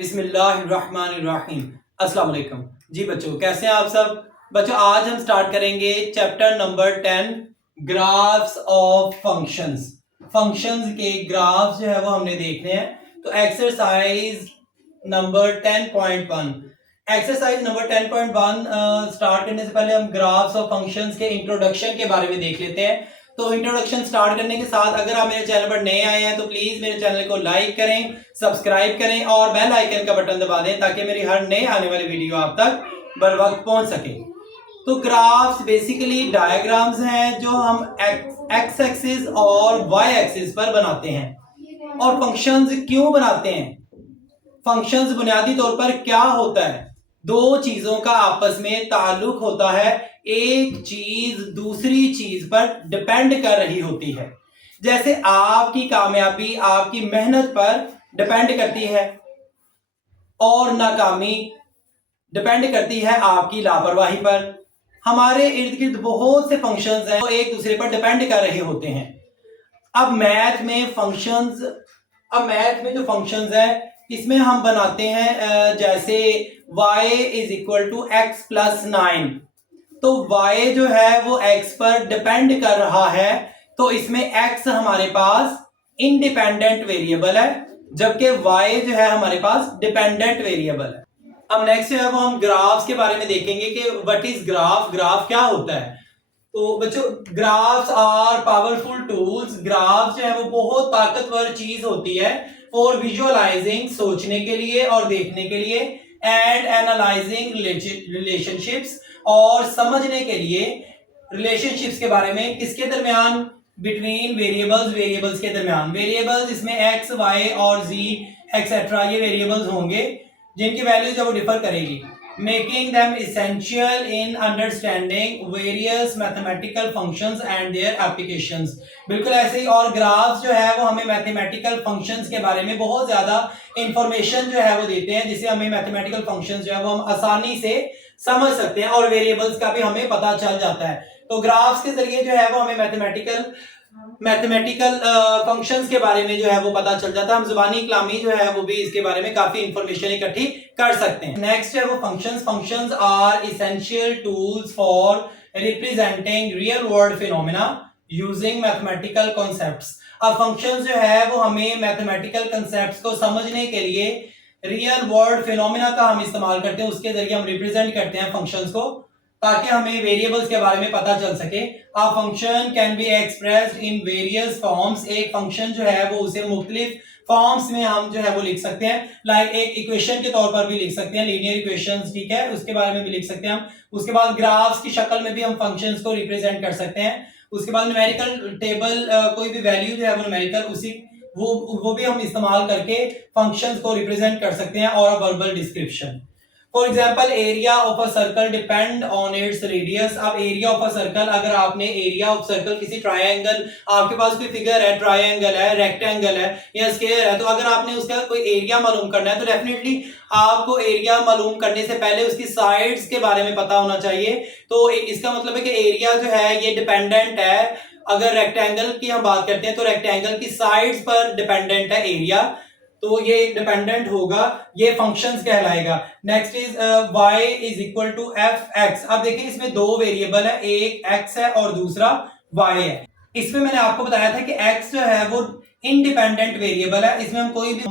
बिस्मिल्लाहिर्रहमानिर्रहीम। अस्सलाम वालेकुम। जी बच्चों, कैसे हैं आप सब? बच्चों, आज हम स्टार्ट करेंगे chapter number 10, graphs of functions. Functions के ग्राफ्स जो है वो हमने देखने हैं। तो exercise number 10.1, exercise number 10.1 start करने से पहले हम ग्राफ्स ऑफ फंक्शंस के इंट्रोडक्शन के बारे में देख लेते हैं। तो इंट्रोडक्शन स्टार्ट करने के साथ अगर आप मेरे चैनल पर नए आए हैं तो प्लीज मेरे चैनल को लाइक करें, सब्सक्राइब करें और बेल आइकन का बटन दबा दें ताकि मेरी हर नए आने वाली वीडियो आप तक बर वक्त पहुंच सके। तो ग्राफ्स बेसिकली डायग्राम्स हैं जो हम एक्स एक्सिस और वाई एक्सिस पर बनाते हैं। और फंक्शंस क्यों बनाते हैं? फंक्शंस बुनियादी तौर पर क्या होता है? दो चीजों का आपस में ताल्लुक होता है, एक चीज दूसरी चीज पर डिपेंड कर रही होती है। जैसे आपकी कामयाबी आपकी मेहनत पर डिपेंड करती है और नाकामी डिपेंड करती है आपकी लापरवाही पर। हमारे इर्द गिर्द बहुत से फंक्शंस हैं जो एक दूसरे पर डिपेंड कर रहे होते हैं। अब मैथ में जो फंक्शंस है इसमें हम बनाते हैं जैसे y is equal to x plus 9। तो y जो है वो x पर डिपेंड कर रहा है, तो इसमें x हमारे पास इंडिपेंडेंट वेरिएबल है जबकि y जो है हमारे पास डिपेंडेंट वेरिएबल है। अब नेक्स्ट है वो हम ग्राफ्स के बारे में देखेंगे कि व्हाट इज ग्राफ, ग्राफ क्या होता है। तो बच्चों, graphs are powerful tools. Graph जो है वो बहुत ताकतवर चीज होती है फॉर विजुअलाइजिंग, सोचने के लिए और देखने के लिए, एंड एनालाइजिंग रिलेशनशिप्स, और समझने के लिए रिलेशनशिप्स के बारे में। किसके दरमियान? बिटवीन वेरिएबल्स, वेरिएबल्स के दरमियान। वेरिएबल्स इसमें एक्स, वाई और जी एक्सेट्रा ये वेरिएबल्स होंगे जिनकी वैल्यूज जब वो डिफर करेगी, making them essential in understanding various mathematical functions and their applications. बिल्कुल ऐसे ही। और ग्राफ्स जो है वो हमें मैथमेटिकल फंक्शंस के बारे में बहुत ज्यादा इंफॉर्मेशन जो है वो देते हैं, जिससे हमें मैथमेटिकल फंक्शंस जो है वो हम आसानी से समझ सकते हैं और वेरिएबल्स का भी हमें पता चल जाता है। तो ग्राफ्स के जरिए जो है वो हमें मैथमेटिकल फंक्शंस के बारे में जो है वो पता चल जाता है। हम जुबानी कलामी जो है वो भी इसके बारे में काफी इंफॉर्मेशन इकट्ठी कर सकते हैं। नेक्स्ट है वो functions. Functions are essential tools for representing real world phenomena using mathematical concepts. अब फंक्शंस जो है वो हमें मैथमेटिकल कॉन्सेप्ट्स को समझने के लिए रियल वर्ल्ड फिनोमेना का हम इस्तेमाल करते हैं, उसके जरिए हम रिप्रेजेंट करते हैं फंक्शंस को ताकि हमें वेरिएबल्स के बारे में पता चल सके। A function can be expressed in various forms. एक फंक्शन जो है वो उसे मुख्तलिफ फॉर्म्स में हम जो है वो लिख सकते हैं। लाइक एक इक्वेशन के तौर पर भी लिख सकते हैं, लीनियर इक्वेशंस, ठीक है, उसके बारे में भी लिख सकते हैं हम। उसके बाद ग्राफ्स की शक्ल में भी हम फंक्शंस को रिप्रेजेंट कर सकते हैं। उसके बाद न्यूमेरिकल टेबल, कोई भी वैल्यू जो है वो न्यूमेरिकल उसी वो भी हम इस्तेमाल करके फंक्शंस को रिप्रेजेंट कर सकते हैं। और verbal description, for example area of a circle depend on its radius. अब एरिया ऑफ अ सर्कल, अगर आपने एरिया ऑफ सर्कल किसी ट्रायंगल, आपके पास कोई फिगर है, ट्रायंगल है, रेक्टेंगल है या स्क्वायर है, तो अगर आपने उसका कोई एरिया मालूम करना है तो डेफिनेटली आपको एरिया मालूम करने से पहले उसकी साइड्स के बारे में पता होना चाहिए। तो इसका मतलब है कि एरिया जो है ये डिपेंडेंट है। अगर रेक्टेंगल की हम बात करते हैं तो रेक्टेंगल की साइड्स पर डिपेंडेंट है एरिया, तो ये डिपेंडेंट होगा, ये फंक्शंस कहलाएगा। Next is y is equal to f x. अब देखिए इसमें दो वेरिएबल है, एक x है और दूसरा y है। इसमें मैंने आपको बताया था कि x जो है वो इंडिपेंडेंट वेरिएबल है, इसमें हम कोई भी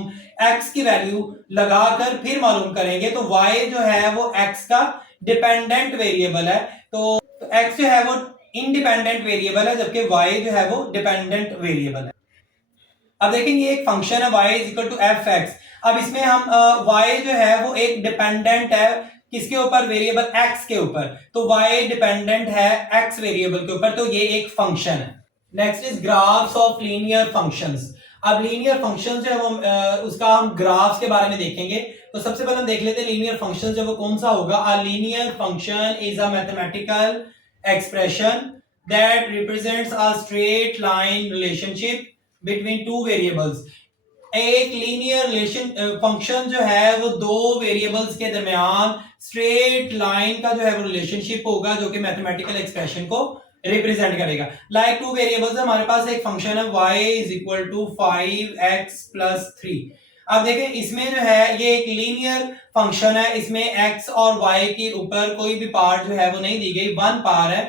x की वैल्यू लगाकर फिर मालूम करेंगे तो y जो है वो x का डिपेंडेंट वेरिएबल है। तो x जो है वो इंडिपेंडेंट वेरिएबल है जबकि y जो है वो डिपेंडेंट वेरिएबल है। अब देखेंगे एक फंक्शन है y is equal to f x. अब इसमें हम y जो है वो एक डिपेंडेंट है किसके ऊपर? वेरिएबल x के ऊपर। तो y डिपेंडेंट है x वेरिएबल के ऊपर, तो ये एक फंक्शन है। Next is graphs of linear functions. अब लीनियर फंक्शन जो है वो उसका हम ग्राफ्स के बारे में देखेंगे। तो सबसे पहले हम देख लेते हैं लीनियर फंक्शन जो वो कौन सा होगा। A linear function is a mathematical expression that represents a straight line relationship between two variables. एक लीनियर रिलेशन फंक्शन जो है वो दो वेरिएबल्स के दरमियान स्ट्रेट लाइन का जो है वो रिलेशनशिप होगा जो कि मैथमेटिकल एक्सप्रेशन को रिप्रेजेंट करेगा। लाइक टू वेरिएबल्स, हमारे पास एक फंक्शन है y is equal to 5x plus 3। अब देखें इसमें जो है ये एक लीनियर फंक्शन है, इसमें x और y के ऊपर कोई भी पार्ट जो है वो नहीं दी गई, वन पार है।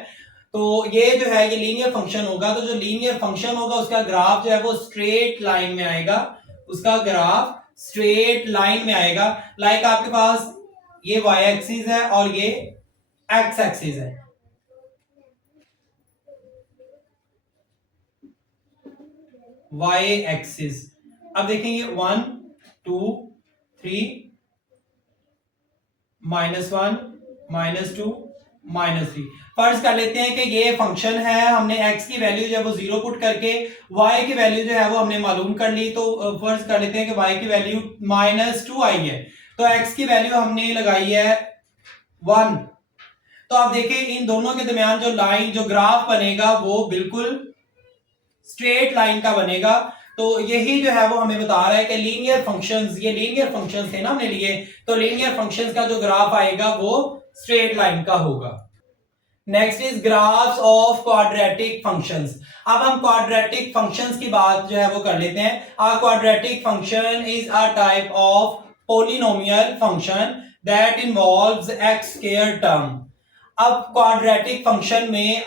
तो ये जो है ये लीनियर फंक्शन होगा, तो जो लीनियर फंक्शन होगा उसका ग्राफ जो है वो स्ट्रेट लाइन में आएगा, उसका ग्राफ स्ट्रेट लाइन में आएगा। लाइक आपके पास ये y एक्सिस है और ये x एक्सिस है, y एक्सिस। अब देखेंगे 1 2 3 -1 -2 -3। फर्ज कर लेते हैं कि ये फंक्शन है, हमने x की वैल्यू जो है वो 0 पुट करके y की वैल्यू जो है वो हमने मालूम कर ली। तो फर्ज कर लेते हैं कि y की वैल्यू -2 आई है, तो x की वैल्यू हमने लगाई है 1। तो आप देखें इन दोनों के दरमियान जो लाइन जो ग्राफ बनेगा वो बिल्कुल स्ट्रेट लाइन का बनेगा। तो यही जो है वो हमें बता रहा है कि लीनियर फंक्शंस, ये लीनियर फंक्शंस थे ना हमने लिए, तो लीनियर फंक्शंस का जो ग्राफ आएगा वो स्ट्रेट लाइन का होगा। Next is graphs of quadratic functions. अब हम क्वाड्रेटिक फंक्शंस की बात जो है वो कर लेते हैं। A quadratic function is a type of polynomial function that involves x square term. अब क्वाड्रेटिक फंक्शन में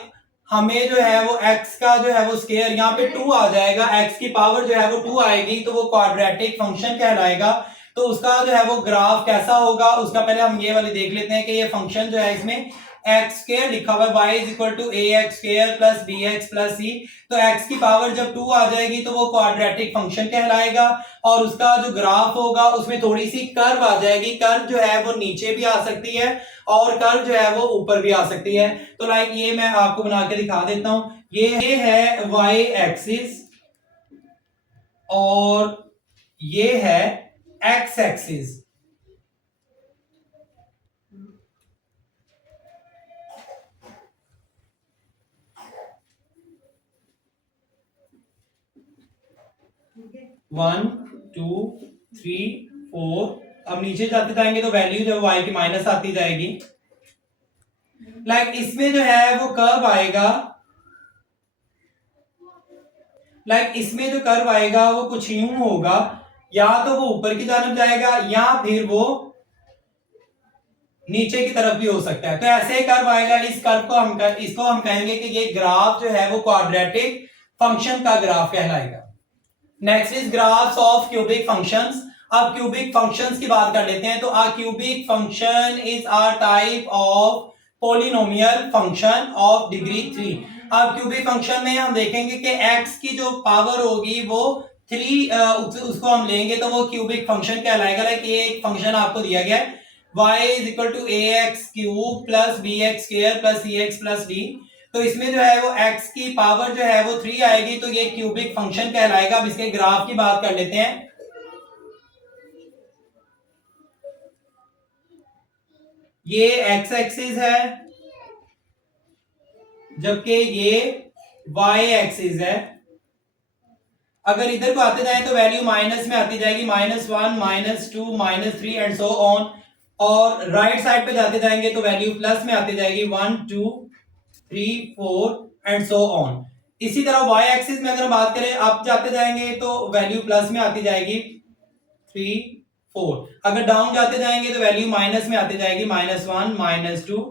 हमें जो है वो x का जो है वो स्क्वायर, यहाँ पे 2 आ जाएगा, x की पावर जो है वो 2 आएगी, तो वो क्वाड्रेटिक फंक्शन कहलाएगा। तो उसका जो है वो ग्राफ कैसा होगा, उसका पहले हम ये वाले देख लेते हैं कि ये फंक्शन जो है इसमें एक्स स्क्वायर लिखा हुआ है, y is equal to a x square plus b x plus c. तो x की पावर जब 2 आ जाएगी तो वो क्वाड्रेटिक फंक्शन कहलाएगा। और उसका जो ग्राफ होगा उसमें थोड़ी सी कर्व आ जाएगी, कर्व जो है वो नीचे भी आ सकती है और कर्व जो है वो ऊपर भी आ सकती है। तो लाइक ये मैं आपको बना के दिखा देता हूं, ये है y एक्सिस और ये है x axis. One two three four, अब नीचे जाते जाएंगे तो वैल्यू जो y की माइनस आती जाएगी। लाइक इसमें जो है वो कर्व आएगा, लाइक इसमें जो कर्व आएगा वो कुछ यूं होगा, या तो वो ऊपर की जानब जाएगा या फिर वो नीचे की तरफ भी हो सकता है। तो ऐसे कर्व आएगा, इस कर्व को इसको हम कहेंगे कि ये ग्राफ जो है वो क्वाड्रेटिक फंक्शन का ग्राफ कहलाएगा। Next is graphs of cubic functions. अब क्यूबिक फंक्शंस की बात कर लेते हैं। तो a cubic function is a type of polynomial function of degree 3। अब क्यूबिक फंक्शन में हम देखेंगे कि x की जो पावर होगी वो 3, उसको हम लेंगे तो वो क्यूबिक फंक्शन कहलाएगा। लाइक ये एक फंक्शन आपको दिया गया है, y is equal to a x cube plus b x square plus c x plus d. तो इसमें जो है वो x की पावर जो है वो 3 आएगी, तो ये क्यूबिक फंक्शन कहलाएगा। अब इसके ग्राफ की बात कर लेते हैं। ये x एक्सिस है जबकि ये y एक्सिस है। अगर इधर को आते जाए तो वैल्यू माइनस में आती जाएगी, -1 -2 -3 एंड सो ऑन। और राइट साइड पे जाते जाएंगे तो वैल्यू प्लस में आती जाएगी, 1 2 3 4 एंड सो ऑन। इसी तरह y एक्सिस में अगर बात करें, आप जाते जाएंगे तो वैल्यू प्लस में आती जाएगी 3 4। अगर डाउन जाते जाएंगे तो वैल्यू माइनस में आती जाएगी, -1 -2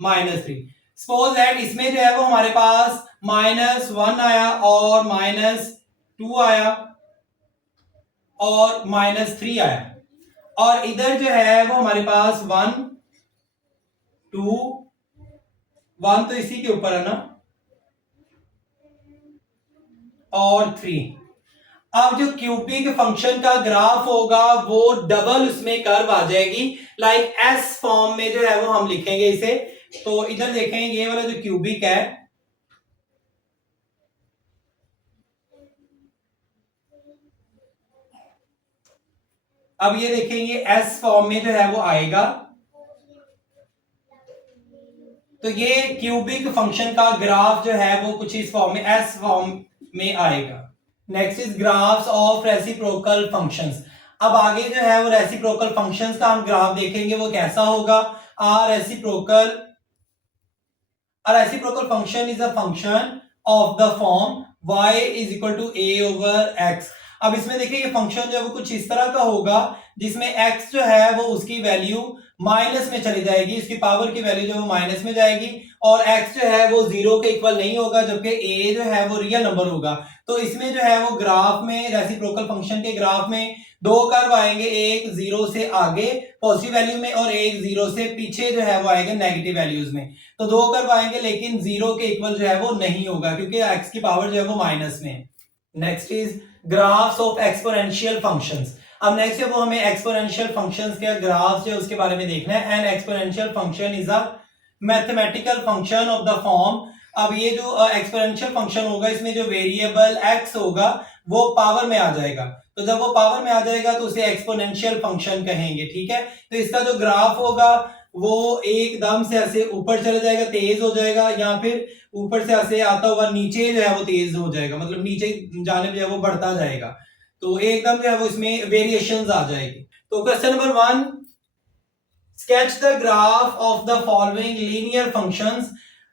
-3। सपोज दैट इसमें जो है वो हमारे पास -1 आया और -2 आया और -3 आया, और इधर जो है वो हमारे पास 1 2 1 तो इसी के ऊपर है ना, और 3। अब जो क्यूबिक फंक्शन का ग्राफ होगा वो डबल उसमें कर्व आ जाएगी, लाइक एस फॉर्म में जो है वो हम लिखेंगे इसे। तो इधर देखें ये वाला जो क्यूबिक है, अब ये देखेंगे एस फॉर्म में जो है वो आएगा। तो ये क्यूबिक फंक्शन का ग्राफ जो है वो कुछ इस फॉर्म में, एस फॉर्म में आएगा। Next is graphs of reciprocal functions. अब आगे जो है वो रेसिप्रोकल फंक्शंस का हम ग्राफ देखेंगे वो कैसा होगा। Reciprocal function is a function of the form y is equal to a over x। अब इसमें देखिए ये फंक्शन जो है वो कुछ इस तरह का होगा जिसमें x जो है वो उसकी वैल्यू माइनस में चली जाएगी, इसकी पावर की वैल्यू जो है वो माइनस में जाएगी और x जो है वो 0 के इक्वल नहीं होगा, जबकि a जो है वो रियल नंबर होगा। तो इसमें जो है वो ग्राफ में, रेसिप्रोकल फंक्शन के ग्राफ में दो कर्व आएंगे, एक 0 से आगे पॉजिटिव वैल्यू में और एक 0 से पीछे जो है वो आएंगे नेगेटिव वैल्यूज में। तो दो कर्व आएंगे लेकिन 0 के इक्वल जो है वो नहीं होगा क्योंकि x की पावर जो है वो माइनस में। Next is graphs of exponential functions. अब नेक्स्ट है वो हमें एक्सपोनेंशियल फंक्शंस के ग्राफ जो है उसके बारे में देखना है। N exponential function is a mathematical function of the form. अब ये जो एक्सपोनेंशियल फंक्शन होगा इसमें जो वेरिएबल x होगा वो पावर में आ जाएगा, तो जब वो पावर में आ जाएगा तो उसे एक्सपोनेंशियल फंक्शन कहेंगे, ठीक है। तो इसका जो ग्राफ होगा वो एकदम से ऐसे ऊपर चले जाएगा, तेज हो जाएगा, या फिर ऊपर से ऐसे आता हुआ नीचे जो है वो तेज हो जाएगा, मतलब नीचे जाने जो है वो बढ़ता जाएगा। तो एकदम जो है वो इसमें वेरिएशंस आ जाएगी। तो question number 1, sketch the graph of the following linear functions.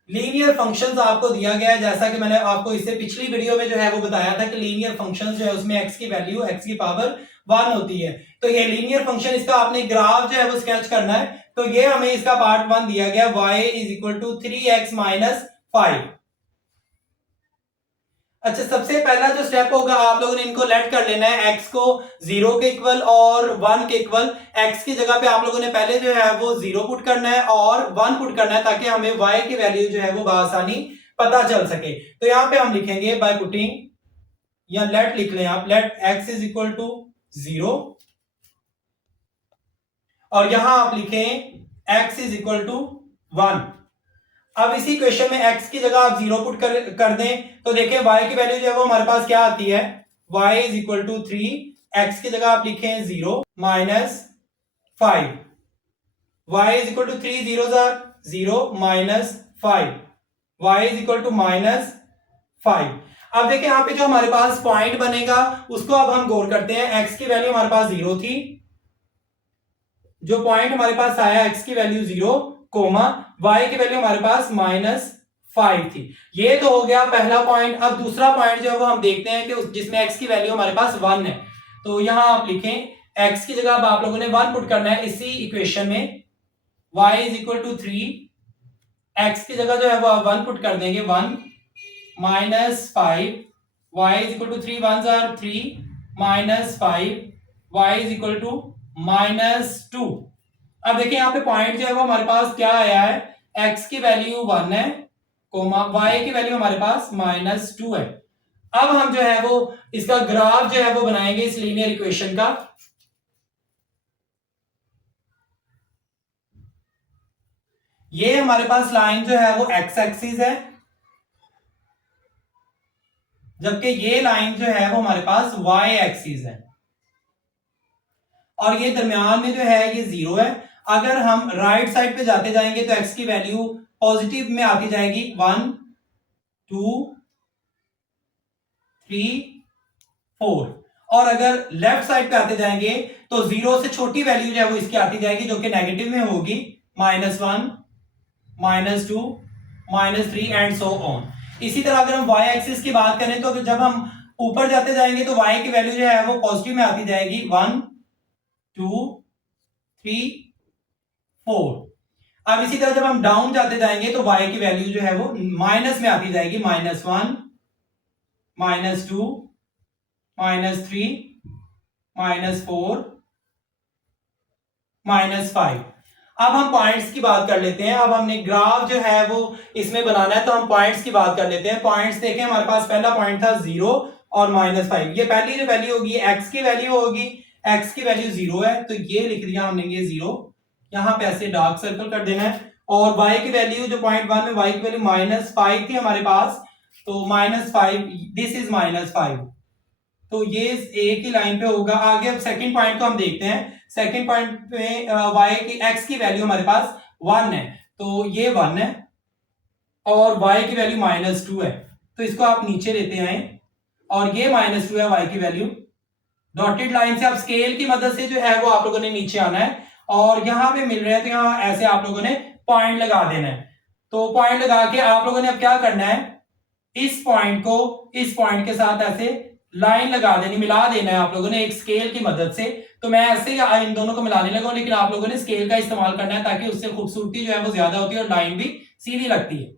Linear functions आपको दिया गया है, जैसा कि मैंने आपको इससे पिछली वीडियो में जो है वो बताया था कि लीनियर फंक्शंस जो है उसमें x की वैल्यू x की पावर 1 होती है। तो ये लीनियर फंक्शन, इसका आपने ग्राफ जो है वो स्केच करना है। तो ये हमें इसका पार्ट 1 दिया गया, y is equal to 3x minus 5। अच्छा, सबसे पहला जो स्टेप होगा आप लोगों ने इनको लेट कर लेना है, x को 0 के इक्वल और 1 के इक्वल। x की जगह पे आप लोगों ने पहले जो है वो 0 पुट करना है और 1 पुट करना है ताकि हमें y की वैल्यू जो है वो बआसानी पता चल सके। तो यहां पे हम लिखेंगे बाय पुटिंग, या लेट लिख लें आप, let x is equal to 0 और यहां आप लिखें x इज इक्वल टू 1। अब इसी क्वेश्चन में x की जगह आप 0 पुट कर दें तो देखिए y की वैल्यू जो है वो हमारे पास क्या आती है, y is equal to 3, x की जगह आप लिखें 0 minus 5, y is equal to 3 zeros are 0 minus 5, y is equal to minus 5। अब देखिए यहां पे जो हमारे पास पॉइंट बनेगा उसको अब हम गौर करते हैं। x की वैल्यू हमारे पास 0 थी, जो पॉइंट हमारे पास आया x की वैल्यू 0 कोमा y की वैल्यू हमारे पास माइनस 5 थी। ये तो हो गया पहला पॉइंट। अब दूसरा पॉइंट जो है वो हम देखते हैं कि जिसमें x की वैल्यू हमारे पास 1 है। तो यहां आप लिखें x की जगह अब आप लोगों ने 1 पुट करना है इसी इक्वेशन में, y is equal to 3, x की जगह जो है वो आप 1 पुट कर देंगे 1 minus 5, y is equal to 3 1s are 3 minus 5, y is equal to minus 2। अब देखिए यहाँ पे पॉइंट जो है वो हमारे पास क्या आया है, x की वैल्यू 1 है कोमा y की वैल्यू हमारे पास माइनस 2 है। अब हम जो है वो इसका ग्राफ जो है वो बनाएंगे इस लीनियर इक्वेशन का। ये हमारे पास लाइन जो है वो x एक्सिस है, जबकि ये लाइन जो है वो हमारे पास y एक्सिस है और ये दरमियान में जो है ये 0 है। अगर हम राइट साइड पे जाते जाएंगे तो x की वैल्यू पॉजिटिव में आती जाएगी 1 2 3 4, और अगर लेफ्ट साइड पे आते जाएंगे तो 0 से छोटी वैल्यू जो है वो इसकी आती जाएगी जो कि नेगेटिव में होगी, -1 -2 -3 एंड सो ऑन। इसी तरह अगर हम y एक्सिस की बात करें तो जब हम ऊपर जाते जाएंगे तो y की वैल्यू जो है वो पॉजिटिव में आती जाएगी 1 2 3 4। अब इसी तरह जब हम डाउन जाते जाएंगे तो y की वैल्यू जो है वो माइनस में आती जाएगी, -1 -2 -3 -4 -5। अब हम पॉइंट्स की बात कर लेते हैं। अब हमने ग्राफ जो है वो इसमें बनाना है तो हम पॉइंट्स की बात कर लेते हैं। पॉइंट्स देखें, हमारे पास पहला पॉइंट था 0 और -5। ये पहली जो वैल्यू होगी x की वैल्यू होगी, x की वैल्यू 0 है तो ये लिख दिया हमने ये 0, यहां पे ऐसे डार्क सर्कल कर देना है। और y की वैल्यू जो पॉइंट 1 में y की वैल्यू -5 थी हमारे पास, तो -5, दिस इज -5, तो ये एक ही लाइन पे होगा। आगे अब सेकंड पॉइंट को हम देखते हैं। सेकंड पॉइंट पे y की x की वैल्यू हमारे पास 1 है तो ये 1 है और y की वैल्यू -2 है, तो इसको आप नीचे लेते आए और ये -2 है y की वैल्यू। डॉटेड लाइन से आप स्केल की मदद से जो है वो आप लोगों ने नीचे आना है और यहां पे मिल रहे हैं तो यहां ऐसे आप लोगों ने पॉइंट लगा देना है। तो पॉइंट लगा के आप लोगों ने अब क्या करना है, इस पॉइंट को इस पॉइंट के साथ ऐसे लाइन लगा देनी, मिला देना है आप लोगों ने एक स्केल की मदद से। तो मैं ऐसे ही इन दोनों को मिलाने लगा हूं, लेकिन आप लोगों ने स्केल का इस्तेमाल करना है ताकि उससे खूबसूरती जो है वो ज्यादा होती है और लाइन भी सीधी लगती है।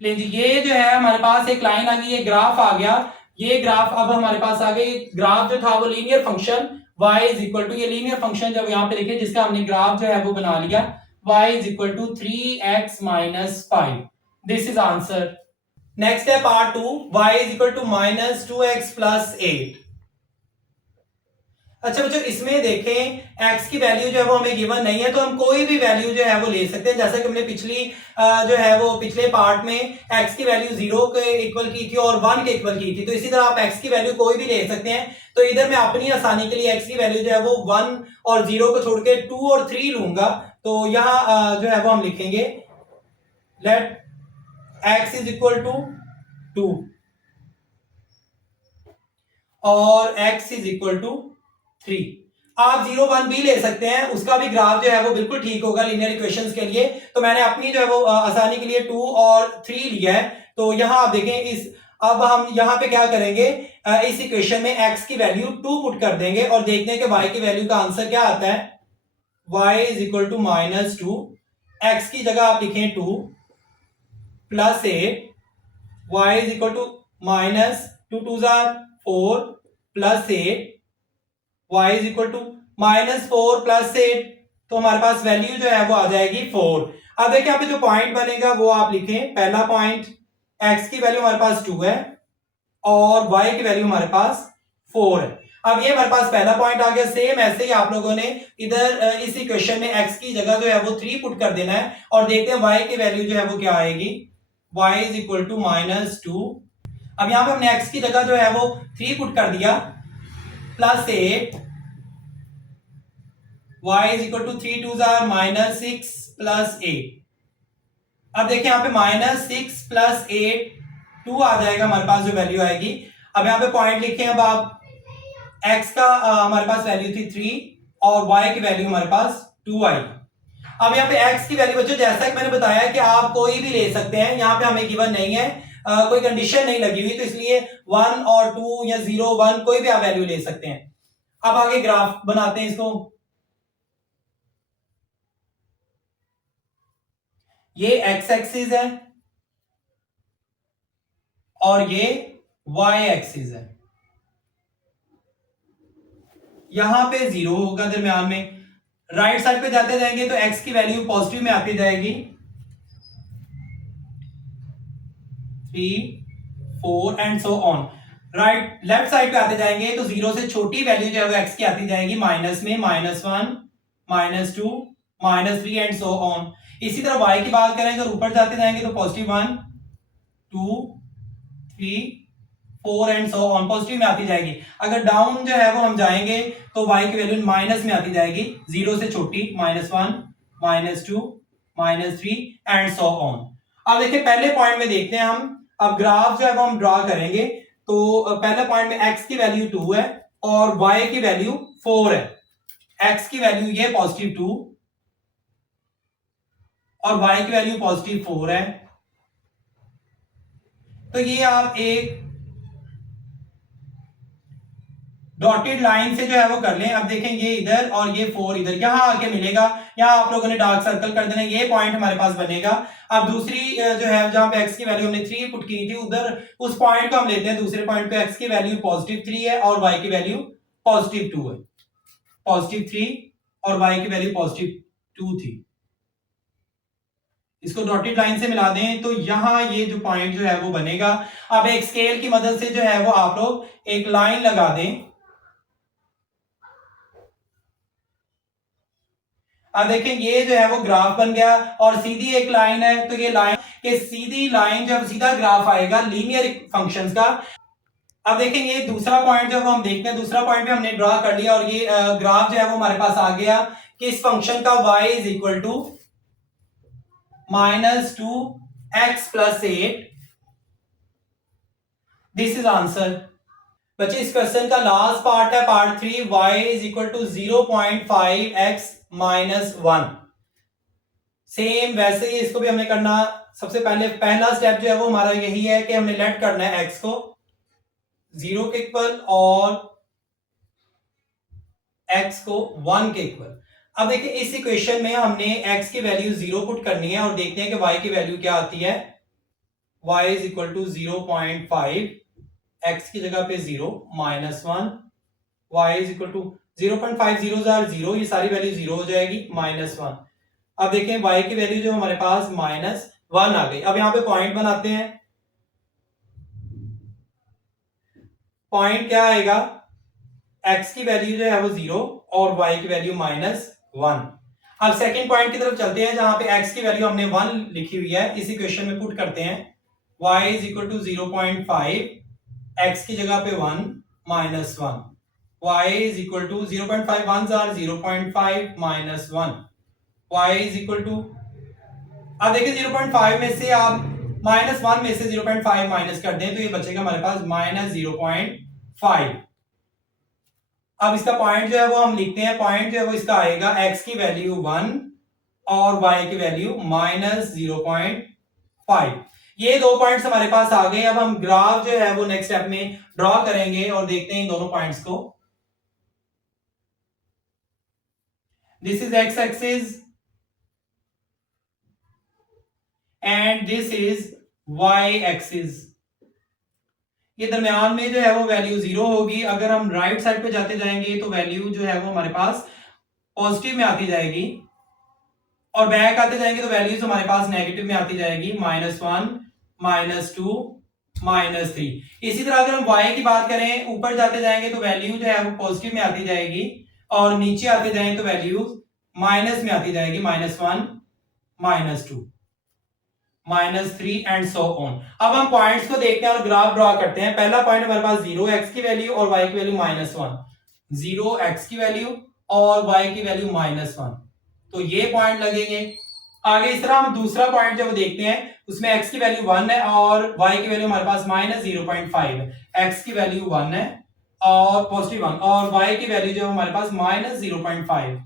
लेकिन ये जो है हमारे पास एक लाइन आ गई, ये ग्राफ आ गया। ये ग्राफ अब हमारे पास आ गई, ग्राफ जो था वो linear function y is equal to, ये लीनियर फंक्शन जब यहां पे लिखे जिसका हमने ग्राफ जो है वो बना लिया, y is equal to 3x minus 5। This is answer. Next है part 2, y is equal to minus 2x plus 8। अच्छा बच्चों, इसमें देखें x की वैल्यू जो है वो हमें गिवन नहीं है, तो हम कोई भी वैल्यू जो है वो ले सकते हैं। जैसा कि हमने पिछली जो है वो पिछले पार्ट में x की वैल्यू 0 के इक्वल की थी और 1 के इक्वल की थी, तो इसी तरह आप x की वैल्यू कोई भी ले सकते हैं। तो इधर मैं अपनी आसानी के लिए x की वैल्यू जो है वो 1 और 0 को छोड़ के 2 और 3 लूंगा। तो यहाँ जो है वो हम लिखेंगे let x is equal to 2 और x इज इक्वल टू 3। आप 0 1 भी ले सकते हैं, उसका भी ग्राफ जो है वो बिल्कुल ठीक होगा लीनियर इक्वेशंस के लिए। तो मैंने अपनी जो है वो आसानी के लिए 2 और 3 लिया है। तो यहां आप देखें इस, अब हम यहां पे क्या करेंगे, इस इक्वेशन में x की वैल्यू 2 पुट कर देंगे और देखते हैं कि y की वैल्यू का आंसर क्या आता है। y is equal to minus 2, x की जगह आप लिखें 2 plus 8, y is equal to minus 2 2 4 plus 8, y is equal to minus 4 plus 8। तो हमारे पास वैल्यू जो है वो आ जाएगी 4। अब देखिए यहाँ पे जो पॉइंट बनेगा वो आप लिखें, पहला पॉइंट x की वैल्यू हमारे पास 2 है और y की वैल्यू हमारे पास 4 है। अब ये हमारे पास पहला पॉइंट आ गया। सेम ऐसे ही आप लोगों ने इधर इस इक्वेशन में x की जगह जो है वो 3 पुट कर देना है और देखते हैं y की वैल्यू जो है वो क्या आएगी। y is equal to minus 2। अब यहां पे हमने x की जगह जो है वो 3 पुट कर दिया plus 8, y is equal to 3 2 minus 6 plus 8। अब देखिए यहाँ पे माइनस 6 प्लस 8 2 आ जाएगा हमारे पास जो वैल्यू आएगी। अब यहाँ पे पॉइंट लिखे, अब आप x का हमारे पास वैल्यू थी 3 और y की वैल्यू हमारे पास 2 आई। अब यहाँ पे x की वैल्यू बच्चों जैसा कि मैंने बताया कि आप कोई भी ले सकते हैं, यहाँ पे हमें गिवन नहीं है, कोई कंडीशन नहीं लगी हुई, तो इसलिए 1 और 2 या 0 1 कोई भी आप वैल्यू ले सकते हैं। अब आगे ग्राफ बनाते हैं इसको। ये x एक्सिस है और ये y एक्सिस है। यहां पे 0 होगा दरमियान में, राइट साइड पे जाते जाएंगे तो x की वैल्यू पॉजिटिव में आती जाएगी, 3 4 and so on. Right left side पे आते जाएंगे तो 0 से छोटी वैल्यू जो है वो x की आती जाएगी माइनस में, -1 -2 -3 एंड सो ऑन। इसी तरह y की बात करें तो ऊपर जाते जाएंगे तो +1 2 3 4 एंड सो ऑन पॉजिटिव में आती जाएगी। अगर डाउन जो है वो हम जाएंगे तो y की वैल्यू माइनस में आती जाएगी, 0 से छोटी -1 -2 -3 एंड सो ऑन। अब देखिए पहले पॉइंट में देखते हैं हम, अब ग्राफ जो है वो हम ड्रॉ करेंगे। तो पहले पॉइंट में x की वैल्यू 2 है और y की वैल्यू 4 है। x की वैल्यू ये पॉजिटिव 2 और y की वैल्यू पॉजिटिव 4 है। तो ये आप एक डॉटेड लाइन से जो है वो कर लें। अब देखें ये इधर और ये 4 इधर, यहां आके मिलेगा, यहां आप लोगों ने डार्क सर्कल कर देना, ये पॉइंट हमारे पास बनेगा। अब दूसरी जो है जहां पे x की वैल्यू हमने 3 पुट की थी उधर उस पॉइंट को हम लेते हैं, दूसरे पॉइंट पे x की वैल्यू पॉजिटिव 3 है और y की वैल्यू पॉजिटिव 2 है, पॉजिटिव 3 और y की वैल्यू पॉजिटिव 2 थी। इसको डॉटेड लाइन से मिला दें तो यहां ये जो पॉइंट जो है वो बनेगा। अब एक स्केल की मदद से जो है वो आप लोग एक लाइन लगा दें। अब देखें ये जो है वो ग्राफ बन गया और सीधी एक लाइन है, तो ये लाइन के सीधी लाइन जब सीधा ग्राफ आएगा लीनियर फंक्शंस का। अब देखें ये दूसरा पॉइंट जब हम देखते हैं, दूसरा पॉइंट भी हमने ड्रॉ कर लिया और ये ग्राफ जो है वो हमारे पास आ गया कि इस फंक्शन का y is equal to -2x plus 8। This is answer. बच्चे इस क्वेश्चन का लास्ट पार्ट है part 3, y is equal to 0.5x -1। Same वैसे ही इसको भी हमने करना सबसे पहला स्टेप जो है वो हमारा यही है कि हमने लेट करना है x को 0 के इक्वल और x को 1 के इक्वल। अब देखिए इस इक्वेशन में हमने x की वैल्यू 0 पुट करनी है और देखते हैं कि y की वैल्यू क्या आती है। y is equal to 0.5, x की जगह पे 0 -1, y इज इक्वल टू 0.5 0 ये सारी वैल्यू 0 हो जाएगी -1। अब देखें y की वैल्यू जो हमारे पास -1 आ गई। अब यहां पे पॉइंट बनाते हैं। पॉइंट क्या आएगा, x की वैल्यू जो है वो 0 और y की वैल्यू -1। अब सेकंड पॉइंट की तरफ चलते हैं जहां पे x की वैल्यू हमने 1 लिखी हुई है। इस इक्वेशन में पुट करते हैं y is equal to 0.5, x की जगह पे 1 -1, y is equal to 0.5 1 are 0.5 -1, y is equal to, अब देखिए 0.5 में से आप -1 में से 0.5 माइनस कर दें तो ये बचेगा हमारे पास -0.5। अब इसका पॉइंट जो है वो हम लिखते हैं। पॉइंट जो है वो इसका आएगा x की वैल्यू 1 और y की वैल्यू -0.5। ये दो पॉइंट्स हमारे पास आ गए। अब हम ग्राफ जो है वो नेक्स्ट स्टेप में ड्रॉ करेंगे और देखते हैं इन दोनों पॉइंट्स को। This is x axis and this is y axis. ये दरमियान में जो है वो वैल्यू 0 होगी। अगर हम राइट साइड पे जाते जाएंगे तो वैल्यू जो है वो हमारे पास पॉजिटिव में आती जाएगी और बैक आते जाएंगे तो वैल्यूज हमारे पास नेगेटिव में आती जाएगी, -1 -2 -3। इसी तरह अगर हम y की बात करें, ऊपर जाते जाएंगे तो वैल्यू जो है वो पॉजिटिव में आती जाएगी और नीचे आते जाएंगे तो वैल्यू माइनस में आती जाएगी, -1 -2 -3 एंड सो ऑन। अब हम पॉइंट्स को देखते हैं और ग्राफ ड्रॉ करते हैं। पहला पॉइंट हमारे पास 0x की वैल्यू और y की वैल्यू -1, 0x की वैल्यू और y की वैल्यू -1, तो ये पॉइंट लगेंगे। आगे इस तरह हम दूसरा पॉइंट जब देखते हैं उसमें x की वैल्यू 1 है और y की वैल्यू हमारे पास -0.5 है। x की वैल्यू 1 है और पॉजिटिव 1 और y की वैल्यू जो हमारे पास -0.5,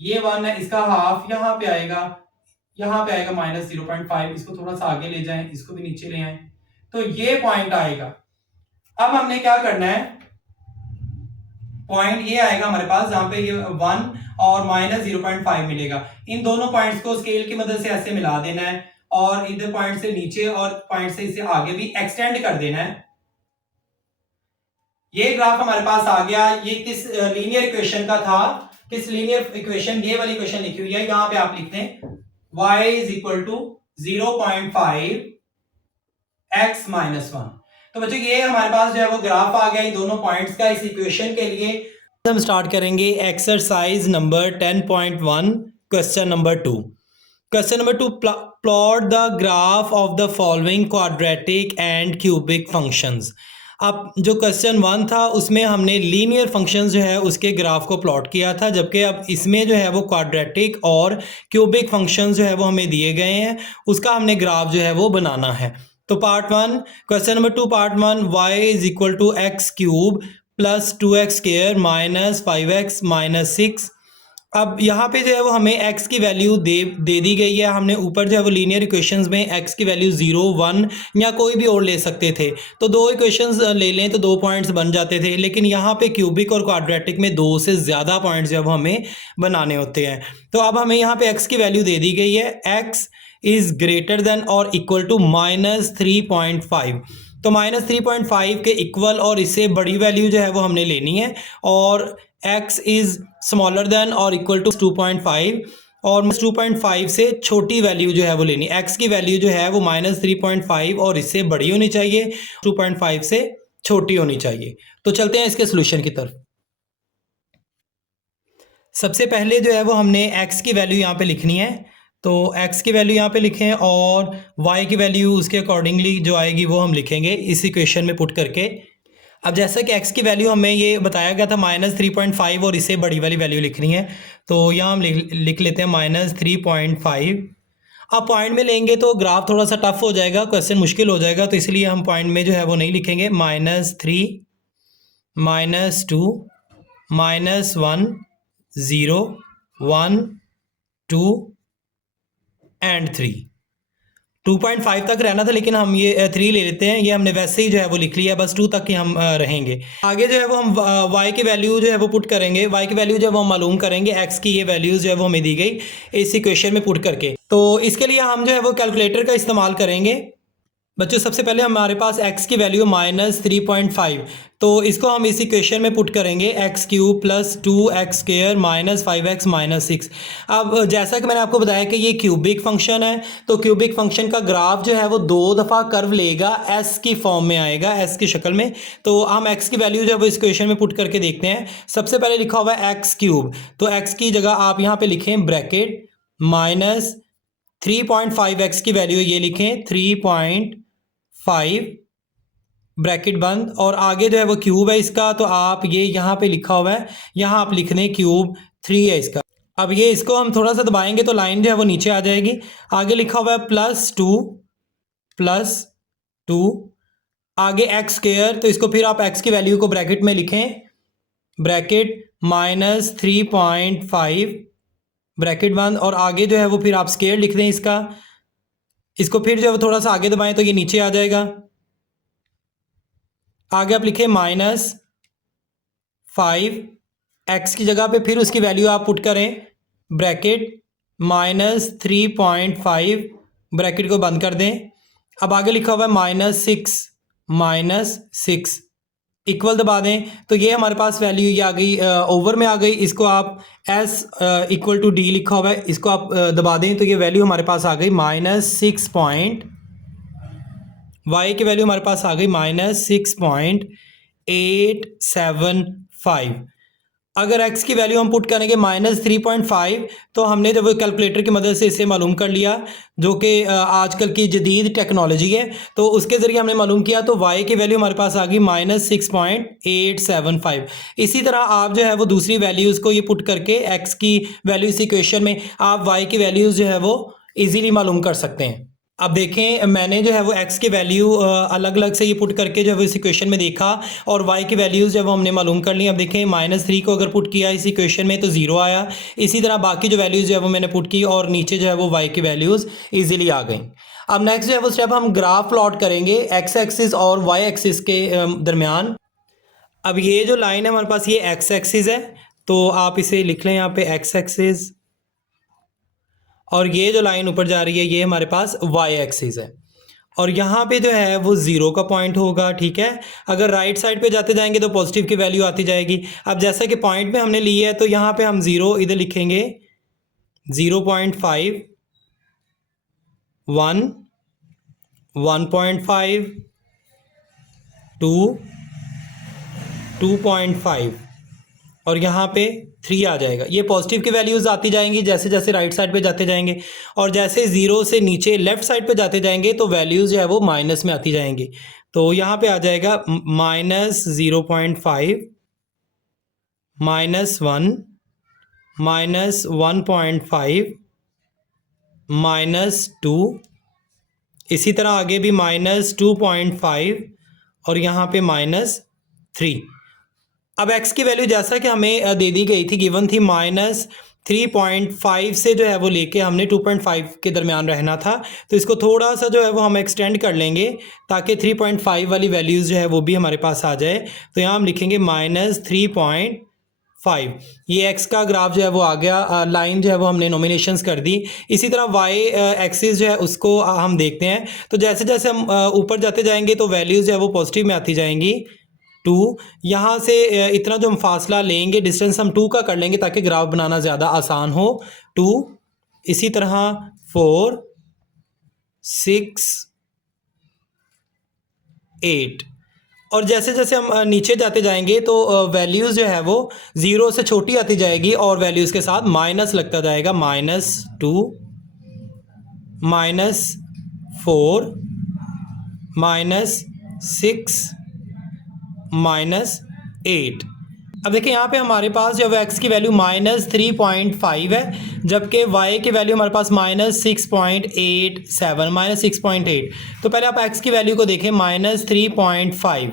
ये 1 है, इसका हाफ यहां पे आएगा, यहां पे आएगा -0.5। इसको थोड़ा सा आगे ले जाएं, इसको भी नीचे ले आएं, तो ये पॉइंट आएगा। अब हमने क्या करना है, पॉइंट ये आएगा हमारे पास जहां पे ये 1 और -0.5 मिलेगा। इन दोनों पॉइंट्स को स्केल की मदद से ऐसे मिला देना है और इधर पॉइंट से नीचे और पॉइंट से इसे आगे भी एक्सटेंड कर देना है। ये ग्राफ हमारे पास आ गया। ये किस लीनियर इक्वेशन का था, किस लीनियर इक्वेशन, ये वाली इक्वेशन लिखी हुई है। यहां पे आप लिखते हैं y is equal to 0.5 x -1। तो बच्चों ये हमारे पास जो है वो ग्राफ आ गया इन दोनों पॉइंट्स का। इस इक्वेशन के लिए हम स्टार्ट करेंगे exercise number 10.1 question number 2। Question number 2, plot the graph of the following quadratic and cubic functions. अब जो क्वेश्चन 1 था उसमें हमने लीनियर फंक्शंस जो है उसके ग्राफ को प्लॉट किया था, जबकि अब इसमें जो है वो क्वाड्रेटिक और क्यूबिक फंक्शंस जो है वो हमें दिए गए हैं, उसका हमने ग्राफ जो है वो बनाना है। तो part 1, question number 2 part 1, y is equal to x cube plus 2x square minus 5x minus 6। अब यहाँ पे जो है वो हमें x की वैल्यू दे दी गई है। हमने ऊपर जो है वो लीनियर इक्वेशंस में x की वैल्यू 0 1 या कोई भी और ले सकते थे, तो दो इक्वेशंस ले लें तो 2 पॉइंट्स बन जाते थे। लेकिन यहाँ पे क्यूबिक और क्वाड्रेटिक में 2 से ज़्यादा पॉइंट्स जो है वो हमें बनाने होते हैं। तो अब हमें यहाँ पे x की वैल्यू दे दी गई है, x इज ग्रेटर देन और इक्वल टू -3.5। तो -3.5 के इक्वल और इससे बड़ी वैल्यू जो है वो हमने लेनी है और x इज स्मॉलर देन और इक्वल टू 2.5 और 2.5 से छोटी वैल्यू जो है वो लेनी। x की वैल्यू जो है वो -3.5 और इससे बड़ी होनी चाहिए, 2.5 से छोटी होनी चाहिए। तो चलते हैं इसके सोल्यूशन की तरफ। सबसे पहले जो है वो हमने x की वैल्यू यहाँ पे लिखनी है, तो x की वैल्यू यहाँ पे लिखें और y की वैल्यू उसके अकॉर्डिंगली जो आएगी वो हम लिखेंगे इस इक्वेशन में पुट करके। अब जैसा कि x की वैल्यू हमें ये बताया गया था -3.5 और इससे बड़ी वाली वैल्यू लिखनी है, तो यहाँ हम लिख लेते हैं -3.5। अब पॉइंट में लेंगे तो ग्राफ थोड़ा सा टफ हो जाएगा, क्वेश्चन मुश्किल हो जाएगा, तो इसलिए हम पॉइंट में जो है वो नहीं लिखेंगे। -3 -2 -1 0 1 2 एंड 3। 2.5 तक रहना था, लेकिन हम ये 3 ले लेते हैं। ये हमने वैसे ही जो है वो लिख लिया, बस 2 तक ही हम रहेंगे। आगे जो है वो हम y की वैल्यू जो है वो पुट करेंगे। y की वैल्यू जो है वो हम मालूम करेंगे, x की ये वैल्यूज़ जो है वो हमें दी गई इस इक्वेशन में पुट करके। तो इसके लिए हम जो है वो कैलकुलेटर का इस्तेमाल करेंगे। बच्चों सबसे पहले हमारे पास x की वैल्यू -3.5, तो इसको हम इस इक्वेशन में पुट करेंगे, x³ + 2x² - 5x - 6। अब जैसा कि मैंने आपको बताया कि ये क्यूबिक फंक्शन है, तो क्यूबिक फंक्शन का ग्राफ जो है वो 2 दफ़ा कर्व लेगा, s की फॉर्म में आएगा, s की शक्ल में। तो हम x की वैल्यू जो है वो इस इक्वेशन में पुट करके देखते हैं। सबसे पहले लिखा हुआ है x³, तो x की जगह आप यहाँ पे लिखें ब्रैकेट -3.5x की वैल्यू ये लिखें 3.5 ब्रैकेट बंद, और आगे जो है वो क्यूब है इसका, तो आप ये यहाँ पे लिखा हुआ है, यहाँ आप लिख दें क्यूब 3 है इसका। अब ये इसको हम थोड़ा सा दबाएंगे तो लाइन जो है वो नीचे आ जाएगी। आगे लिखा हुआ है +2 आगे x², तो इसको फिर आप x की वैल्यू को ब्रैकेट में लिखें, ब्रैकेट -3.5 ब्रैकेट बंद, और आगे जो है वो फिर आप स्क्वायर लिख दें इसका। इसको फिर जो है वो थोड़ा सा आगे दबाएं तो ये नीचे आ जाएगा। आगे आप लिखें -5, x की जगह पे फिर उसकी वैल्यू आप पुट करें, ब्रैकेट -3.5 ब्रैकेट को बंद कर दें। अब आगे लिखा हुआ है -6 इक्वल दबा दें, तो ये हमारे पास वैल्यू ये आ गई, ओवर में आ गई। इसको आप s = d लिखा हुआ है, इसको आप दबा दें तो ये वैल्यू हमारे पास आ गई -6 y की वैल्यू हमारे पास आ गई -6.875। अगर x की वैल्यू हम पुट करेंगे -3.5, तो हमने जब कैलकुलेटर की मदद से इसे मालूम कर लिया, जो कि आजकल की जदीद टेक्नोलॉजी है, तो उसके ज़रिए हमने मालूम किया, तो y की वैल्यू हमारे पास आ गई -6.875। इसी तरह आप जो है वो दूसरी वैल्यूज़ को ये पुट करके x की वैल्यू इस इक्वेशन में आप y की वैल्यूज़ जो है वो ईजीली मालूम कर सकते हैं। अब देखें, मैंने जो है वो x की वैल्यू अलग अलग से ये पुट करके जो है वो इस इक्वेशन में देखा, और y की वैल्यूज़ जो है वो हमने मालूम कर ली। अब देखें, -3 को अगर पुट किया इस इक्वेशन में तो 0 आया। इसी तरह बाकी जो वैल्यूज़ जो है वो मैंने पुट की, और नीचे जो है वो y की वैल्यूज़ ईजिली आ गई। अब नेक्स्ट जो है वो स्टेप हम ग्राफ प्लॉट करेंगे x एक्सिस और y एक्सिस के दरमियान। अब ये जो लाइन है हमारे पास, ये x एक्सिस है, तो आप इसे लिख लें यहाँ पे x एक्सिस, और ये जो लाइन ऊपर जा रही है ये हमारे पास y एक्सिस है, और यहाँ पे जो है वो 0 का पॉइंट होगा, ठीक है। अगर राइट साइड पे जाते जाएंगे तो पॉजिटिव की वैल्यू आती जाएगी। अब जैसा कि पॉइंट में हमने ली है, तो यहाँ पे हम 0 इधर लिखेंगे, 0.5 1 1.5 2 2.5 और यहाँ पे 3 आ जाएगा। ये पॉजिटिव की वैल्यूज़ आती जाएंगी जैसे जैसे राइट साइड पे जाते जाएंगे, और जैसे 0 से नीचे लेफ़्ट साइड पे जाते जाएंगे तो वैल्यूज़ जो है वो माइनस में आती जाएंगी। तो यहाँ पे आ जाएगा -0.5 -1 -1.5 -2, इसी तरह आगे भी -2.5 और यहाँ पे -3। अब x की वैल्यू जैसा कि हमें दे दी गई थी, गिवन थी, -3.5 से जो है वो लेके हमने 2.5 के दरमियान रहना था। तो इसको थोड़ा सा जो है वो हम एक्सटेंड कर लेंगे ताकि 3.5 वाली वैल्यूज़ जो है वो भी हमारे पास आ जाए। तो यहाँ हम लिखेंगे -3.5। ये x का ग्राफ जो है वो आ गया, लाइन जो है वो हमने नॉमिनेशंस कर दी। इसी तरह y एक्सिस जो है उसको हम देखते हैं। तो जैसे जैसे हम ऊपर जाते जाएंगे तो वैल्यूज़ जो है वो पॉजिटिव में आती जाएंगी। 2 यहाँ से इतना जो हम फासला लेंगे, डिस्टेंस हम 2 का कर लेंगे ताकि ग्राफ बनाना ज़्यादा आसान हो। 2, इसी तरह 4 6 8, और जैसे जैसे हम नीचे जाते जाएंगे तो वैल्यूज़ जो है वो 0 से छोटी आती जाएगी और वैल्यूज़ के साथ माइनस लगता जाएगा। -2 -4 -6 -8। अब देखिए यहाँ पे हमारे पास जब x की वैल्यू -3.5 है, जबकि y की वैल्यू हमारे पास -6.87 -6.8। तो पहले आप x की वैल्यू को देखें, -3.5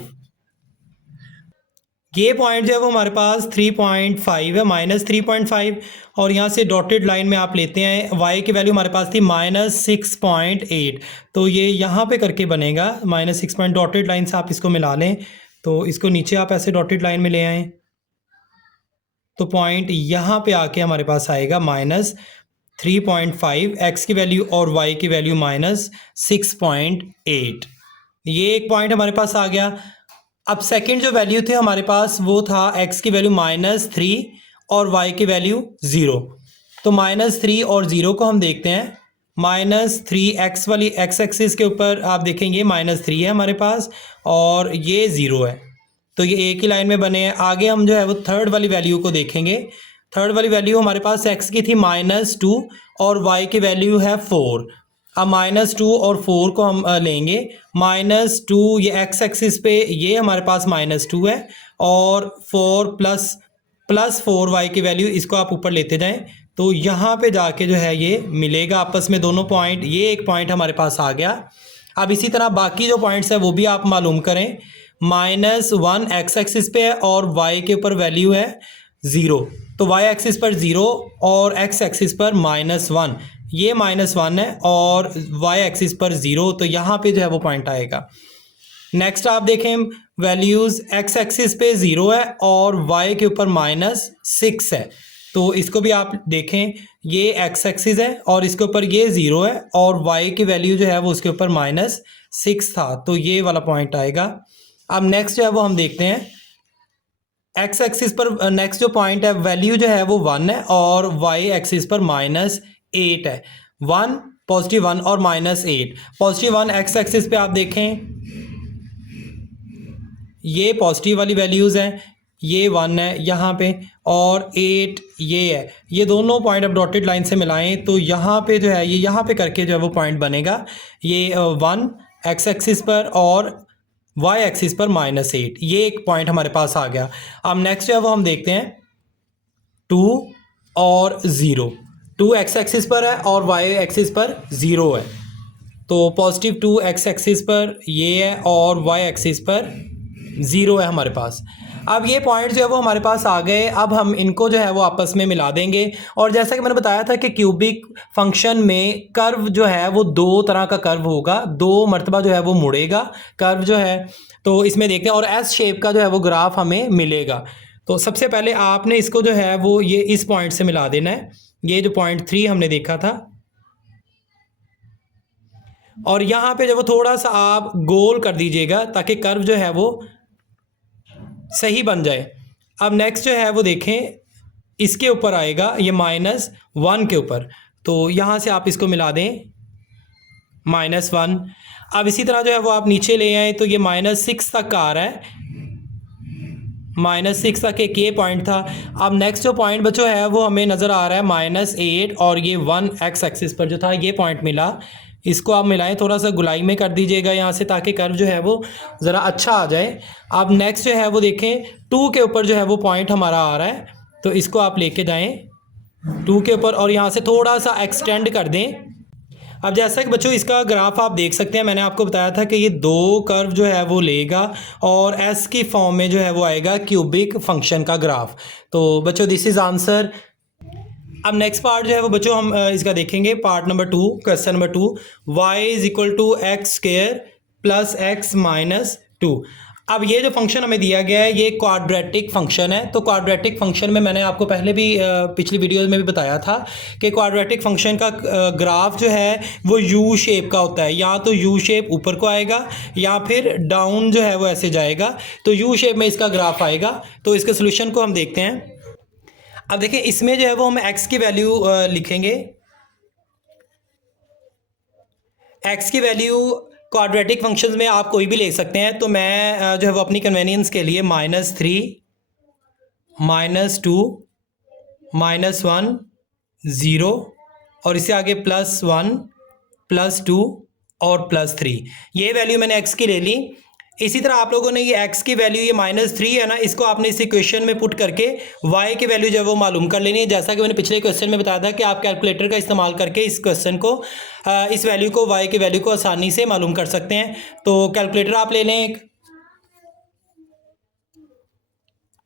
ये पॉइंट जो है वो हमारे पास 3.5 है, -3.5, और यहाँ से डॉटेड लाइन में आप लेते हैं y की वैल्यू हमारे पास थी -6.8, तो ये यहाँ पे करके बनेगा -6 पॉइंट, डॉटेड लाइन से आप इसको मिला लें, तो इसको नीचे आप ऐसे डॉटेड लाइन में ले आएँ तो पॉइंट यहाँ पे आके हमारे पास आएगा -3.5, x की वैल्यू और y की वैल्यू -6.8। ये एक पॉइंट हमारे पास आ गया। अब सेकंड जो वैल्यू थे हमारे पास वो था x की वैल्यू -3 और y की वैल्यू 0। तो -3 और 0 को हम देखते हैं। -3 x वाली x एक्सिस के ऊपर आप देखेंगे -3 है हमारे पास और ये 0 है, तो ये एक ही लाइन में बने हैं। आगे हम जो है वो थर्ड वाली वैल्यू को देखेंगे। थर्ड वाली वैल्यू हमारे पास x की थी -2 और y की वैल्यू है 4। अब -2 और 4 को हम लेंगे। -2 ये x एक्सिस पे ये हमारे पास -2 है और 4 प्लस 4y की वैल्यू, इसको आप ऊपर लेते जाएं तो यहाँ पे जाके जो है ये मिलेगा आपस में दोनों पॉइंट। ये एक पॉइंट हमारे पास आ गया। अब इसी तरह बाकी जो पॉइंट्स हैं वो भी आप मालूम करें। -1 x एक्सिस पे है और y के ऊपर वैल्यू है 0, तो y एक्सिस पर 0 और x एक्सिस पर -1, ये -1 है और y एक्सिस पर 0, तो यहाँ पे जो है वो पॉइंट आएगा। नेक्स्ट आप देखें वैल्यूज़ x एक्सिस पे 0 है और y के ऊपर -6 है, तो इसको भी आप देखें, ये x एक्सिस है और इसके ऊपर ये 0 है और y की वैल्यू जो है वो उसके ऊपर -6 था, तो ये वाला पॉइंट आएगा। अब नेक्स्ट जो है वो हम देखते हैं x एक्सिस पर नेक्स्ट जो पॉइंट है वैल्यू जो है वो 1 है और y एक्सिस पर -8 है। 1 +1 और -8, +1 x एक्सिस पे आप देखें ये पॉजिटिव वाली वैल्यूज़ हैं, ये 1 है यहाँ पे और 8 ये है। ये दोनों पॉइंट अब डॉटेड लाइन से मिलाएं तो यहाँ पे जो है ये यहाँ पे करके जो है वो पॉइंट बनेगा। ये 1 x एक्सिस पर और y एक्सिस पर -8, ये एक पॉइंट हमारे पास आ गया। अब नेक्स्ट जो है वो हम देखते हैं 2 और 0। 2 x एक्सिस पर है और y एक्सिस पर 0 है, तो +2 x एक्सिस पर ये है और y एक्सिस पर 0 है हमारे पास। अब ये पॉइंट जो है वो हमारे पास आ गए। अब हम इनको जो है वो आपस में मिला देंगे और जैसा कि मैंने बताया था कि क्यूबिक फंक्शन में कर्व जो है वो 2 तरह का कर्व होगा, 2 मरतबा जो है वो मुड़ेगा कर्व जो है। तो इसमें देखते हैं और एस शेप का जो है वो ग्राफ हमें मिलेगा। तो सबसे पहले आपने इसको जो है वो ये इस पॉइंट से मिला देना है, ये जो पॉइंट 3 हमने देखा था, और यहाँ पे जब वो थोड़ा सा आप गोल कर दीजिएगा ताकि कर्व जो है वो सही बन जाए। अब नेक्स्ट जो है वो देखें इसके ऊपर आएगा ये -1 के ऊपर, तो यहाँ से आप इसको मिला दें -1। अब इसी तरह जो है वो आप नीचे ले आए तो ये -6 तक आ रहा है, -6 तक एक ये पॉइंट था। अब नेक्स्ट जो पॉइंट बचो है वो हमें नज़र आ रहा है -8 और ये 1 x एक्सिस पर जो था ये पॉइंट मिला। इसको आप मिलाएं, थोड़ा सा गुलाई में कर दीजिएगा यहाँ से ताकि कर्व जो है वो ज़रा अच्छा आ जाए। अब नेक्स्ट जो है वो देखें 2 के ऊपर जो है वो पॉइंट हमारा आ रहा है, तो इसको आप लेके जाएं 2 के ऊपर और यहाँ से थोड़ा सा एक्सटेंड कर दें। अब जैसा कि बच्चों इसका ग्राफ आप देख सकते हैं, मैंने आपको बताया था कि ये 2 कर्व जो है वो लेगा और एस की फॉर्म में जो है वो आएगा क्यूबिक फंक्शन का ग्राफ। तो बच्चों दिस इज़ आंसर। अब नेक्स्ट पार्ट जो है वो बच्चों हम इसका देखेंगे, part number 2, question number 2, y = x² + x - 2। अब ये जो फंक्शन हमें दिया गया है ये क्वाड्रेटिक फंक्शन है। तो क्वाड्रेटिक फंक्शन में मैंने आपको पहले भी पिछली वीडियोस में भी बताया था कि क्वाड्रेटिक फंक्शन का ग्राफ जो है वो यू शेप का होता है, या तो यू शेप ऊपर को आएगा या फिर डाउन जो है वो ऐसे जाएगा, तो यू शेप में इसका ग्राफ आएगा। तो इसके सोल्यूशन को हम देखते हैं। अब देखिए इसमें जो है वो हम x की वैल्यू लिखेंगे। x की वैल्यू क्वाड्रेटिक फंक्शंस में आप कोई भी ले सकते हैं, तो मैं जो है वो अपनी कन्वीनियंस के लिए -3 -2 -1 0 और इससे आगे +1 +2 और +3, ये वैल्यू मैंने x की ले ली। इसी तरह आप लोगों ने ये x की वैल्यू ये -3 है ना, इसको आपने इस इक्वेशन में पुट करके y की वैल्यू जो है वो मालूम कर लेनी है। जैसा कि मैंने पिछले क्वेश्चन में बताया था कि आप कैलकुलेटर का इस्तेमाल करके इस क्वेश्चन को इस वैल्यू को y की वैल्यू को आसानी से मालूम कर सकते हैं। तो कैलकुलेटर आप ले लें एक,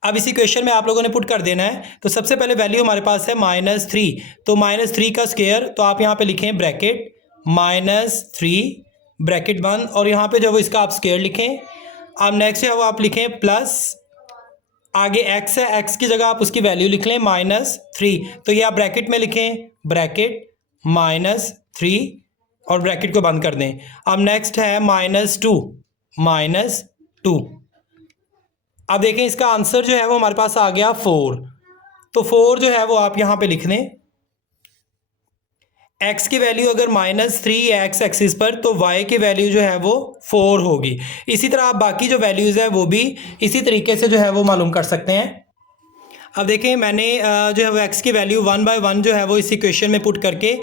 अब इसी क्वेश्चन में आप लोगों ने पुट कर देना है। तो सबसे पहले वैल्यू हमारे पास है -3, तो -3 का स्क्वायर, तो आप यहाँ पे लिखें ब्रैकेट -3 ब्रैकेट 1 और यहाँ पे जो वो इसका आप स्क्वायर लिखें। अब नेक्स्ट है वो आप लिखें प्लस, आगे x है, x की जगह आप उसकी वैल्यू लिख लें -3, तो ये आप ब्रैकेट में लिखें ब्रैकेट -3 और ब्रैकेट को बंद कर दें। अब नेक्स्ट है -2 अब देखें इसका आंसर जो है वो हमारे पास आ गया 4, तो 4 जो है वो आप यहाँ पे लिख दें। x की वैल्यू अगर -3 है x एक्सिस पर, तो y की वैल्यू जो है वो 4 होगी। इसी तरह आप बाकी जो वैल्यूज़ है वो भी इसी तरीके से जो है वो मालूम कर सकते हैं। अब देखें मैंने जो है वो x की वैल्यू 1 बाय 1 जो है वो इस इक्वेशन में पुट करके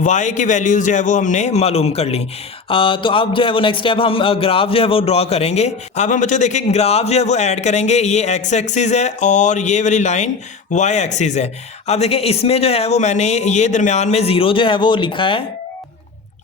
y की वैल्यूज़ जो है वो हमने मालूम कर ली। तो अब जो है वो नेक्स्ट स्टेप हम ग्राफ जो है वो ड्रॉ करेंगे। अब हम बच्चों देखें ग्राफ जो है वो ऐड करेंगे, ये x एक्सिस है और ये वाली लाइन y एक्सिस है। अब देखें इसमें जो है वो मैंने ये दरमियान में 0 जो है वो लिखा है।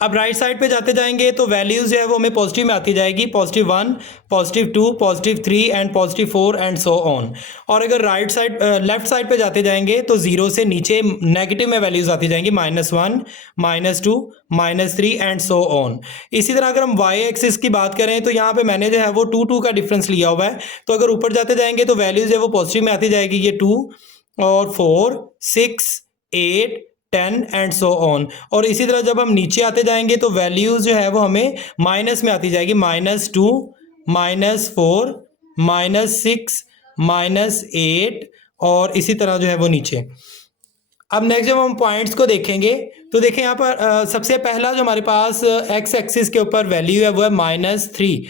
अब राइट साइड पे जाते जाएंगे तो वैल्यूज़ जो है वो हमें पॉजिटिव में आती जाएगी, +1 +2 +3 एंड +4 एंड सो ऑन। और अगर राइट साइड लेफ्ट साइड पे जाते जाएंगे तो 0 से नीचे नेगेटिव में वैल्यूज़ आती जाएंगी, -1 -2 -3 एंड सो ऑन। इसी तरह अगर हम y एक्सिस की बात करें तो यहाँ पे मैंने जो है वो 2 का डिफरेंस लिया हुआ है, तो अगर ऊपर जाते जाएंगे तो वैल्यूज़ जो है वो पॉजिटिव में आती जाएगी, ये 2 और 4 6 8 10 एंड सो ऑन। और इसी तरह जब हम नीचे आते जाएंगे तो वैल्यूज़ जो है वो हमें माइनस में आती जाएगी, -2 -4 -6 -8 और इसी तरह जो है वो नीचे। अब नेक्स्ट जब हम पॉइंट्स को देखेंगे तो देखें यहाँ पर सबसे पहला जो हमारे पास x एक्सिस के ऊपर वैल्यू है वो है -3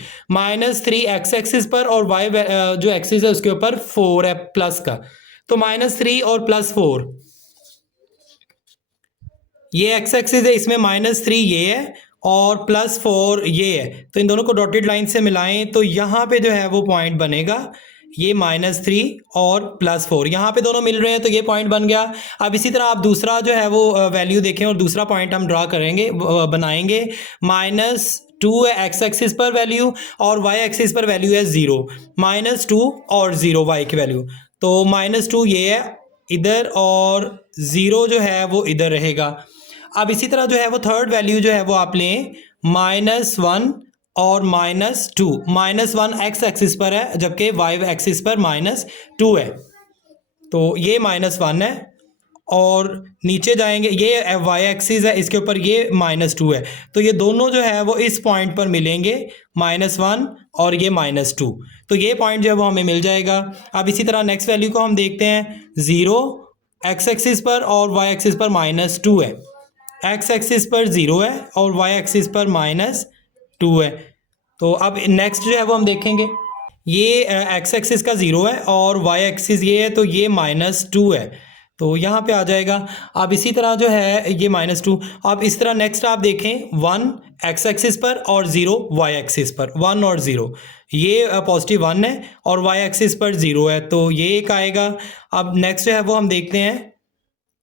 x एक्सिस पर, और y जो एक्सिस है उसके ऊपर 4 है प्लस का, तो -3 और +4 ये x एक्सिस है, इसमें -3 ये है और +4 ये है, तो इन दोनों को डॉटेड लाइन से मिलाएं तो यहाँ पे जो है वो पॉइंट बनेगा, ये -3 और +4 यहाँ पे दोनों मिल रहे हैं तो ये पॉइंट बन गया। अब इसी तरह आप दूसरा जो है वो वैल्यू देखें और दूसरा पॉइंट हम ड्रा करेंगे, बनाएंगे। -2 है x एक्सिस पर वैल्यू और y एक्सिस पर वैल्यू है 0, -2 और 0 y की वैल्यू, तो -2 ये है इधर और 0 जो है वो इधर रहेगा। अब इसी तरह जो है वो थर्ड वैल्यू जो है वो आप लें -1 और -2, -1 x एक्सिस पर है जबकि y एक्सिस पर -2 है, तो ये -1 है और नीचे जाएंगे ये y एक्सिस है, इसके ऊपर ये -2 है, तो ये दोनों जो है वो इस पॉइंट पर मिलेंगे, -1 और ये -2, तो ये पॉइंट जो है वो हमें मिल जाएगा। अब इसी तरह नेक्स्ट वैल्यू को हम देखते हैं, 0 x एक्सिस पर और y एक्सिस पर -2 है, x एक्सिस पर 0 है और y एक्सिस पर -2 है। तो अब नेक्स्ट जो है वो हम देखेंगे, ये x एक्सिस का 0 है और y एक्सिस ये है, तो ये -2 है, तो यहाँ पे आ जाएगा। अब इसी तरह जो है ये -2, अब इस तरह नेक्स्ट आप देखें 1 x एक्सिस पर और 0 y एक्सिस पर, 1 और 0, ये +1 है और y एक्सिस पर 0 है, तो ये एक आएगा। अब नेक्स्ट जो है वो हम देखते हैं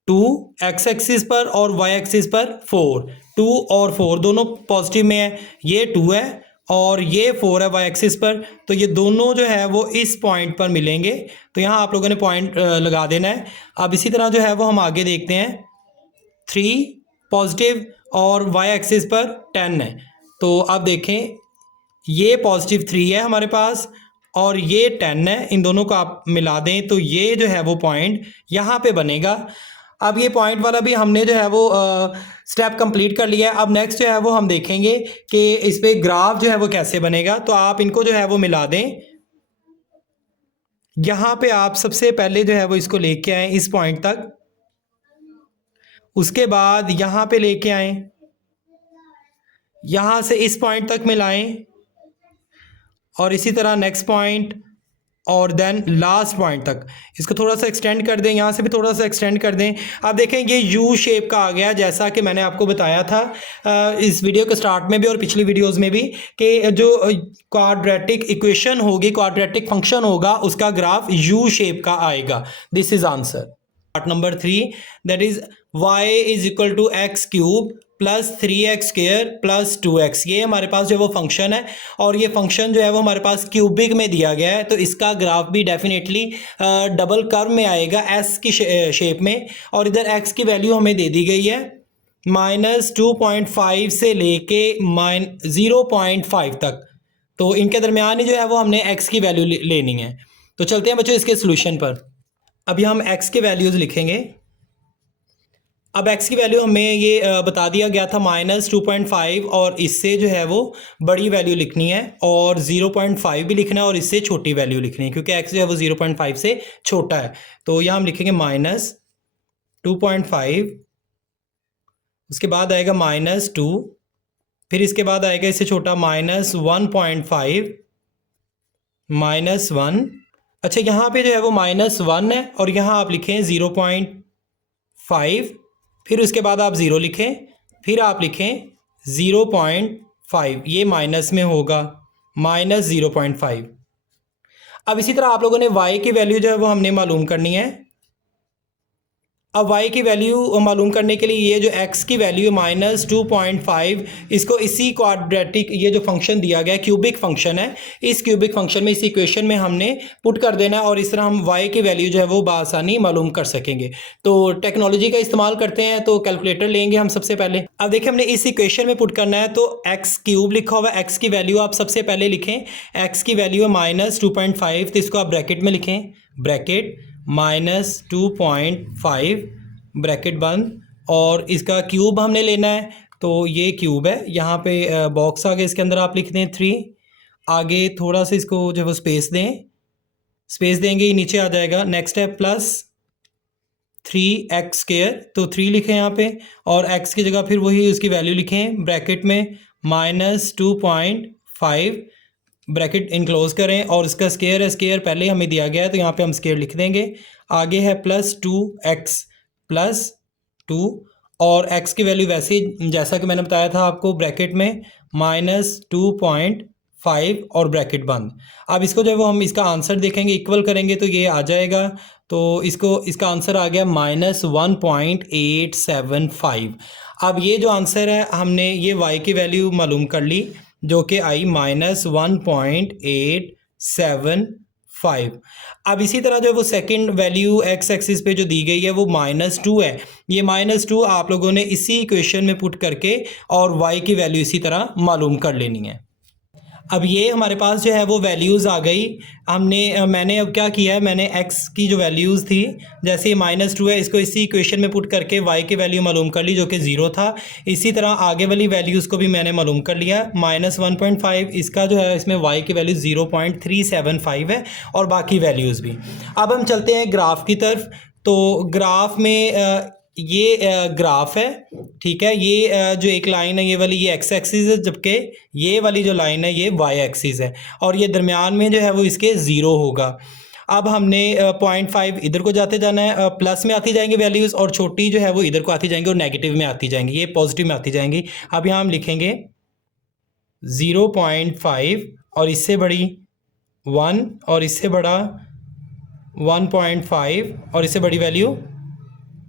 2 x एक्सिस पर और y एक्सिस पर 4, 2 और 4 दोनों पॉजिटिव में है, ये 2 है और ये 4 है y एक्सिस पर, तो ये दोनों जो है वो इस पॉइंट पर मिलेंगे, तो यहाँ आप लोगों ने पॉइंट लगा देना है। अब इसी तरह जो है वो हम आगे देखते हैं, 3 पॉजिटिव और y एक्सिस पर 10 है, तो अब देखें ये +3 है हमारे पास और ये 10 है, इन दोनों को आप मिला दें तो ये जो है वो पॉइंट यहाँ पे बनेगा। अब ये पॉइंट वाला भी हमने जो है वो स्टेप कंप्लीट कर लिया है। अब नेक्स्ट जो है वो हम देखेंगे कि इस पे ग्राफ जो है वो कैसे बनेगा, तो आप इनको जो है वो मिला दें। यहाँ पे आप सबसे पहले जो है वो इसको लेके आए इस पॉइंट तक, उसके बाद यहाँ पे लेके आए, यहाँ से इस पॉइंट तक मिलाएं और इसी तरह नेक्स्ट पॉइंट और देन लास्ट पॉइंट तक इसको थोड़ा सा एक्सटेंड कर दें, यहाँ से भी थोड़ा सा एक्सटेंड कर दें। अब देखें ये यू शेप का आ गया, जैसा कि मैंने आपको बताया था इस वीडियो के स्टार्ट में भी और पिछली वीडियोस में भी कि जो क्वाड्रेटिक इक्वेशन होगी, क्वाड्रेटिक फंक्शन होगा, उसका ग्राफ यू शेप का आएगा। This is answer part number 3, that is y is equal to x cube plus 3x² plus 2x, ये हमारे पास जो है वो फंक्शन है और ये फंक्शन जो है वो हमारे पास क्यूबिक में दिया गया है, तो इसका ग्राफ भी डेफिनेटली डबल कर्व में आएगा एस की शेप में। और इधर x की वैल्यू हमें दे दी गई है -2.5 से लेके -0.5 तक, तो इनके दरमियान ही जो है वो हमने x की वैल्यू लेनी है। तो चलते हैं बच्चों इसके सोल्यूशन पर। अभी हम x के वैल्यूज़ लिखेंगे। अब x की वैल्यू हमें ये बता दिया गया था -2.5, और इससे जो है वो बड़ी वैल्यू लिखनी है और 0.5 भी लिखना है और इससे छोटी वैल्यू लिखनी है, क्योंकि x जो है वो 0.5 से छोटा है। तो यहाँ हम लिखेंगे -2.5, उसके बाद आएगा -2, फिर इसके बाद आएगा इससे छोटा -1.5, -1। अच्छा, यहाँ पे जो है वो -1 है और यहाँ आप लिखें 0.5, फिर उसके बाद आप 0 लिखें, फिर आप लिखें 0.5, ये माइनस में होगा -0.5। अब इसी तरह आप लोगों ने y की वैल्यू जो है वो हमने मालूम करनी है। अब y की वैल्यू मालूम करने के लिए ये जो x की वैल्यू -2.5, इसको इसी क्वाड्रेटिक ये जो फंक्शन दिया गया है क्यूबिक फंक्शन है, इस क्यूबिक फंक्शन में इस इक्वेशन में हमने पुट कर देना है और इस तरह हम y की वैल्यू जो है वो बासानी मालूम कर सकेंगे। तो टेक्नोलॉजी का इस्तेमाल करते हैं, तो कैलकुलेटर लेंगे हम सबसे पहले। अब देखिए हमने इस इक्वेशन में पुट करना है, तो x³ लिखा हुआ है, x की वैल्यू आप सबसे पहले लिखें, x की वैल्यू है -2.5, तो इसको आप ब्रैकेट में लिखें, ब्रैकेट -2.5 ब्रैकेट बंद, और इसका क्यूब हमने लेना है, तो ये क्यूब है, यहाँ पे बॉक्स आगे इसके अंदर आप लिख दें 3, आगे थोड़ा सा इसको जो है वो स्पेस दें, स्पेस देंगे ये नीचे आ जाएगा। नेक्स्ट है +3x², तो 3 लिखें यहाँ पे और x की जगह फिर वही उसकी वैल्यू लिखें, ब्रैकेट में -2.5 ब्रैकेट इनक्लोज करें और इसका स्केयर है, स्केयर पहले हमें दिया गया है तो यहाँ पे हम स्केयर लिख देंगे। आगे है +2x +2 और x की वैल्यू वैसे ही जैसा कि मैंने बताया था आपको, ब्रैकेट में -2.5 और ब्रैकेट बंद। अब इसको जो है वो हम इसका आंसर देखेंगे, इक्वल करेंगे तो ये आ जाएगा, तो इसका आंसर आ गया -1.875। अब ये जो आंसर है हमने ये y की वैल्यू मालूम कर ली जो कि आई -1.875। अब इसी तरह जो है वो सेकंड वैल्यू x एक्सिस पे जो दी गई है वो -2 है, ये -2 आप लोगों ने इसी इक्वेशन में पुट करके और y की वैल्यू इसी तरह मालूम कर लेनी है। अब ये हमारे पास जो है वो वैल्यूज़ आ गई, मैंने अब क्या किया है, मैंने x की जो वैल्यूज़ थी, जैसे -2 है, इसको इसी इक्वेशन में पुट करके y की वैल्यू मालूम कर ली जो कि 0 था। इसी तरह आगे वाली वैल्यूज़ को भी मैंने मालूम कर लिया, -1.5, इसका जो है इसमें y की वैल्यू 0.375 है और बाकी वैल्यूज़ भी। अब हम चलते हैं ग्राफ की तरफ। तो ग्राफ में ये ग्राफ है, ठीक है, ये जो एक लाइन है ये वाली, ये x एक्सिस है, जबकि ये वाली जो लाइन है ये y एक्सिस है और ये दरमियान में जो है वो इसके 0 होगा। अब हमने 0.5 इधर को जाते जाना है, प्लस में आती जाएंगी वैल्यूज़ और छोटी जो है वो इधर को आती जाएंगी और नेगेटिव में आती जाएंगी, ये पॉजिटिव में आती जाएंगी। अब यहाँ हम लिखेंगे 0.5 और इससे बड़ी 1 और इससे बड़ा 1.5 और इससे बड़ी वैल्यू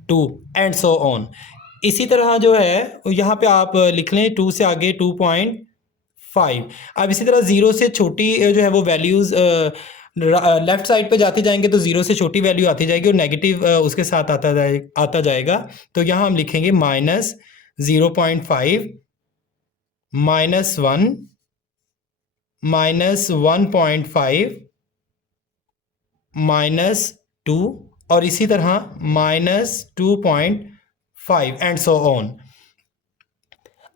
2 एंड सो ऑन। इसी तरह जो है यहाँ पे आप लिख लें 2 से आगे 2.5। अब इसी तरह 0 से छोटी जो है वो वैल्यूज़ लेफ़्ट साइड पे जाते जाएंगे तो 0 से छोटी वैल्यू आती जाएगी और नेगेटिव उसके साथ आता जाएगा। तो यहाँ हम लिखेंगे -0.5 -1 -1.5 -2 और इसी तरह -2.5 एंड सो ऑन।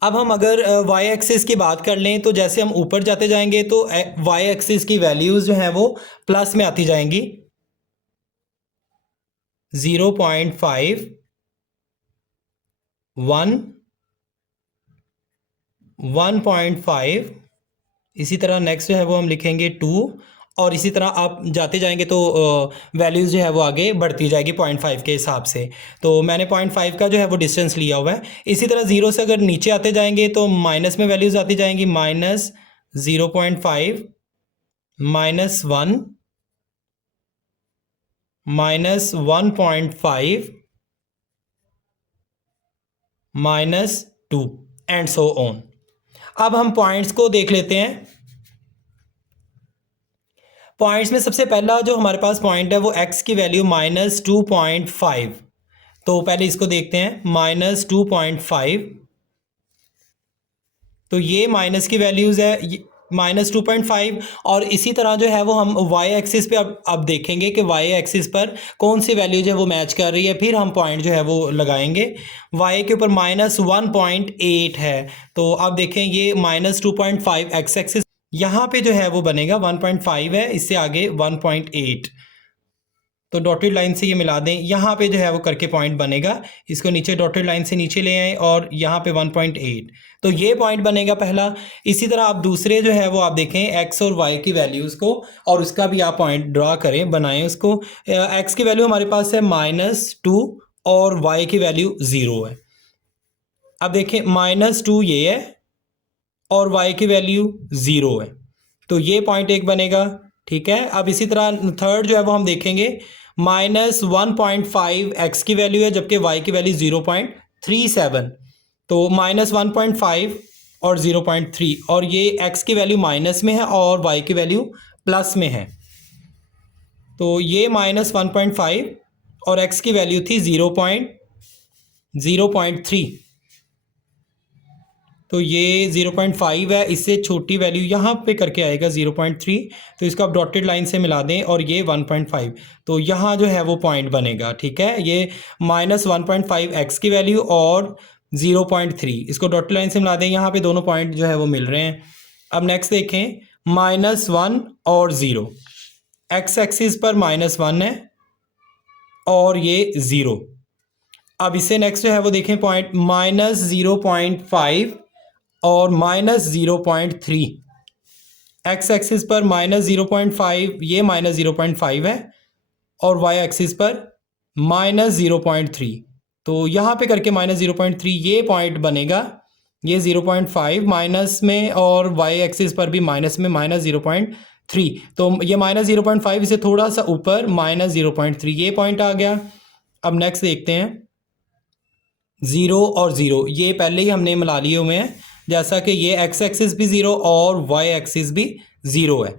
अब हम अगर y एक्सिस की बात कर लें तो जैसे हम ऊपर जाते जाएंगे तो y एक्सिस की वैल्यूज़ जो हैं वो प्लस में आती जाएंगी, 0.5 1 1.5, इसी तरह नेक्स्ट जो है वो हम लिखेंगे 2 और इसी तरह आप जाते जाएंगे तो वैल्यूज़ जो है वो आगे बढ़ती जाएगी 0.5 के हिसाब से। तो मैंने 0.5 का जो है वो डिस्टेंस लिया हुआ है। इसी तरह 0 से अगर नीचे आते जाएंगे तो माइनस में वैल्यूज़ आती जाएंगी, -0.5 -1 -1.5 2 एंड सो ऑन। अब हम पॉइंट्स को देख लेते हैं। पॉइंट्स में सबसे पहला जो हमारे पास पॉइंट है वो x की वैल्यू -2.5। तो पहले इसको देखते हैं, -2.5। तो ये माइनस की वैल्यूज़ है, -2.5। और इसी तरह जो है वो हम y एक्सिस पे अब देखेंगे कि y एक्सिस पर कौन सी वैल्यू जो है वो मैच कर रही है, फिर हम पॉइंट जो है वो लगाएंगे। y के ऊपर -1.8 है, तो अब देखें ये -2.5 x एक्सिस यहाँ पे जो है वो बनेगा 1.5 है, इससे आगे 1.8। तो डॉटेड लाइन से ये मिला दें, यहाँ पे जो है वो करके पॉइंट बनेगा। इसको नीचे डॉटेड लाइन से नीचे ले आए और यहाँ पे 1.8, तो ये पॉइंट बनेगा पहला। इसी तरह आप दूसरे जो है वो आप देखें x और y की वैल्यूज़ को, और उसका भी आप पॉइंट ड्रा करें, बनाएं उसको। x की वैल्यू हमारे पास है -2 और y की वैल्यू 0 है। अब देखें -2 ये है और y की वैल्यू 0 है, तो ये पॉइंट एक बनेगा। ठीक है, अब इसी तरह थर्ड जो है वो हम देखेंगे, -1.5 x की वैल्यू है जबकि y की वैल्यू 0.37। तो -1.5 और 0.3, और ये x की वैल्यू माइनस में है और y की वैल्यू प्लस में है। तो ये -1.5 और x की वैल्यू थी 0.3, तो ये 0.5 है, इससे छोटी वैल्यू यहाँ पे करके आएगा 0.3। तो इसको आप डॉटेड लाइन से मिला दें और ये 1.5, तो यहाँ जो है वो पॉइंट बनेगा। ठीक है, ये -1.5 x की वैल्यू और 0.3, इसको डॉटेड लाइन से मिला दें, यहाँ पे दोनों पॉइंट जो है वो मिल रहे हैं। अब नेक्स्ट देखें, -1 और 0, x एक्सिस पर -1 है और ये 0। अब इससे नेक्स्ट जो है वो देखें पॉइंट -0.5 और -0.3, x एक्सिस पर -0.5, ये -0.5 है, और y एक्सिस पर -0.3। तो यहाँ पे करके -0.3 ये पॉइंट बनेगा। ये 0.5 माइनस में और y एक्सिस पर भी माइनस में -0.3, तो ये -0.5 से थोड़ा सा ऊपर -0.3, ये पॉइंट आ गया। अब नेक्स्ट देखते हैं, 0 और 0 ये पहले ही हमने मिला लिए हुए हैं, जैसा कि ये x एक्सिस भी 0 और y एक्सिस भी 0 है।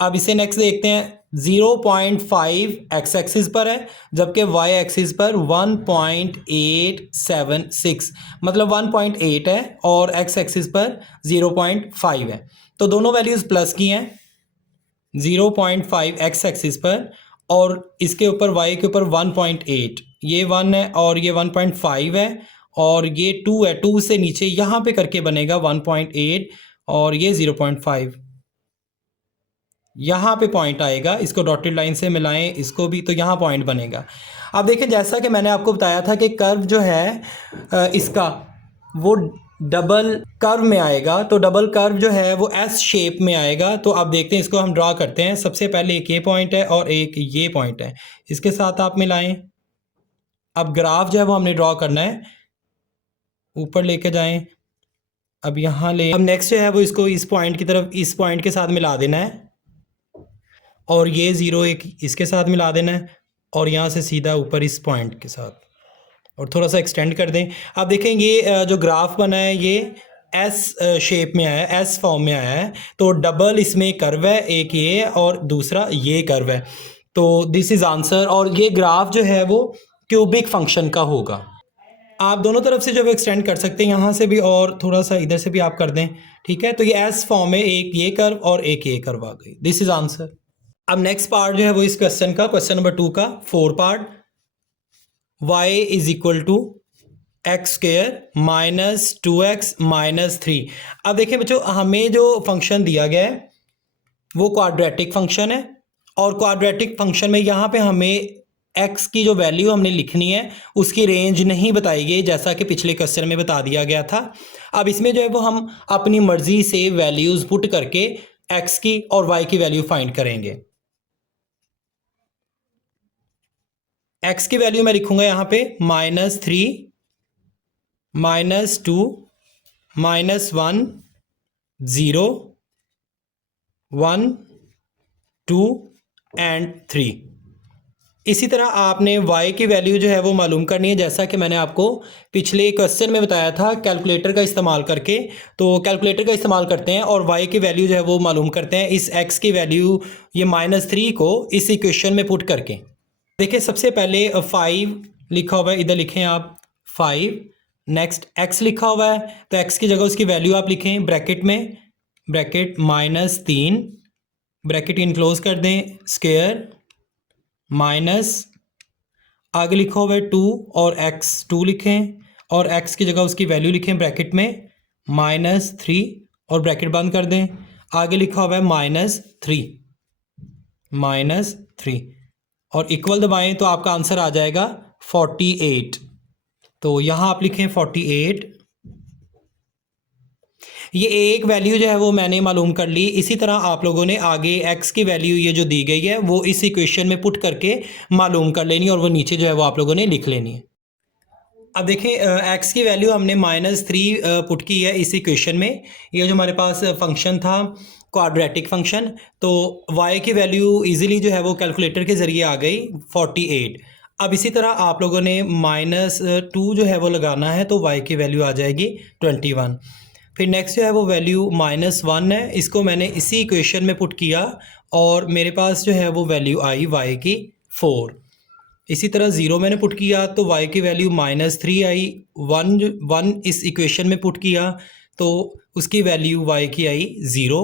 अब इसे नेक्स्ट देखते हैं, 0.5 x एक्सिस पर है जबकि y एक्सिस पर 1.876, मतलब 1.8 है और x एक्सिस पर 0.5 है। तो दोनों वैल्यूज़ प्लस की हैं, 0.5 x एक्सिस पर और इसके ऊपर y के ऊपर 1.8, ये 1 है और ये 1.5 है और ये 2 है, 2 से नीचे यहाँ पे करके बनेगा 1.8 और ये 0.5, यहाँ पे पॉइंट आएगा। इसको डॉटेड लाइन से मिलाएं इसको भी, तो यहाँ पॉइंट बनेगा। अब देखें, जैसा कि मैंने आपको बताया था कि कर्व जो है इसका वो डबल कर्व में आएगा, तो डबल कर्व जो है वो एस शेप में आएगा। तो आप देखते हैं, इसको हम ड्रा करते हैं। सबसे पहले एक ये पॉइंट है और एक ये पॉइंट है, इसके साथ आप मिलाएं। अब ग्राफ जो है वो हमने ड्रॉ करना है, ऊपर लेके जाएं, अब यहाँ ले, अब नेक्स्ट जो है वो इसको इस पॉइंट की तरफ इस पॉइंट के साथ मिला देना है और ये 0 एक इसके साथ मिला देना है और यहाँ से सीधा ऊपर इस पॉइंट के साथ और थोड़ा सा एक्सटेंड कर दें। अब देखें, ये जो ग्राफ बना है ये एस शेप में आया है, एस फॉर्म में आया है, तो डबल इसमें कर्व है, एक ये और दूसरा ये कर्व है। तो दिस इज़ आंसर, और ये ग्राफ जो है वो क्यूबिक फंक्शन का होगा। आप दोनों तरफ से जब एक्सटेंड कर सकते हैं, यहाँ से भी और थोड़ा सा इधर से भी आप कर दें। ठीक है, तो ये एस फॉर्म है, एक ये कर्व और एक ये कर्व आ गई। This is answer. अब नेक्स्ट पार्ट जो है वो इस क्वेश्चन का, क्वेश्चन नंबर 2 का 4 part, y is equal to x square minus 2x minus 3। अब देखिए बच्चों, हमें जो फंक्शन दिया गया है वो क्वाड्रेटिक फंक्शन है, और क्वाड्रेटिक फंक्शन में यहाँ पे हमें x की जो वैल्यू हमने लिखनी है उसकी रेंज नहीं बताई गई, जैसा कि पिछले क्वेश्चन में बता दिया गया था। अब इसमें जो है वो हम अपनी मर्जी से वैल्यूज़ पुट करके x की और y की वैल्यू फाइंड करेंगे। x की वैल्यू मैं लिखूंगा यहाँ पे -3 -2 -1 0 1 2 एंड 3। इसी तरह आपने y की वैल्यू जो है वो मालूम करनी है, जैसा कि मैंने आपको पिछले क्वेश्चन में बताया था कैलकुलेटर का इस्तेमाल करके। तो कैलकुलेटर का इस्तेमाल करते हैं और y की वैल्यू जो है वो मालूम करते हैं इस x की वैल्यू ये -3 को इस इक्वेशन में पुट करके। देखिए सबसे पहले 5 लिखा हुआ है, इधर लिखें आप 5। नेक्स्ट x लिखा हुआ है तो x की जगह उसकी वैल्यू आप लिखें ब्रैकेट में, ब्रैकेट -3 ब्रैकेट इनक्लोज कर दें स्क्वायर माइनस आगे लिखा हुआ है 2 और x2 लिखें और x की जगह उसकी वैल्यू लिखें ब्रैकेट में -3 और ब्रैकेट बंद कर दें। आगे लिखा हुआ है -3 और इक्वल दबाएं तो आपका आंसर आ जाएगा 48। तो यहाँ आप लिखें 48। ये एक वैल्यू जो है वो मैंने मालूम कर ली। इसी तरह आप लोगों ने आगे x की वैल्यू ये जो दी गई है वो इस इक्वेशन में पुट करके मालूम कर लेनी और वो नीचे जो है वो आप लोगों ने लिख लेनी है। अब देखें x की वैल्यू हमने -3 पुट की है इस इक्वेशन में। ये जो हमारे पास फंक्शन था क्वाड्रेटिक फंक्शन, तो y की वैल्यू इजीली जो है वो कैलकुलेटर के ज़रिए आ गई 48। अब इसी तरह आप लोगों ने -2 जो है वो लगाना है तो y की वैल्यू आ जाएगी 21। फिर नेक्स्ट जो है वो वैल्यू -1 है, इसको मैंने इसी इक्वेशन में पुट किया और मेरे पास जो है वो वैल्यू आई y की 4। इसी तरह 0 मैंने पुट किया तो y की वैल्यू -3 आई। 1 इस इक्वेशन में पुट किया तो उसकी वैल्यू y की आई 0।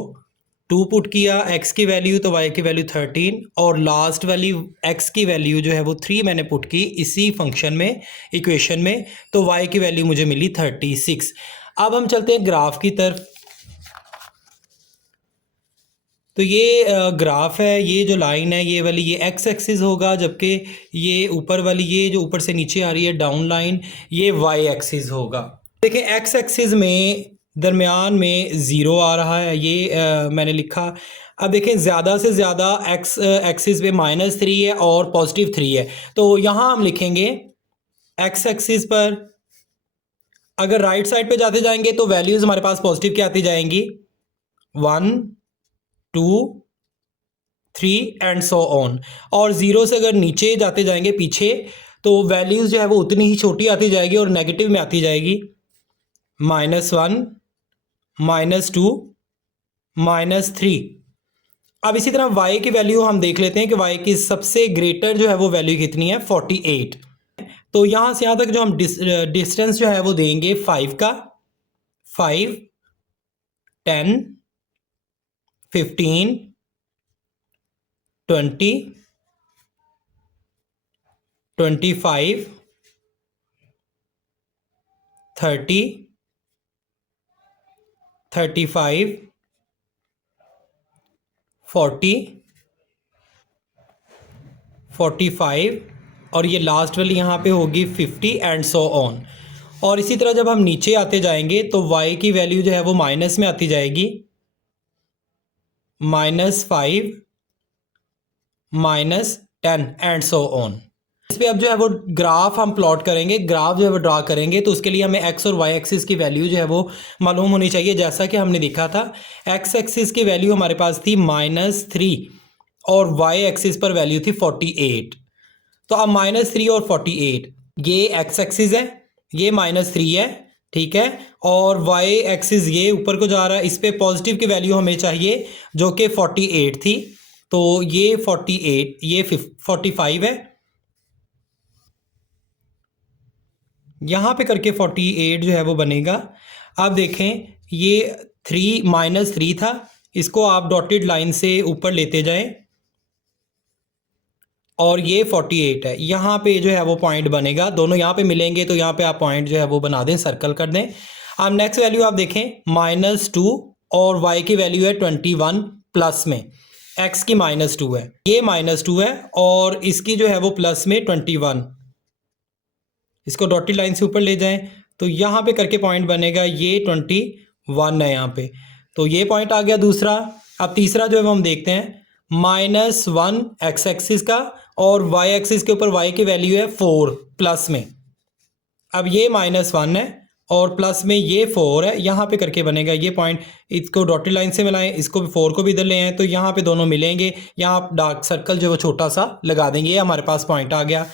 2 पुट किया x की वैल्यू तो y की वैल्यू 13 और लास्ट वाली x की वैल्यू जो है वो 3 मैंने पुट की इसी फंक्शन में इक्वेशन में, तो y की वैल्यू मुझे मिली 36। अब हम चलते हैं ग्राफ की तरफ। तो ये ग्राफ है, ये जो लाइन है ये वाली ये x एक्सिस होगा, जबकि ये ऊपर वाली ये जो ऊपर से नीचे आ रही है डाउन लाइन ये y एक्सिस होगा। देखिए x एक्सिस में दरमियान में 0 आ रहा है, ये मैंने लिखा। अब देखें ज़्यादा से ज़्यादा x एक्सिस पे -3 है और +3 है, तो यहाँ हम लिखेंगे x एक्सिस पर अगर राइट साइड पे जाते जाएंगे तो वैल्यूज़ हमारे पास पॉजिटिव की आती जाएंगी 1 2 3 एंड सो ऑन, और 0 से अगर नीचे जाते जाएंगे पीछे तो वैल्यूज़ जो है वो उतनी ही छोटी आती जाएगी और नेगेटिव में आती जाएगी -1 -2 -3। अब इसी तरह y की वैल्यू हम देख लेते हैं कि y की सबसे ग्रेटर जो है वो वैल्यू कितनी है 48। तो यहाँ से यहाँ तक जो हम डिस्टेंस जो है वो देंगे 5 का, 5 10 15 20 25 30 35 40 45 और ये लास्ट वाली यहाँ पे होगी 50 एंड सो ऑन। और इसी तरह जब हम नीचे आते जाएंगे तो y की वैल्यू जो है वो माइनस में आती जाएगी -5 -10 एंड सो ऑन। इस पे अब जो है वो ग्राफ हम प्लॉट करेंगे, ग्राफ जो है वो ड्रा करेंगे, तो उसके लिए हमें x और y एक्सिस की वैल्यू जो है वो मालूम होनी चाहिए। जैसा कि हमने देखा था x एक्सिस की वैल्यू हमारे पास थी -3 और y एक्सिस पर वैल्यू थी 48। तो अब -3 और 48 ये x एक्सिस है, ये -3 है, ठीक है, और y एक्सिस ये ऊपर को जा रहा है, इस पे पॉजिटिव की वैल्यू हमें चाहिए जो कि 48 थी, तो ये 48 ये 45 है, यहाँ पे करके 48 जो है वो बनेगा। अब देखें ये -3 था, इसको आप डॉटेड लाइन से ऊपर लेते जाएं और ये 48 है, यहाँ पे जो है वो पॉइंट बनेगा, दोनों यहाँ पे मिलेंगे तो यहाँ पे आप पॉइंट जो है वो बना दें, सर्कल कर दें। अब नेक्स्ट वैल्यू आप देखें -2 और y की वैल्यू है 21 प्लस में, x की -2 है, ये -2 है और इसकी जो है वो प्लस में 21, इसको डॉटेड लाइन से ऊपर ले जाएं तो यहाँ पे करके पॉइंट बनेगा, ये 21 है यहाँ पे, तो ये पॉइंट आ गया दूसरा। अब तीसरा जो है वो हम देखते हैं -1 x एक्सिस का और y एक्सिस के ऊपर y की वैल्यू है 4 प्लस में। अब ये -1 है और प्लस में ये 4 है, यहाँ पे करके बनेगा ये पॉइंट। इसको डॉटेड लाइन से मिलाएं, इसको भी 4 को भी इधर ले आए तो यहाँ पे दोनों मिलेंगे। यहाँ आप डार्क सर्कल जो वो छोटा सा लगा देंगे, ये हमारे पास पॉइंट आ गया।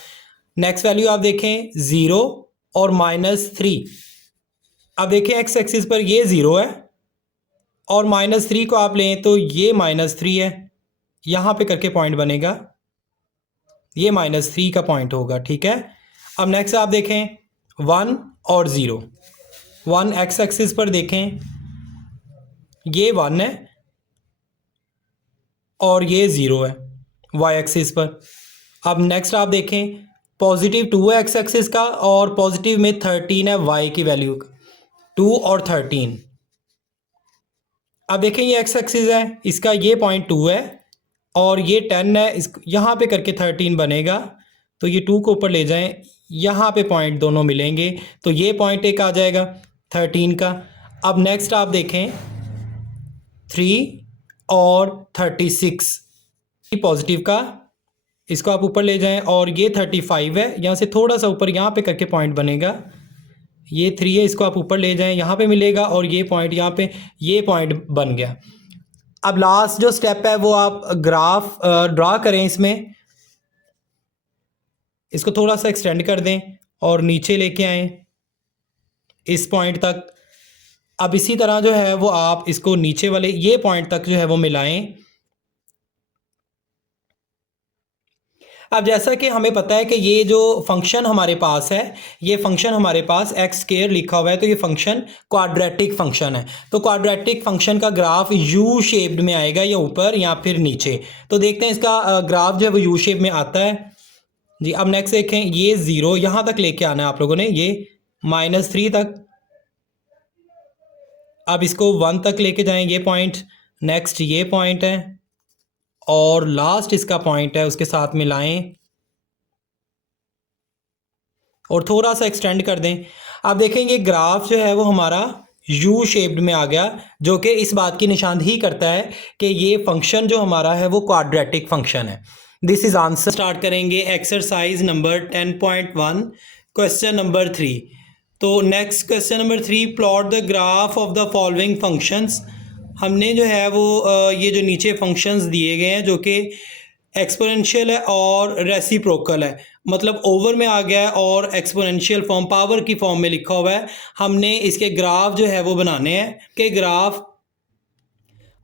नेक्स्ट वैल्यू आप देखें 0 और -3। अब देखें एक्स एक्सिस पर ये 0 है और -3 को आप लें तो ये -3 है, यहाँ पे करके पॉइंट बनेगा, ये -3 का पॉइंट होगा, ठीक है। अब नेक्स्ट आप देखें 1 और 0। 1 एक्स एक्सिस पर देखें ये 1 है और ये 0 है वाई एक्सिस पर। अब नेक्स्ट आप देखें +2 है एक्स एक्सिस का और पॉजिटिव में 13 है वाई की वैल्यू, 2 और 13। अब देखें ये एक्स एक्सिस है, इसका ये पॉइंट 2 है और ये 10 है, इस यहाँ पे करके 13 बनेगा। तो ये 2 को ऊपर ले जाएं, यहाँ पे पॉइंट दोनों मिलेंगे तो ये पॉइंट एक आ जाएगा 13 का। अब नेक्स्ट आप देखें 3 और 36 पॉजिटिव का, इसको आप ऊपर ले जाएं और ये 35 है, यहाँ से थोड़ा सा ऊपर यहाँ पे करके पॉइंट बनेगा। ये 3 है, इसको आप ऊपर ले जाएं, यहाँ पे मिलेगा और ये पॉइंट यहाँ पे, ये पॉइंट बन गया। अब लास्ट जो स्टेप है वो आप ग्राफ ड्रा करें इसमें, इसको थोड़ा सा एक्सटेंड कर दें और नीचे लेके आएं इस पॉइंट तक। अब इसी तरह जो है वो आप इसको नीचे वाले ये पॉइंट तक जो है वो मिलाएं। अब जैसा कि हमें पता है कि ये जो फंक्शन हमारे पास है, ये फंक्शन हमारे पास x² लिखा हुआ है, तो ये फंक्शन क्वाड्रेटिक फंक्शन है। तो क्वाड्रेटिक फंक्शन का ग्राफ यू शेप्ड में आएगा, या ऊपर या फिर नीचे। तो देखते हैं इसका ग्राफ जो है वो यू शेप में आता है जी। अब नेक्स्ट देखें ये 0 यहाँ तक लेके आना है आप लोगों ने, ये -3 तक। अब इसको 1 तक लेके जाएं, ये पॉइंट, नेक्स्ट ये पॉइंट है और लास्ट इसका पॉइंट है, उसके साथ मिलाएं और थोड़ा सा एक्सटेंड कर दें। अब देखेंगे ग्राफ जो है वो हमारा यू शेप्ड में आ गया, जो कि इस बात की निशानदही करता है कि ये फंक्शन जो हमारा है वो क्वाड्रेटिक फंक्शन है। This is answer. स्टार्ट करेंगे एक्सरसाइज नंबर 10.1 क्वेश्चन नंबर 3। तो next question number 3, plot the graph of the following functions. हमने जो है वो ये जो नीचे फंक्शंस दिए गए हैं जो कि एक्सपोनेंशियल है और रेसिप्रोकल है, मतलब ओवर में आ गया है और एक्सपोनेंशियल फॉर्म पावर की फॉर्म में लिखा हुआ है। हमने इसके ग्राफ जो है वो बनाने हैं कि ग्राफ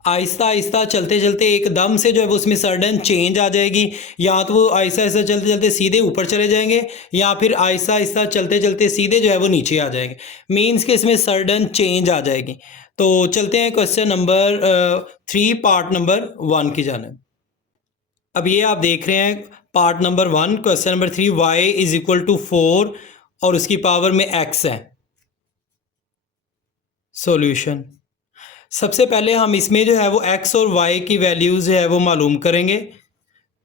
आहिस्ता आहिस्ता चलते चलते एकदम से जो है वो उसमें सडन चेंज आ जाएगी, या तो वो आहिस्ता आहिस्ता चलते चलते सीधे ऊपर चले जाएंगे या फिर आहिस्ता आहिस्ता चलते चलते सीधे जो है वो नीचे आ जाएंगे। मीन्स कि इसमें सडन चेंज आ जाएगी। तो चलते हैं क्वेश्चन नंबर 3 पार्ट नंबर 1 की जानिब। अब ये आप देख रहे हैं part number 1 question number 3, y = 4 और उसकी पावर में x है। सॉल्यूशन, सबसे पहले हम इसमें जो है वो x और y की वैल्यूज़ है वो मालूम करेंगे।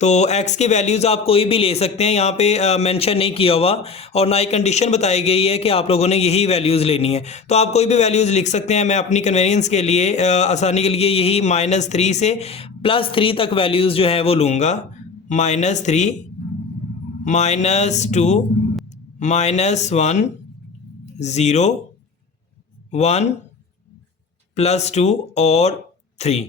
तो x की वैल्यूज़ आप कोई भी ले सकते हैं, यहाँ पे मेंशन नहीं किया हुआ और ना ही कंडीशन बताई गई है कि आप लोगों ने यही वैल्यूज़ लेनी है। तो आप कोई भी वैल्यूज़ लिख सकते हैं। मैं अपनी कन्वीनियंस के लिए आसानी के लिए यही -3 से +3 तक वैल्यूज़ जो है वो लूँगा। -3, -2, -1, 0, 1, +2 और 3।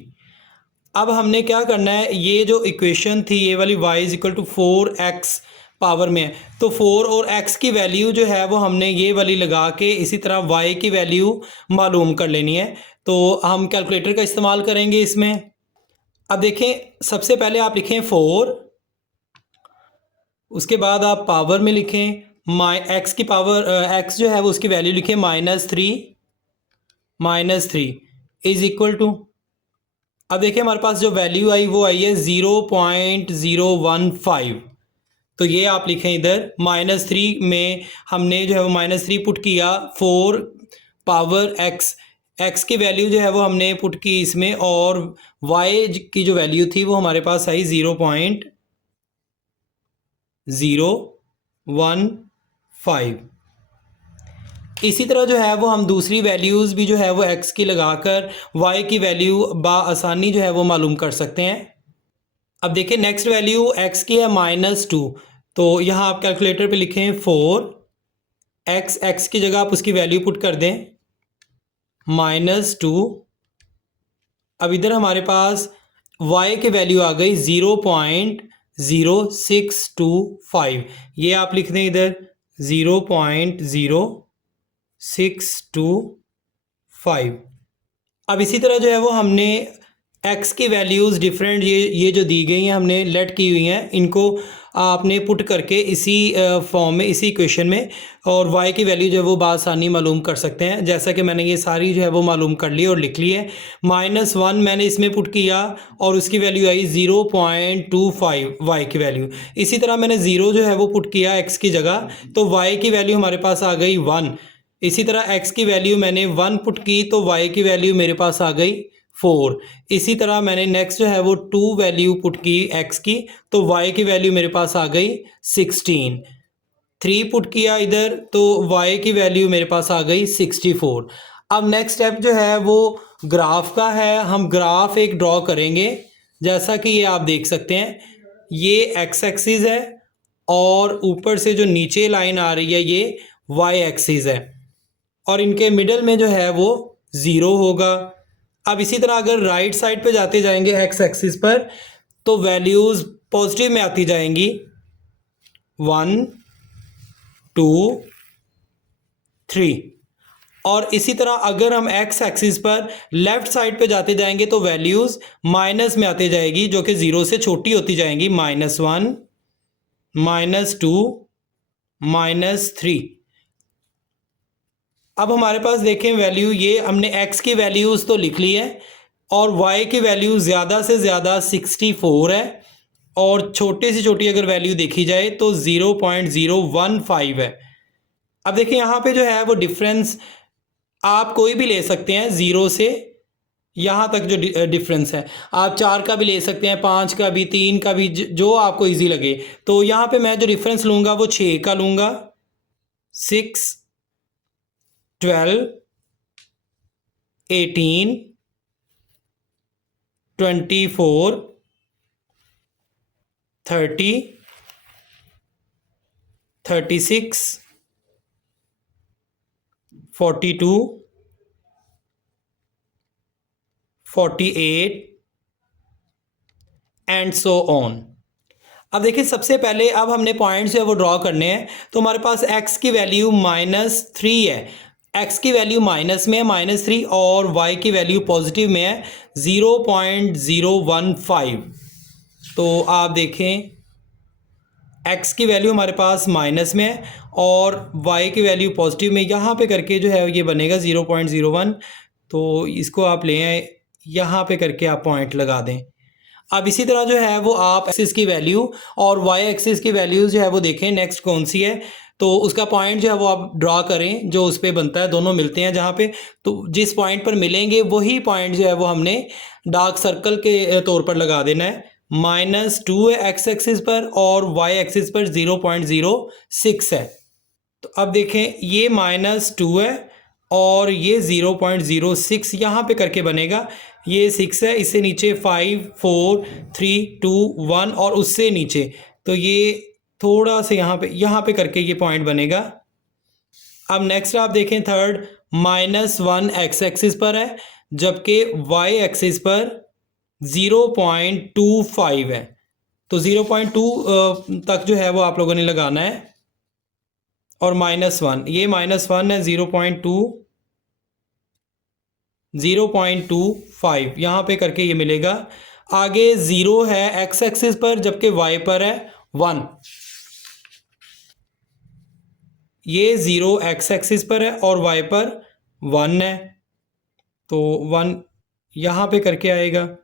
अब हमने क्या करना है, ये जो इक्वेशन थी ये वाली y = 4x पावर में है, तो 4 और x की वैल्यू जो है वो हमने ये वाली लगा के इसी तरह y की वैल्यू मालूम कर लेनी है। तो हम कैलकुलेटर का इस्तेमाल करेंगे इसमें। अब देखें सबसे पहले आप लिखें 4, उसके बाद आप पावर में लिखें x की पावर x जो है वो उसकी वैल्यू लिखें -3 = अब देखिए हमारे पास जो वैल्यू आई वो आई है 0.015। तो ये आप लिखें इधर -3 में हमने जो है वो -3 पुट किया, 4 पावर x की वैल्यू जो है वो हमने पुट की इसमें, और y की जो वैल्यू थी वो हमारे पास आई 0.015। इसी तरह जो है वो हम दूसरी वैल्यूज़ भी जो है वो x की लगाकर y की वैल्यू आसानी जो है वो मालूम कर सकते हैं। अब देखिए नेक्स्ट वैल्यू x की है -2, तो यहाँ आप कैलकुलेटर पे लिखें 4 एक्स की जगह आप उसकी वैल्यू पुट कर दें -2। अब इधर हमारे पास y की वैल्यू आ गई 0.0625। ये आप लिख दें इधर 0.0625। अब इसी तरह जो है वो हमने x की वैल्यूज़ डिफरेंट ये जो दी गई हैं हमने लेट की हुई हैं, इनको आपने पुट करके इसी फॉर्म में, इसी इक्वेशन में, और y की वैल्यू जो है वो बासानी मालूम कर सकते हैं। जैसा कि मैंने ये सारी जो है वो मालूम कर ली और लिख ली है। -1 मैंने इसमें पुट किया और उसकी वैल्यू आई 0.25 y की वैल्यू। इसी तरह मैंने 0 जो है वो पुट किया x की जगह, तो y की वैल्यू हमारे पास आ गई 1। इसी तरह x की वैल्यू मैंने 1 पुट की तो y की वैल्यू मेरे पास आ गई 4। इसी तरह मैंने नेक्स्ट जो है वो 2 वैल्यू पुट की x की, तो y की वैल्यू मेरे पास आ गई 16। 3 पुट किया इधर तो y की वैल्यू मेरे पास आ गई 64। अब नेक्स्ट स्टेप जो है वो ग्राफ का है। हम ग्राफ एक ड्रॉ करेंगे, जैसा कि ये आप देख सकते हैं, ये x एक्सिस है और ऊपर से जो नीचे लाइन आ रही है ये y एक्सिस है, और इनके मिडल में जो है वो 0 होगा। अब इसी तरह अगर राइट साइड पे जाते जाएंगे एक्स एक्सिस पर, तो वैल्यूज़ पॉजिटिव में आती जाएंगी 1 2 3। और इसी तरह अगर हम एक्स एक्सिस पर लेफ्ट साइड पे जाते जाएंगे तो वैल्यूज़ माइनस में आती जाएगी, जो कि 0 से छोटी होती जाएंगी, -1 -2 -3। अब हमारे पास देखें वैल्यू, ये हमने x की वैल्यूज़ तो लिख ली है और y की वैल्यू ज़्यादा से ज़्यादा 64 है, और छोटी से छोटी अगर वैल्यू देखी जाए तो 0.015 है। अब देखिए यहाँ पे जो है वो डिफरेंस आप कोई भी ले सकते हैं, 0 से यहाँ तक जो डिफरेंस है, आप 4 का भी ले सकते हैं, 5 का भी, 3 का भी, जो आपको ईजी लगे। तो यहाँ पे मैं जो डिफरेंस लूँगा वो 6 का लूँगा। 6 12 18 24 30 36 42 48 एंड सो ऑन। अब देखिए सबसे पहले अब हमने पॉइंट्स जो है वो ड्रॉ करने हैं। तो हमारे पास x की वैल्यू -3 है, x की वैल्यू माइनस में है -3, और y की वैल्यू पॉजिटिव में है 0.015। तो आप देखें x की वैल्यू हमारे पास माइनस में है और y की वैल्यू पॉजिटिव में, यहाँ पे करके जो है ये बनेगा 0.01। तो इसको आप ले आए, यहाँ पे करके आप पॉइंट लगा दें। अब इसी तरह जो है वो आप एक्सिस की वैल्यू और y एक्सिस की वैल्यूज़ जो है वो देखें नेक्स्ट कौन सी है, तो उसका पॉइंट जो है वो आप ड्रा करें जो उस पर बनता है, दोनों मिलते हैं जहाँ पे, तो जिस पॉइंट पर मिलेंगे वही पॉइंट जो है वो हमने डार्क सर्कल के तौर पर लगा देना है। -2 है एक्स एक्सिस पर और y एक्सिस पर 0.06 है। तो अब देखें ये -2 है और ये 0.06 यहाँ पे करके बनेगा, ये 6 है, इससे नीचे 5 4 3 2 1 और उससे नीचे, तो ये थोड़ा सा यहाँ पे करके ये पॉइंट बनेगा। अब नेक्स्ट आप देखें थर्ड, -1 एक्स एक्सिस पर है जबकि y एक्सिस पर 0.25 है। तो 0.2 तक जो है वो आप लोगों ने लगाना है, और -1, ये -1 है, 0.25 यहाँ पे करके ये मिलेगा। आगे 0 है एक्स एक्सिस पर जबकि y पर है 1। ये 0 एक्स एक्सिस पर है और y पर 1 है, तो 1 यहाँ पे करके आएगा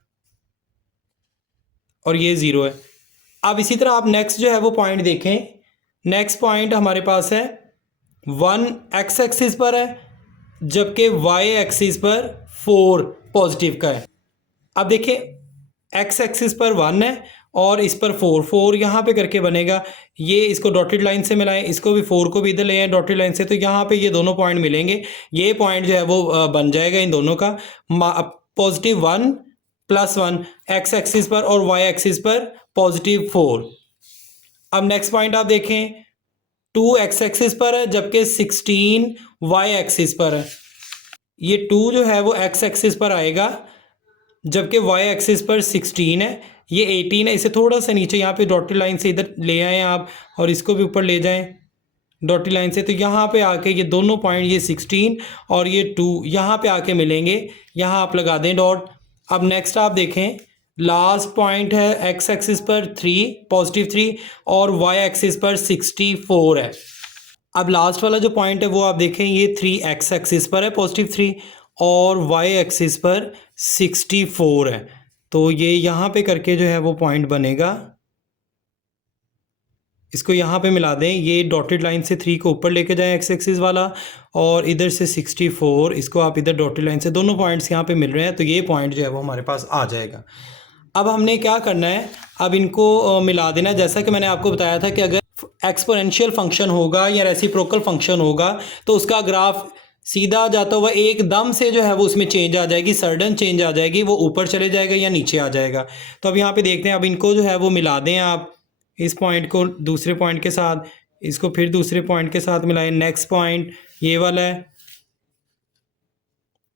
और ये 0 है। अब इसी तरह आप नेक्स्ट जो है वो पॉइंट देखें, नेक्स्ट पॉइंट हमारे पास है 1 एक्स एक्सिस पर है जबकि y एक्सिस पर 4 पॉजिटिव का है। अब देखिए एक्स एक्सिस पर 1 है और इस पर 4 यहाँ पे करके बनेगा। ये इसको डॉटेड लाइन से मिलाएं, इसको भी 4 को भी इधर ले आए डॉटेड लाइन से, तो यहाँ पे ये दोनों पॉइंट मिलेंगे। ये पॉइंट जो है वो बन जाएगा इन दोनों का, +1 +1 एक्स एक्सिस पर और y एक्सिस पर +4। अब नेक्स्ट पॉइंट आप देखें 2 एक्स एक्सिस पर है जबकि 16 वाई एक्सिस पर है। ये 2 जो है वो एक्स एक्सिस पर आएगा जबकि वाई एक्सिस पर 16 है, ये 18 है। इसे थोड़ा सा नीचे यहाँ पे डॉटेड लाइन से इधर ले आएँ आप और इसको भी ऊपर ले जाएं डॉटेड लाइन से, तो यहाँ पे आके ये दोनों पॉइंट, ये 16 और ये 2 यहाँ पे आके मिलेंगे। यहाँ आप लगा दें डॉट। अब नेक्स्ट आप देखें, लास्ट पॉइंट है एक्स एक्सिस पर 3 पॉजिटिव 3 और वाई एक्सिस पर 64 है। अब लास्ट वाला जो पॉइंट है वो आप देखें, ये 3 एक्स एक्सिस पर है पॉजिटिव 3 और वाई एक्सिस पर 64 है। तो ये यहाँ पे करके जो है वो पॉइंट बनेगा। इसको यहाँ पे मिला दें, ये डॉटेड लाइन से 3 को ऊपर लेके जाएं एक्स एक्सिस वाला और इधर से 64, इसको आप इधर डॉटेड लाइन से, दोनों पॉइंट्स यहाँ पे मिल रहे हैं, तो ये पॉइंट जो है वो हमारे पास आ जाएगा। अब हमने क्या करना है, अब इनको मिला देना है। जैसा कि मैंने आपको बताया था कि अगर एक्सपोनेंशियल फंक्शन होगा या रेसिप्रोकल फंक्शन होगा तो उसका ग्राफ सीधा जाता हुआ एकदम से जो है वो उसमें चेंज आ जाएगी, सडन चेंज आ जाएगी, वो ऊपर चले जाएगा या नीचे आ जाएगा। तो अब यहाँ पे देखते हैं, अब इनको जो है वो मिला दें आप, इस पॉइंट को दूसरे पॉइंट के साथ, इसको फिर दूसरे पॉइंट के साथ मिलाएं। नेक्स्ट पॉइंट ये वाला है,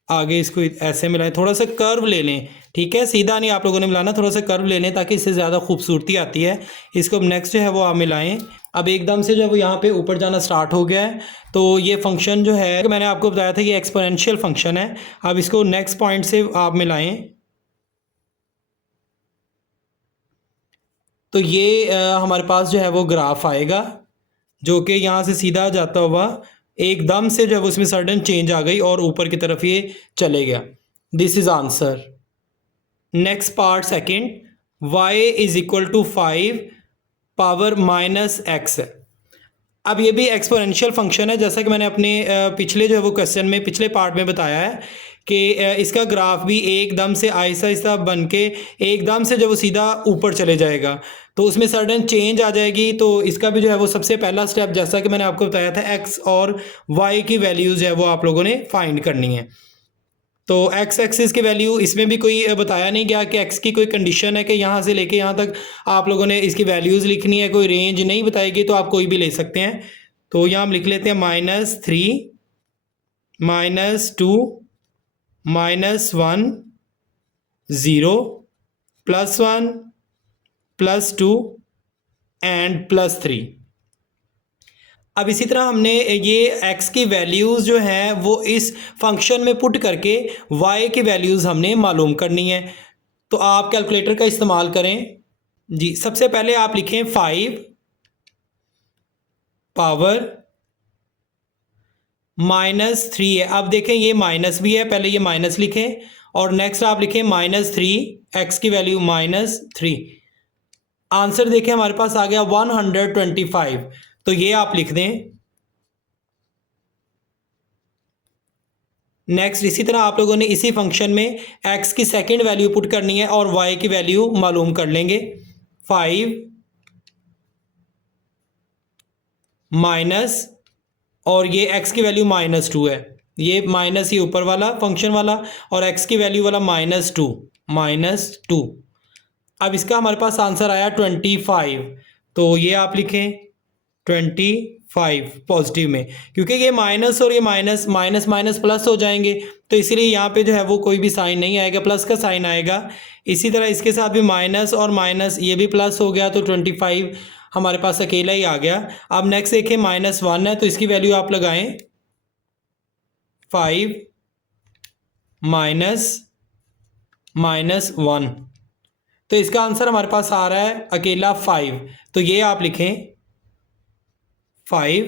आगे इसको ऐसे मिलाएं, थोड़ा सा कर्व ले लें, ठीक है, सीधा नहीं आप लोगों ने मिलाना, थोड़ा सा कर्व ले लें ताकि इससे ज़्यादा खूबसूरती आती है। इसको अब नेक्स्ट जो है वो आप मिलाएं। अब एकदम से जो है वो यहाँ पे ऊपर जाना स्टार्ट हो गया है। तो ये फंक्शन जो है मैंने आपको बताया था कि एक्सपोनेंशियल फंक्शन है। अब इसको नेक्स्ट पॉइंट से आप मिलाएं, तो ये हमारे पास जो है वो ग्राफ आएगा जो कि यहाँ से सीधा जाता हुआ एकदम से जो है वो उसमें सडन चेंज आ गई और ऊपर की तरफ ये चले गया। This is answer. Next part second, y is equal to 5 power minus x है। अब ये भी एक्सपोनेंशियल फंक्शन है, जैसा कि मैंने अपने पिछले जो है वो क्वेश्चन में, पिछले पार्ट में बताया है कि इसका ग्राफ भी एकदम से आहिस्ता आहिस्ता बन के एकदम से जब वो सीधा ऊपर चले जाएगा तो उसमें सडन चेंज आ जाएगी। तो इसका भी जो है वो सबसे पहला स्टेप, जैसा कि मैंने आपको बताया था, एक्स और वाई की वैल्यूज़ है वो आप लोगों ने फाइंड करनी है। तो एक्स एक्सिस की वैल्यू इसमें भी कोई बताया नहीं गया कि एक्स की कोई कंडीशन है कि यहाँ से लेके यहाँ तक आप लोगों ने इसकी वैल्यूज़ लिखनी है, कोई रेंज नहीं बताएगी, तो आप कोई भी ले सकते हैं। तो यहाँ हम लिख लेते हैं -3 -2 -1 0 +1 +2 एंड +3। अब इसी तरह हमने ये x की वैल्यूज़ जो हैं वो इस फंक्शन में पुट करके y की वैल्यूज़ हमने मालूम करनी है। तो आप कैलकुलेटर का इस्तेमाल करें जी। सबसे पहले आप लिखें 5 पावर -3 है। अब देखें ये माइनस भी है, पहले ये माइनस लिखें और नेक्स्ट आप लिखें -3, x की वैल्यू -3। आंसर देखें हमारे पास आ गया 125। तो ये आप लिख दें। नेक्स्ट इसी तरह आप लोगों ने इसी फंक्शन में x की सेकंड वैल्यू पुट करनी है और y की वैल्यू मालूम कर लेंगे। 5 माइनस और ये x की वैल्यू -2 है, ये माइनस ही ऊपर वाला फंक्शन वाला और x की वैल्यू वाला -2। अब इसका हमारे पास आंसर आया 25। तो ये आप लिखें 25 पॉजिटिव में, क्योंकि ये माइनस और ये माइनस माइनस माइनस प्लस हो जाएंगे, तो इसीलिए यहाँ पे जो है वो कोई भी साइन नहीं आएगा, प्लस का साइन आएगा। इसी तरह इसके साथ भी माइनस और माइनस, ये भी प्लस हो गया, तो 25 हमारे पास अकेला ही आ गया। अब नेक्स्ट देखें -1 है, तो इसकी वैल्यू आप लगाएं 5 -1, तो इसका आंसर हमारे पास आ रहा है अकेला 5। तो ये आप लिखें 5।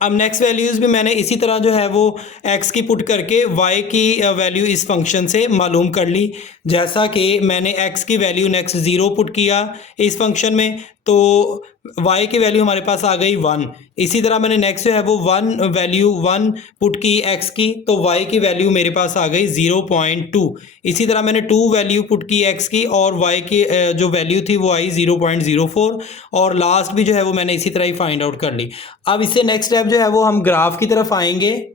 अब नेक्स्ट वैल्यूज़ भी मैंने इसी तरह जो है वो x की पुट करके y की वैल्यू इस फंक्शन से मालूम कर ली। जैसा कि मैंने x की वैल्यू नेक्स्ट 0 पुट किया इस फंक्शन में, तो y की वैल्यू हमारे पास आ गई 1। इसी तरह मैंने नेक्स्ट जो है वो 1 वैल्यू 1 पुट की x की, तो y की वैल्यू मेरे पास आ गई 0.2। इसी तरह मैंने 2 वैल्यू पुट की x की और y की जो वैल्यू थी वो आई 0.04, और लास्ट भी जो है वो मैंने इसी तरह ही फाइंड आउट कर ली। अब इससे नेक्स्ट स्टेप जो है वो हम ग्राफ की तरफ आएंगे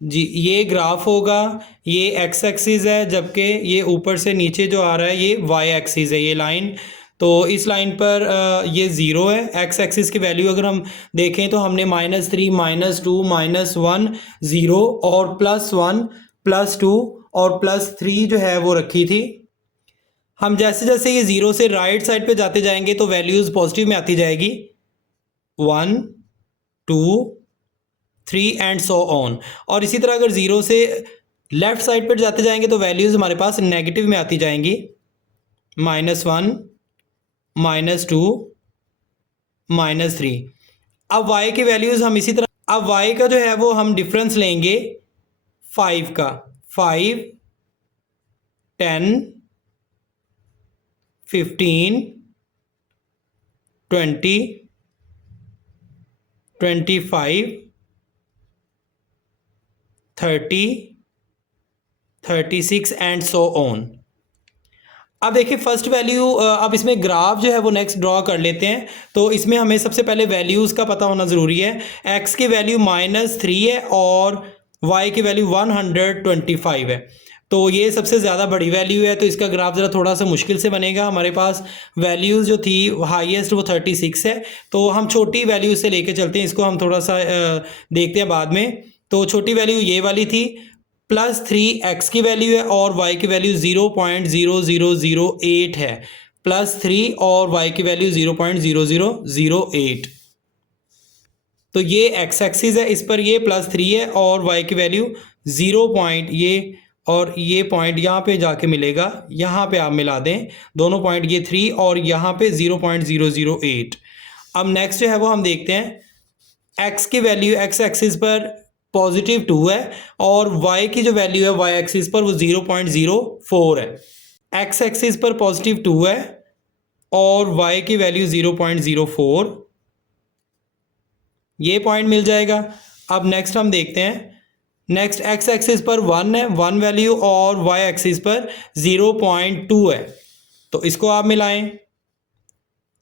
जी। ये ग्राफ होगा, ये x एक्सिस है, जबकि ये ऊपर से नीचे जो आ रहा है ये y एक्सिस है, ये लाइन। तो इस लाइन पर ये 0 है। एक्स एक्सिस की वैल्यू अगर हम देखें तो हमने -3 -2 -1 0 और +1 +2 और +3 जो है वो रखी थी। हम जैसे जैसे ये 0 से राइट साइड पे जाते जाएंगे तो वैल्यूज़ पॉजिटिव में आती जाएगी, 1 2 3 एंड सो ऑन। और इसी तरह अगर 0 से लेफ्ट साइड पर जाते जाएंगे तो वैल्यूज़ हमारे पास नेगेटिव में आती जाएंगी, -1 -2 -3। अब y की वैल्यूज़ हम इसी तरह, अब y का जो है वो हम डिफरेंस लेंगे 5 का, 5 10 15 20 25 30 36 एंड सो ऑन। अब देखिए फर्स्ट वैल्यू, अब इसमें ग्राफ जो है वो नेक्स्ट ड्रॉ कर लेते हैं। तो इसमें हमें सबसे पहले वैल्यूज़ का पता होना ज़रूरी है। x की वैल्यू -3 है और y की वैल्यू 125 है। तो ये सबसे ज़्यादा बड़ी वैल्यू है, तो इसका ग्राफ ज़रा थोड़ा सा मुश्किल से बनेगा। हमारे पास वैल्यूज़ जो थी हाईएस्ट वो 36 है, तो हम छोटी वैल्यू से लेके चलते हैं। इसको हम थोड़ा सा देखते हैं बाद में। तो छोटी वैल्यू ये वाली थी, +3 x की वैल्यू है और y की वैल्यू 0.0008 है। +3 और y की वैल्यू 0.0008। तो ये x एक्सिस है, इस पर ये +3 है और y की वैल्यू 0 पॉइंट, ये और ये पॉइंट यहाँ पे जाके मिलेगा, यहाँ पे आप मिला दें दोनों पॉइंट, ये 3 और यहाँ पे 0.008। अब नेक्स्ट जो है वो हम देखते हैं, x की वैल्यू x एक्सिस पर +2 है और y की जो वैल्यू है y एक्सिस पर वो 0.04 है। x एक्सिस पर +2 है और y की वैल्यू 0.04, ये पॉइंट मिल जाएगा। अब नेक्स्ट हम देखते हैं, नेक्स्ट x एक्सिस पर 1 है, 1 वैल्यू, और y एक्सिस पर 0.2 है। तो इसको आप मिलाएं,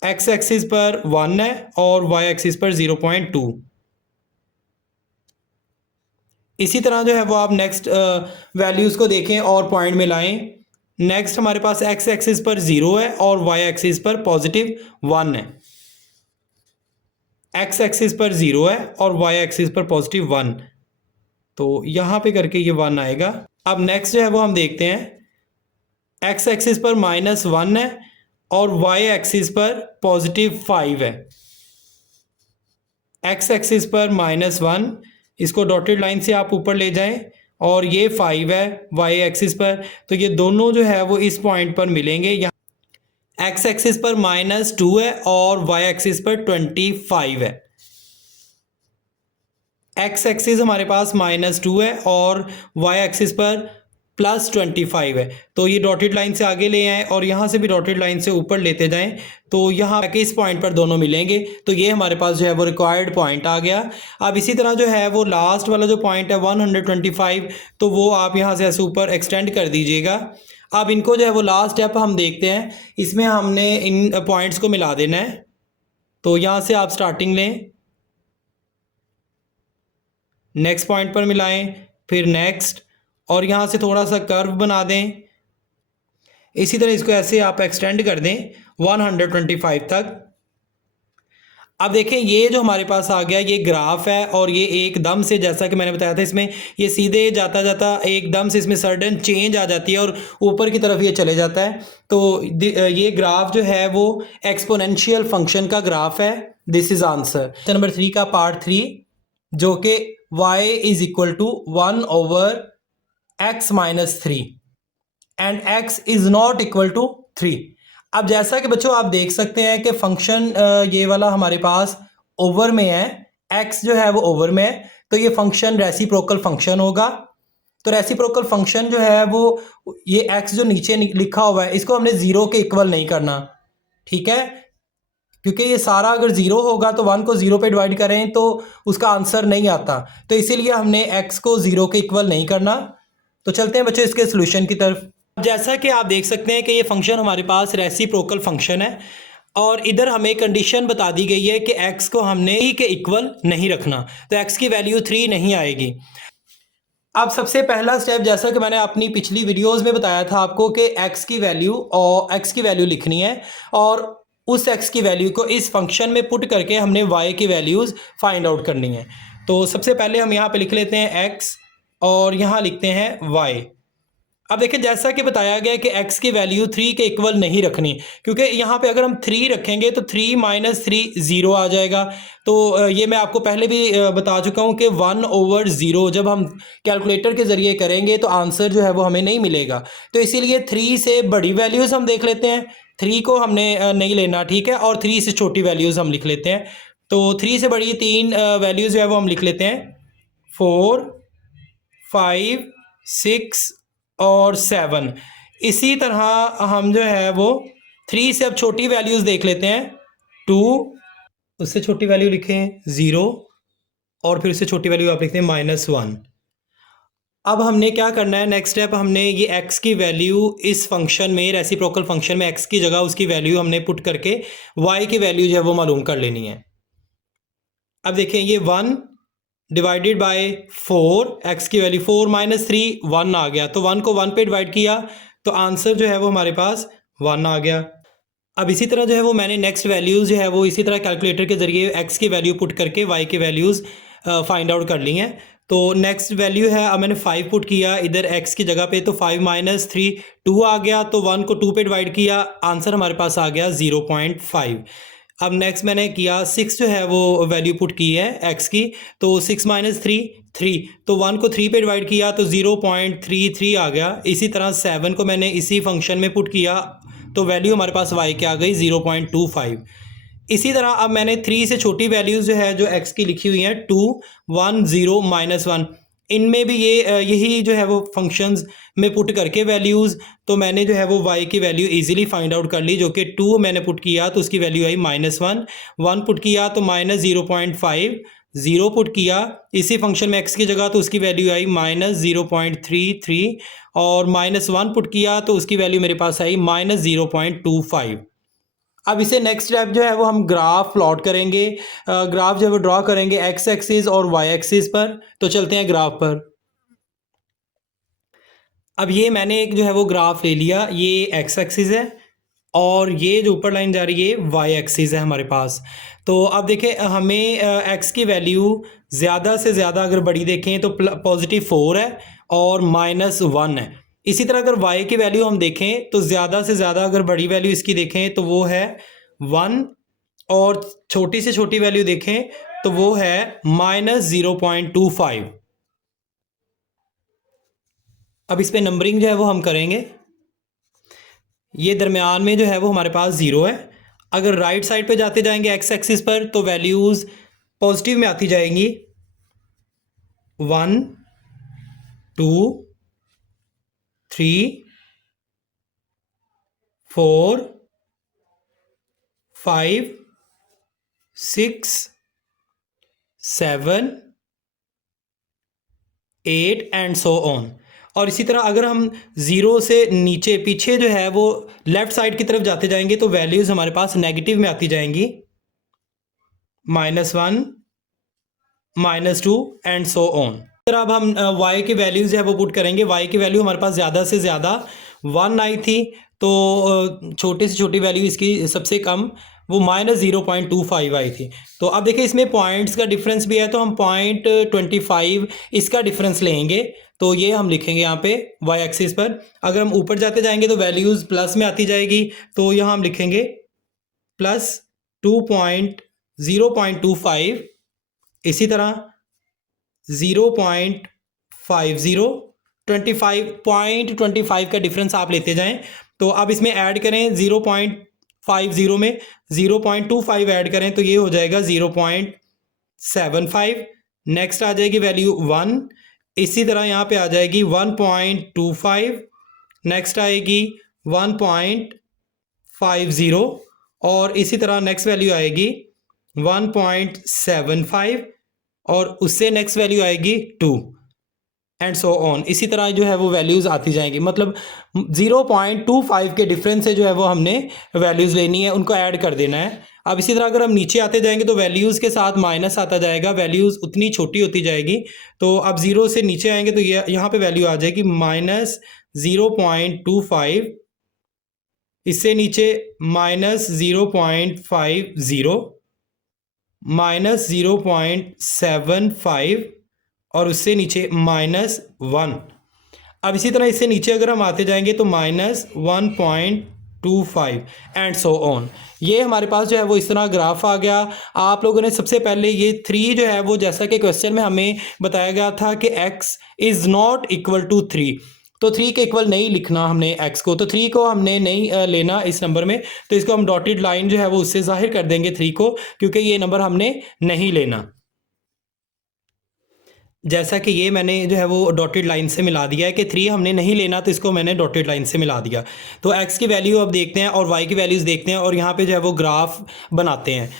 x एक्सिस पर 1 है और y एक्सिस पर 0.2। इसी तरह जो है वो आप नेक्स्ट वैल्यूज़ को देखें और पॉइंट मिलाएं। नेक्स्ट हमारे पास x एक्सिस पर 0 है और y एक्सिस पर +1 है। x एक्सिस पर 0 है और y एक्सिस पर +1, तो यहाँ पे करके ये 1 आएगा। अब नेक्स्ट जो है वो हम देखते हैं, x एक्सिस पर -1 है और y एक्सिस पर +5 है। x एक्सिस पर -1, इसको डॉटेड लाइन से आप ऊपर ले जाएं, और ये 5 है y एक्सिस पर, तो ये दोनों जो है वो इस पॉइंट पर मिलेंगे। यहाँ x एक्सिस पर -2 है और y एक्सिस पर 25 है। x एक्सिस हमारे पास -2 है और y एक्सिस पर +25 है, तो ये डॉटेड लाइन से आगे ले आएँ और यहाँ से भी डॉटेड लाइन से ऊपर लेते जाएं, तो यहाँ के इस पॉइंट पर दोनों मिलेंगे। तो ये हमारे पास जो है वो रिक्वायर्ड पॉइंट आ गया। अब इसी तरह जो है वो लास्ट वाला जो पॉइंट है 125, तो वो आप यहाँ से ऐसे ऊपर एक्सटेंड कर दीजिएगा। अब इनको जो है वो लास्ट स्टेप हम देखते हैं, इसमें हमने इन पॉइंट्स को मिला देना है। तो यहाँ से आप स्टार्टिंग लें, नेक्स्ट पॉइंट पर मिलाएं, फिर नेक्स्ट, और यहाँ से थोड़ा सा कर्व बना दें। इसी तरह इसको ऐसे आप एक्सटेंड कर दें 125 तक। अब देखें ये जो हमारे पास आ गया ये ग्राफ है, और ये एकदम से, जैसा कि मैंने बताया था, इसमें ये सीधे जाता जाता एकदम से इसमें सडन चेंज आ जाती है और ऊपर की तरफ ये चले जाता है। तो ये ग्राफ जो है वो एक्सपोनेंशियल फंक्शन का ग्राफ है। दिस इज आंसर नंबर 3 का पार्ट 3, जो कि y is equal to 1/x-3 and x is not equal to 3। अब जैसा कि बच्चों आप देख सकते हैं कि फंक्शन ये वाला हमारे पास ओवर में है, x जो है वो ओवर में है, तो ये फंक्शन रेसिप्रोकल फंक्शन होगा। तो रेसिप्रोकल फंक्शन जो है वो, ये x जो नीचे लिखा हुआ है इसको हमने 0 के इक्वल नहीं करना, ठीक है, क्योंकि ये सारा अगर 0 होगा तो 1 को 0 पे डिवाइड करें तो उसका आंसर नहीं आता, तो इसीलिए हमने x को 0 के इक्वल नहीं करना। तो चलते हैं बच्चों इसके सोल्यूशन की तरफ। जैसा कि आप देख सकते हैं कि ये फंक्शन हमारे पास रेसिप्रोकल फंक्शन है, और इधर हमें कंडीशन बता दी गई है कि x को हमने 3 के इक्वल नहीं रखना, तो x की वैल्यू 3 नहीं आएगी। अब सबसे पहला स्टेप, जैसा कि मैंने अपनी पिछली वीडियोस में बताया था आपको, कि x की वैल्यू और x की वैल्यू लिखनी है और उस x की वैल्यू को इस फंक्शन में पुट करके हमने y की वैल्यूज़ फाइंड आउट करनी है। तो सबसे पहले हम यहाँ पे लिख लेते हैं x और यहाँ लिखते हैं y। अब देखिए, जैसा कि बताया गया कि x की वैल्यू 3 के इक्वल नहीं रखनी, क्योंकि यहाँ पे अगर हम 3 रखेंगे तो 3 माइनस 3 0 आ जाएगा। तो ये मैं आपको पहले भी बता चुका हूँ कि 1/0 जब हम कैलकुलेटर के ज़रिए करेंगे तो आंसर जो है वो हमें नहीं मिलेगा। तो इसीलिए 3 से बड़ी वैल्यूज़ हम देख लेते हैं, 3 को हमने नहीं लेना, ठीक है, और 3 से छोटी वैल्यूज़ हम लिख लेते हैं। तो 3 से बड़ी 3 वैल्यूज़ जो है वो हम लिख लेते हैं 4, 5, 6 और 7। इसी तरह हम जो है वो 3 से अब छोटी वैल्यूज़ देख लेते हैं 2, उससे छोटी वैल्यू लिखें 0 और फिर उससे छोटी वैल्यू आप लिखते हैं -1। अब हमने क्या करना है, नेक्स्ट स्टेप, हमने ये x की वैल्यू इस फंक्शन में, रेसिप्रोकल फंक्शन में x की जगह उसकी वैल्यू हमने पुट करके y की वैल्यू जो है वो मालूम कर लेनी है। अब देखें, ये 1 डिवाइडेड बाय 4, x की वैल्यू 4 माइनस 3 1 आ गया, तो 1 को 1 पे डिवाइड किया तो आंसर जो है वो हमारे पास 1 आ गया। अब इसी तरह जो है वो मैंने नेक्स्ट वैल्यूज़ जो है वो इसी तरह कैलकुलेटर के ज़रिए x की वैल्यू पुट करके y की वैल्यूज़ फाइंड आउट कर ली हैं। तो नेक्स्ट वैल्यू है, अब मैंने 5 पुट किया इधर x की जगह पे, तो 5 माइनस 3 2 आ गया, तो 1 को 2 पे डिवाइड किया, आंसर हमारे पास आ गया 0.5। अब नेक्स्ट मैंने किया 6 जो है वो वैल्यू पुट की है x की, तो 6 माइनस 3 3, तो 1 को 3 पे डिवाइड किया तो 0.33 आ गया। इसी तरह 7 को मैंने इसी फंक्शन में पुट किया तो वैल्यू हमारे पास y की आ गई 0.25। इसी तरह अब मैंने 3 से छोटी वैल्यूज़ जो है जो x की लिखी हुई हैं 2, 1, 0, -1, इनमें भी यही जो है वो फंक्शंस में पुट करके वैल्यूज़, तो मैंने जो है वो y की वैल्यू इजीली फाइंड आउट कर ली, जो कि 2 मैंने पुट किया तो उसकी वैल्यू आई -1, 1 पुट किया तो -0.5, 0 पुट किया इसी फंक्शन में x की जगह तो उसकी वैल्यू आई -0.33 और -1 पुट किया तो उसकी वैल्यू मेरे पास आई -0.25। अब इसे नेक्स्ट स्टेप जो है वो हम ग्राफ प्लॉट करेंगे, ग्राफ जो है वो ड्रॉ करेंगे x एक्सिस और y एक्सिस पर। तो चलते हैं ग्राफ पर। अब ये मैंने एक जो है वो ग्राफ ले लिया, ये x एक्सिस है और ये जो ऊपर लाइन जा रही है y एक्सिस है हमारे पास। तो अब देखें, हमें x की वैल्यू ज़्यादा से ज़्यादा अगर बड़ी देखें तो +4 है और -1 है। इसी तरह अगर y की वैल्यू हम देखें तो ज़्यादा से ज़्यादा अगर बड़ी वैल्यू इसकी देखें तो वो है 1 और छोटी से छोटी वैल्यू देखें तो वो है -0.25। अब इस पे नंबरिंग जो है वो हम करेंगे, ये दरमियान में जो है वो हमारे पास 0 है। अगर राइट साइड पे जाते जाएंगे x एक्सिस पर तो वैल्यूज़ पॉजिटिव में आती जाएंगी, 1, 2, 3, 4, 5, 6, 7, 8 एंड सो ऑन। और इसी तरह अगर हम 0 से नीचे पीछे जो है वो लेफ़्ट साइड की तरफ जाते जाएंगे तो वैल्यूज़ हमारे पास नेगेटिव में आती जाएंगी, -1, -2 एंड सो ऑन। फिर अब हम y की वैल्यूज़ है वो पुट करेंगे। y की वैल्यू हमारे पास ज़्यादा से ज़्यादा 1 आई थी, तो छोटी से छोटी वैल्यू इसकी सबसे कम वो -0.25 आई थी। तो अब देखिए, इसमें पॉइंट्स का डिफरेंस भी है तो हम 0.25 इसका डिफरेंस लेंगे, तो ये हम लिखेंगे यहाँ पे y एक्सिस पर। अगर हम ऊपर जाते जाएंगे तो वैल्यूज़ प्लस में आती जाएगी, तो यहाँ हम लिखेंगे +0.25, इसी तरह 0.50, 25 का डिफरेंस आप लेते जाएं। तो अब इसमें ऐड करें 0.50 में 0.25 ऐड करें तो ये हो जाएगा 0.75। नेक्स्ट आ जाएगी वैल्यू 1, इसी तरह यहाँ पे आ जाएगी 1.25, नेक्स्ट आएगी 1.50 और इसी तरह नेक्स्ट वैल्यू आएगी 1.75 और उससे नेक्स्ट वैल्यू आएगी 2 एंड सो ऑन। इसी तरह जो है वो वैल्यूज़ आती जाएंगी, मतलब 0.25 के डिफरेंस से जो है वो हमने वैल्यूज़ लेनी है, उनको ऐड कर देना है अब इसी तरह अगर हम नीचे आते जाएंगे तो वैल्यूज़ के साथ माइनस आता जाएगा, वैल्यूज़ उतनी छोटी होती जाएगी। तो अब 0 से नीचे आएंगे तो ये यहाँ पे वैल्यू आ जाएगी -0.25, इससे नीचे -0.50, -0.75 और उससे नीचे -1। अब इसी तरह इससे नीचे अगर हम आते जाएंगे तो -1.25 एंड सो ऑन। ये हमारे पास जो है वो इस तरह ग्राफ आ गया। आप लोगों ने सबसे पहले ये 3 जो है वो, जैसा कि क्वेश्चन में हमें बताया गया था कि x is not equal to 3, तो 3 के इक्वल नहीं लिखना हमने x को, तो 3 को हमने नहीं लेना इस नंबर में, तो इसको हम डॉटेड लाइन जो है वो उससे जाहिर कर देंगे 3 को, क्योंकि ये नंबर हमने नहीं लेना। जैसा कि ये मैंने जो है वो डॉटेड लाइन से मिला दिया है कि 3 हमने नहीं लेना, तो इसको मैंने डॉटेड लाइन से मिला दिया। तो x की वैल्यू अब देखते हैं और y की वैल्यूज़ देखते हैं और यहाँ पे जो है वो ग्राफ बनाते हैं।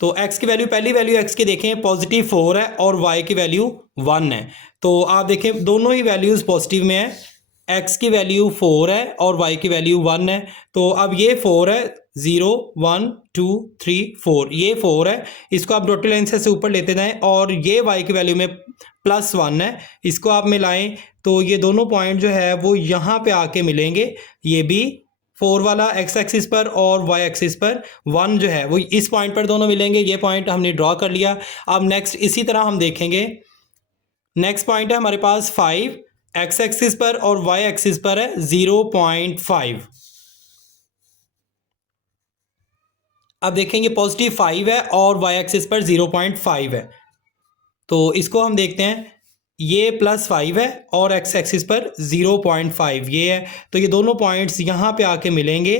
तो x की वैल्यू, पहली वैल्यू x की देखें +4 है और y की वैल्यू 1 है। तो आप देखें दोनों ही वैल्यूज़ पॉजिटिव में है, x की वैल्यू 4 है और y की वैल्यू 1 है। तो अब ये 4 है, 0 1 2 3 4, ये 4 है, इसको आप डॉटेड लाइन से ऊपर लेते जाएं और ये y की वैल्यू में +1 है, इसको आप मिलाएं तो ये दोनों पॉइंट जो है वो यहाँ पे आके मिलेंगे। ये भी 4 वाला x एक्सिस पर और y एक्सिस पर 1 जो है वो इस पॉइंट पर दोनों मिलेंगे। ये पॉइंट हमने ड्रॉ कर लिया। अब नेक्स्ट इसी तरह हम देखेंगे, नेक्स्ट पॉइंट है हमारे पास 5, x एक्सिस पर और y एक्सिस पर है 0.5। अब देखेंगे +5 है और y एक्सिस पर 0.5 है, तो इसको हम देखते हैं, ये +5 है और x एक्सिस पर 0.5 ये है, तो ये दोनों पॉइंट्स यहाँ पे आके मिलेंगे।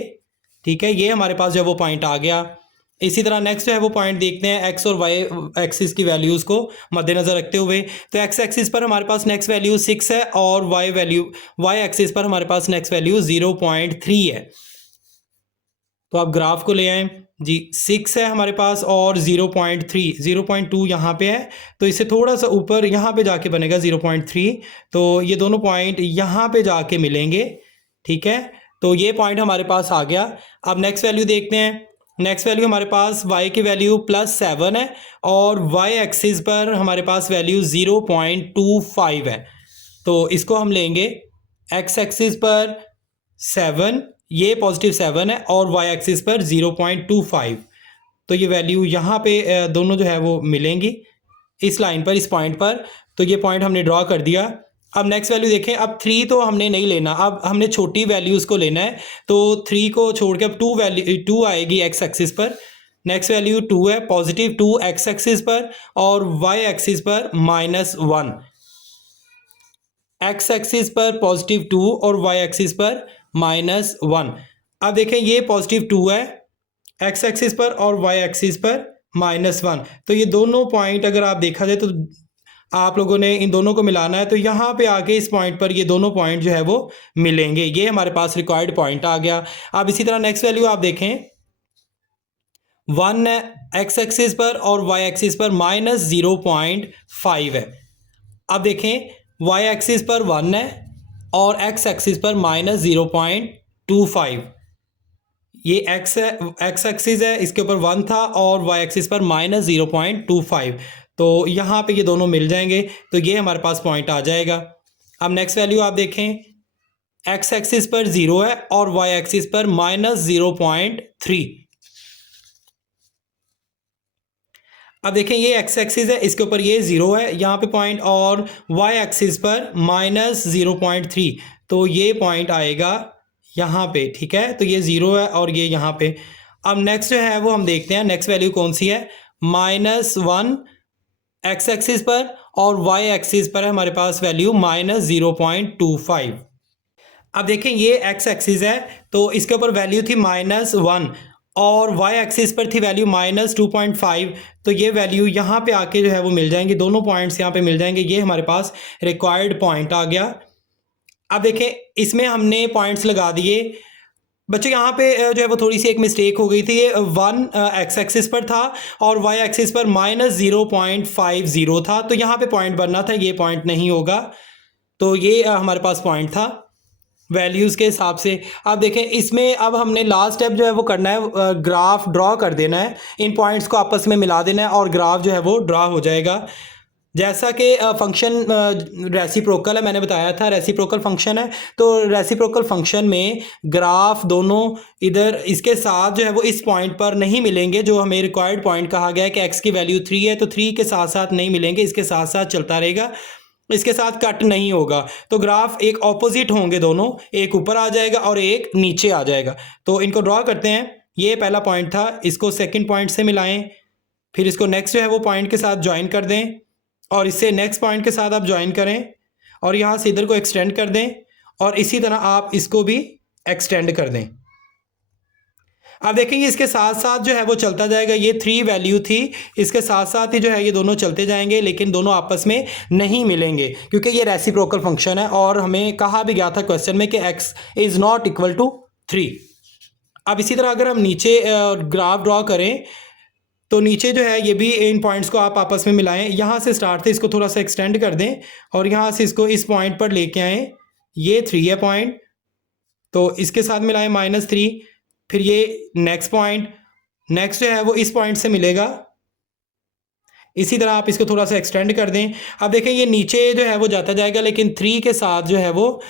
ठीक है, ये हमारे पास जो है वो पॉइंट आ गया। इसी तरह नेक्स्ट जो है वो पॉइंट देखते हैं x और y एक्सिस की वैल्यूज़ को मद्देनज़र रखते हुए। तो x एक्सिस पर हमारे पास नेक्स्ट वैल्यू 6 है और y एक्सिस पर हमारे पास नेक्स्ट वैल्यू 0.3 है। तो आप ग्राफ को ले आएँ जी, 6 है हमारे पास और 0.3, 0.2 यहाँ पे है, तो इससे थोड़ा सा ऊपर यहाँ पे जाके बनेगा 0.3। तो ये दोनों पॉइंट यहाँ पे जाके मिलेंगे। ठीक है, तो ये पॉइंट हमारे पास आ गया। अब नेक्स्ट वैल्यू देखते हैं। नेक्स्ट वैल्यू हमारे पास y की वैल्यू +7 है और y एक्सिस पर हमारे पास वैल्यू 0.25 है, तो इसको हम लेंगे x एक्सिस पर 7, ये +7 है और y एक्सिस पर 0.25, तो ये वैल्यू यहाँ पे दोनों जो है वो मिलेंगी इस लाइन पर, इस पॉइंट पर। तो ये पॉइंट हमने ड्रॉ कर दिया। अब नेक्स्ट वैल्यू देखें, अब 3 तो हमने नहीं लेना, अब हमने छोटी वैल्यूज़ को लेना है। तो 3 को छोड़ के अब 2 आएगी x एक्सिस पर। नेक्स्ट वैल्यू 2 है, +2 x एक्सिस पर और y एक्सिस पर -1। x एक्सिस पर +2 और y एक्सिस पर -1। अब देखें ये +2 है x एक्सिस पर और y एक्सिस पर -1, तो ये दोनों पॉइंट अगर आप देखा जाए तो आप लोगों ने इन दोनों को मिलाना है, तो यहाँ पे आके इस पॉइंट पर ये दोनों पॉइंट जो है वो मिलेंगे। ये हमारे पास रिक्वायर्ड पॉइंट आ गया। अब इसी तरह नेक्स्ट वैल्यू आप देखें, 1 है x एक्सिस पर और y एक्सिस पर -0.5 है। अब देखें y एक्सिस पर 1 है और x एक्सिस पर -0.25, ये x है, x एक्सिस है, इसके ऊपर 1 था और y एक्सिस पर -0.25, तो यहाँ पे ये दोनों मिल जाएंगे, तो ये हमारे पास पॉइंट आ जाएगा। अब नेक्स्ट वैल्यू आप देखें, x एक्सिस पर 0 है और y एक्सिस पर -0.3। अब देखें ये x एक्सिस है, इसके ऊपर ये 0 है यहाँ पे पॉइंट और y एक्सिस पर -0.3, तो ये पॉइंट आएगा यहाँ पे। ठीक है, तो ये 0 है और ये यहाँ पे। अब नेक्स्ट जो है वो हम देखते हैं, नेक्स्ट वैल्यू कौन सी है, -1 x एक्सिस पर और y एक्सिस पर है हमारे पास वैल्यू -0.25। अब देखें ये x एक्सिस है, तो इसके ऊपर वैल्यू थी -1 और y एक्सिस पर थी वैल्यू -2.5, तो ये वैल्यू यहाँ पे आके जो है वो मिल जाएंगे, दोनों पॉइंट्स यहाँ पे मिल जाएंगे। ये हमारे पास रिक्वायर्ड पॉइंट आ गया। अब देखें इसमें हमने पॉइंट्स लगा दिए। बच्चों यहाँ पे जो है वो थोड़ी सी एक मिस्टेक हो गई थी, ये 1 x एक्सिस पर था और y एक्सिस पर -0.50 था, तो यहाँ पे पॉइंट बनना था, ये पॉइंट नहीं होगा, तो ये हमारे पास पॉइंट था वैल्यूज़ के हिसाब से। आप देखें इसमें अब हमने लास्ट स्टेप जो है वो करना है, ग्राफ ड्रॉ कर देना है, इन पॉइंट्स को आपस में मिला देना है और ग्राफ जो है वो ड्रॉ हो जाएगा। जैसा कि फंक्शन रेसिप्रोकल है, मैंने बताया था रेसिप्रोकल फंक्शन है, तो रेसिप्रोकल फंक्शन में ग्राफ दोनों इधर इसके साथ जो है वो इस पॉइंट पर नहीं मिलेंगे, जो हमें रिक्वायर्ड पॉइंट कहा गया है कि x की वैल्यू 3 है, तो 3 के साथ साथ नहीं मिलेंगे, इसके साथ साथ चलता रहेगा, इसके साथ कट नहीं होगा। तो ग्राफ एक ऑपोजिट होंगे दोनों, एक ऊपर आ जाएगा और एक नीचे आ जाएगा। तो इनको ड्रॉ करते हैं। ये पहला पॉइंट था, इसको सेकंड पॉइंट से मिलाएं, फिर इसको नेक्स्ट जो है वो पॉइंट के साथ ज्वाइन कर दें और इससे नेक्स्ट पॉइंट के साथ आप ज्वाइन करें और यहाँ से इधर को एक्सटेंड कर दें और इसी तरह आप इसको भी एक्सटेंड कर दें। अब देखेंगे इसके साथ साथ जो है वो चलता जाएगा। ये 3 वैल्यू थी, इसके साथ साथ ही जो है ये दोनों चलते जाएंगे, लेकिन दोनों आपस में नहीं मिलेंगे क्योंकि ये रेसिप्रोकल फंक्शन है और हमें कहा भी गया था क्वेश्चन में कि x is not equal to 3। अब इसी तरह अगर हम नीचे ग्राफ ड्रॉ करें तो नीचे जो है ये भी इन पॉइंट्स को आप आपस में मिलाएं। यहाँ से स्टार्ट थे, इसको थोड़ा सा एक्सटेंड कर दें और यहाँ से इसको इस पॉइंट पर लेके आएँ। ये 3 है पॉइंट, तो इसके साथ मिलाएं -3, फिर ये नेक्स्ट पॉइंट, नेक्स्ट जो है वो इस पॉइंट से मिलेगा। इसी तरह आप इसको थोड़ा सा एक्सटेंड कर दें। अब देखें ये नीचे जो है वो जाता जाएगा, लेकिन 3 के साथ जो है वो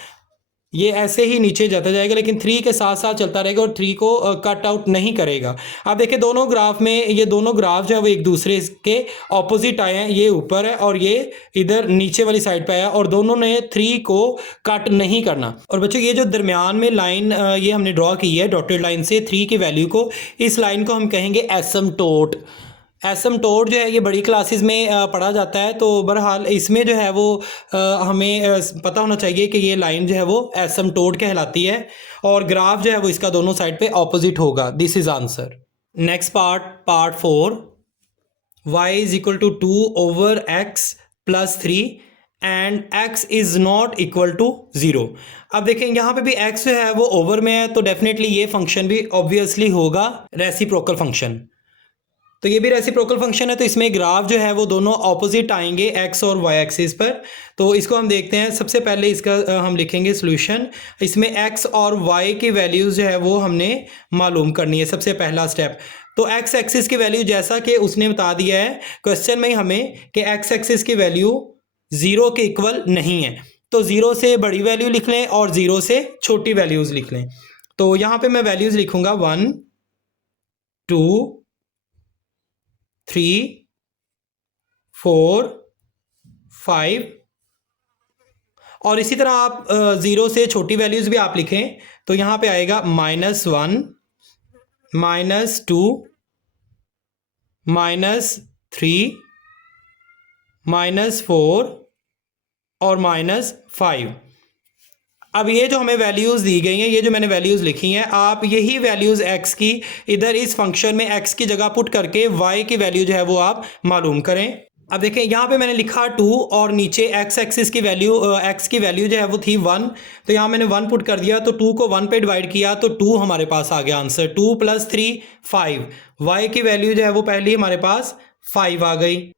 ये ऐसे ही नीचे जाता जाएगा, लेकिन 3 के साथ साथ चलता रहेगा और 3 को कट आउट नहीं करेगा। आप देखिए दोनों ग्राफ में ये दोनों ग्राफ जो है वो एक दूसरे के ऑपोजिट आए हैं, ये ऊपर है और ये इधर नीचे वाली साइड पे आया और दोनों ने 3 को कट नहीं करना। और बच्चों ये जो दरमियान में लाइन ये हमने ड्रॉ की है डॉटेड लाइन से 3 की वैल्यू को, इस लाइन को हम कहेंगे एसिम्प्टोट। एसिम्प्टोट जो है ये बड़ी क्लासेस में पढ़ा जाता है, तो बहरहाल इसमें जो है वो हमें पता होना चाहिए कि ये लाइन जो है वो एसिम्प्टोट कहलाती है और ग्राफ जो है वो इसका दोनों साइड पे ऑपोजिट होगा। This is answer. Next part 4, y is equal to 2 over x plus 3 and x is not equal to 0। अब देखें यहाँ पे भी x जो है वो ओवर में है, तो डेफिनेटली ये फंक्शन भी ऑब्वियसली होगा रेसिप्रोकल फंक्शन। तो ये भी रेसिप्रोकल फंक्शन है, तो इसमें ग्राफ जो है वो दोनों ऑपोजिट आएंगे x और y एक्सिस पर। तो इसको हम देखते हैं। सबसे पहले इसका हम लिखेंगे सॉल्यूशन। इसमें x और y की वैल्यूज़ जो है वो हमने मालूम करनी है, सबसे पहला स्टेप। तो x एक्सिस की वैल्यू जैसा कि उसने बता दिया है क्वेश्चन में हमें कि x एक्सिस की वैल्यू 0 के इक्वल नहीं है, तो 0 से बड़ी वैल्यू लिख लें और 0 से छोटी वैल्यूज़ लिख लें। तो यहाँ पे मैं वैल्यूज़ लिखूँगा 1 2 3 4 5 और इसी तरह आप 0 से छोटी वैल्यूज़ भी आप लिखें, तो यहाँ पे आएगा -1 -2 -3 -4 और -5। अब ये जो हमें वैल्यूज़ दी गई हैं, ये जो मैंने वैल्यूज़ लिखी हैं, आप यही वैल्यूज़ x की इधर इस फंक्शन में x की जगह पुट करके y की वैल्यू जो है वो आप मालूम करें। अब देखें यहाँ पे मैंने लिखा 2 और नीचे x एक्सिस की वैल्यू x की वैल्यू जो है वो थी 1, तो यहाँ मैंने 1 पुट कर दिया, तो 2 को 1 पे डिवाइड किया तो 2 हमारे पास आ गया आंसर। 2 + 3 5, y की वैल्यू जो है वो पहली हमारे पास 5 आ गई।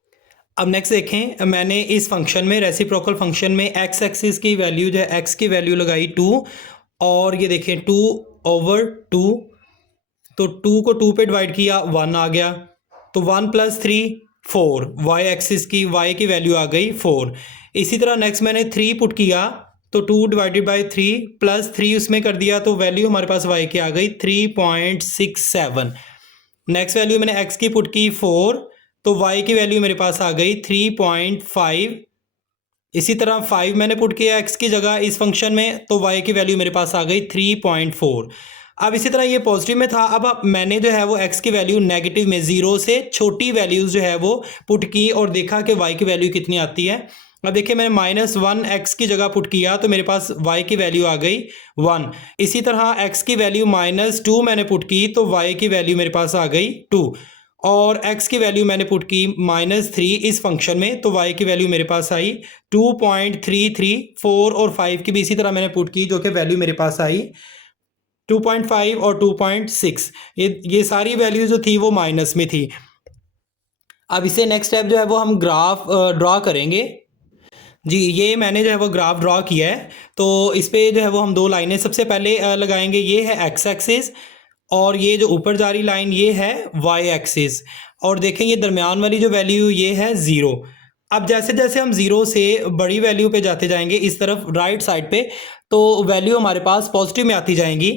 अब नेक्स्ट देखें, मैंने इस फंक्शन में रेसिप्रोकल फंक्शन में x एक्सिस की वैल्यू जो है x की वैल्यू लगाई 2 और ये देखें 2 ओवर 2, तो 2 को 2 पे डिवाइड किया 1 आ गया, तो 1 + 3 4, y एक्सिस की y की वैल्यू आ गई 4। इसी तरह नेक्स्ट मैंने 3 पुट किया, तो 2 डिवाइडेड बाई 3 + 3 उसमें कर दिया, तो वैल्यू हमारे पास y की आ गई 3.67। नेक्स्ट वैल्यू मैंने x की पुट की 4, तो y की वैल्यू मेरे पास आ गई 3.5। इसी तरह 5 मैंने पुट किया x की जगह इस फंक्शन में, तो y की वैल्यू मेरे पास आ गई 3.4। अब इसी तरह ये पॉजिटिव में था, अब मैंने जो है वो x की वैल्यू नेगेटिव में 0 से छोटी वैल्यूज़ जो है वो पुट की और देखा कि y की वैल्यू कितनी आती है। अब देखिए मैंने -1 x की जगह पुट किया, तो मेरे पास y की वैल्यू आ गई 1। इसी तरह x की वैल्यू -2 मैंने पुट की, तो y की वैल्यू मेरे पास आ गई 2 और x की वैल्यू मैंने पुट की -3 इस फंक्शन में, तो y की वैल्यू मेरे पास आई 2.33। 4 और 5 की भी इसी तरह मैंने पुट की, जो कि वैल्यू मेरे पास आई 2.5 और 2.6। ये सारी वैल्यू जो थी वो माइनस में थी। अब इसे नेक्स्ट स्टेप जो है वो हम ग्राफ ड्रॉ करेंगे। जी, ये मैंने जो है वो ग्राफ ड्रॉ किया है। तो इस पे जो है वो हम दो लाइनें सबसे पहले लगाएंगे। ये है एक्स एक्सिस और ये जो ऊपर जा रही लाइन ये है वाई एक्सिस। और देखें ये दरमियान वाली जो वैल्यू ये है ज़ीरो। अब जैसे जैसे हम ज़ीरो से बड़ी वैल्यू पे जाते जाएंगे इस तरफ राइट साइड पे, तो वैल्यू हमारे पास पॉजिटिव में आती जाएंगी।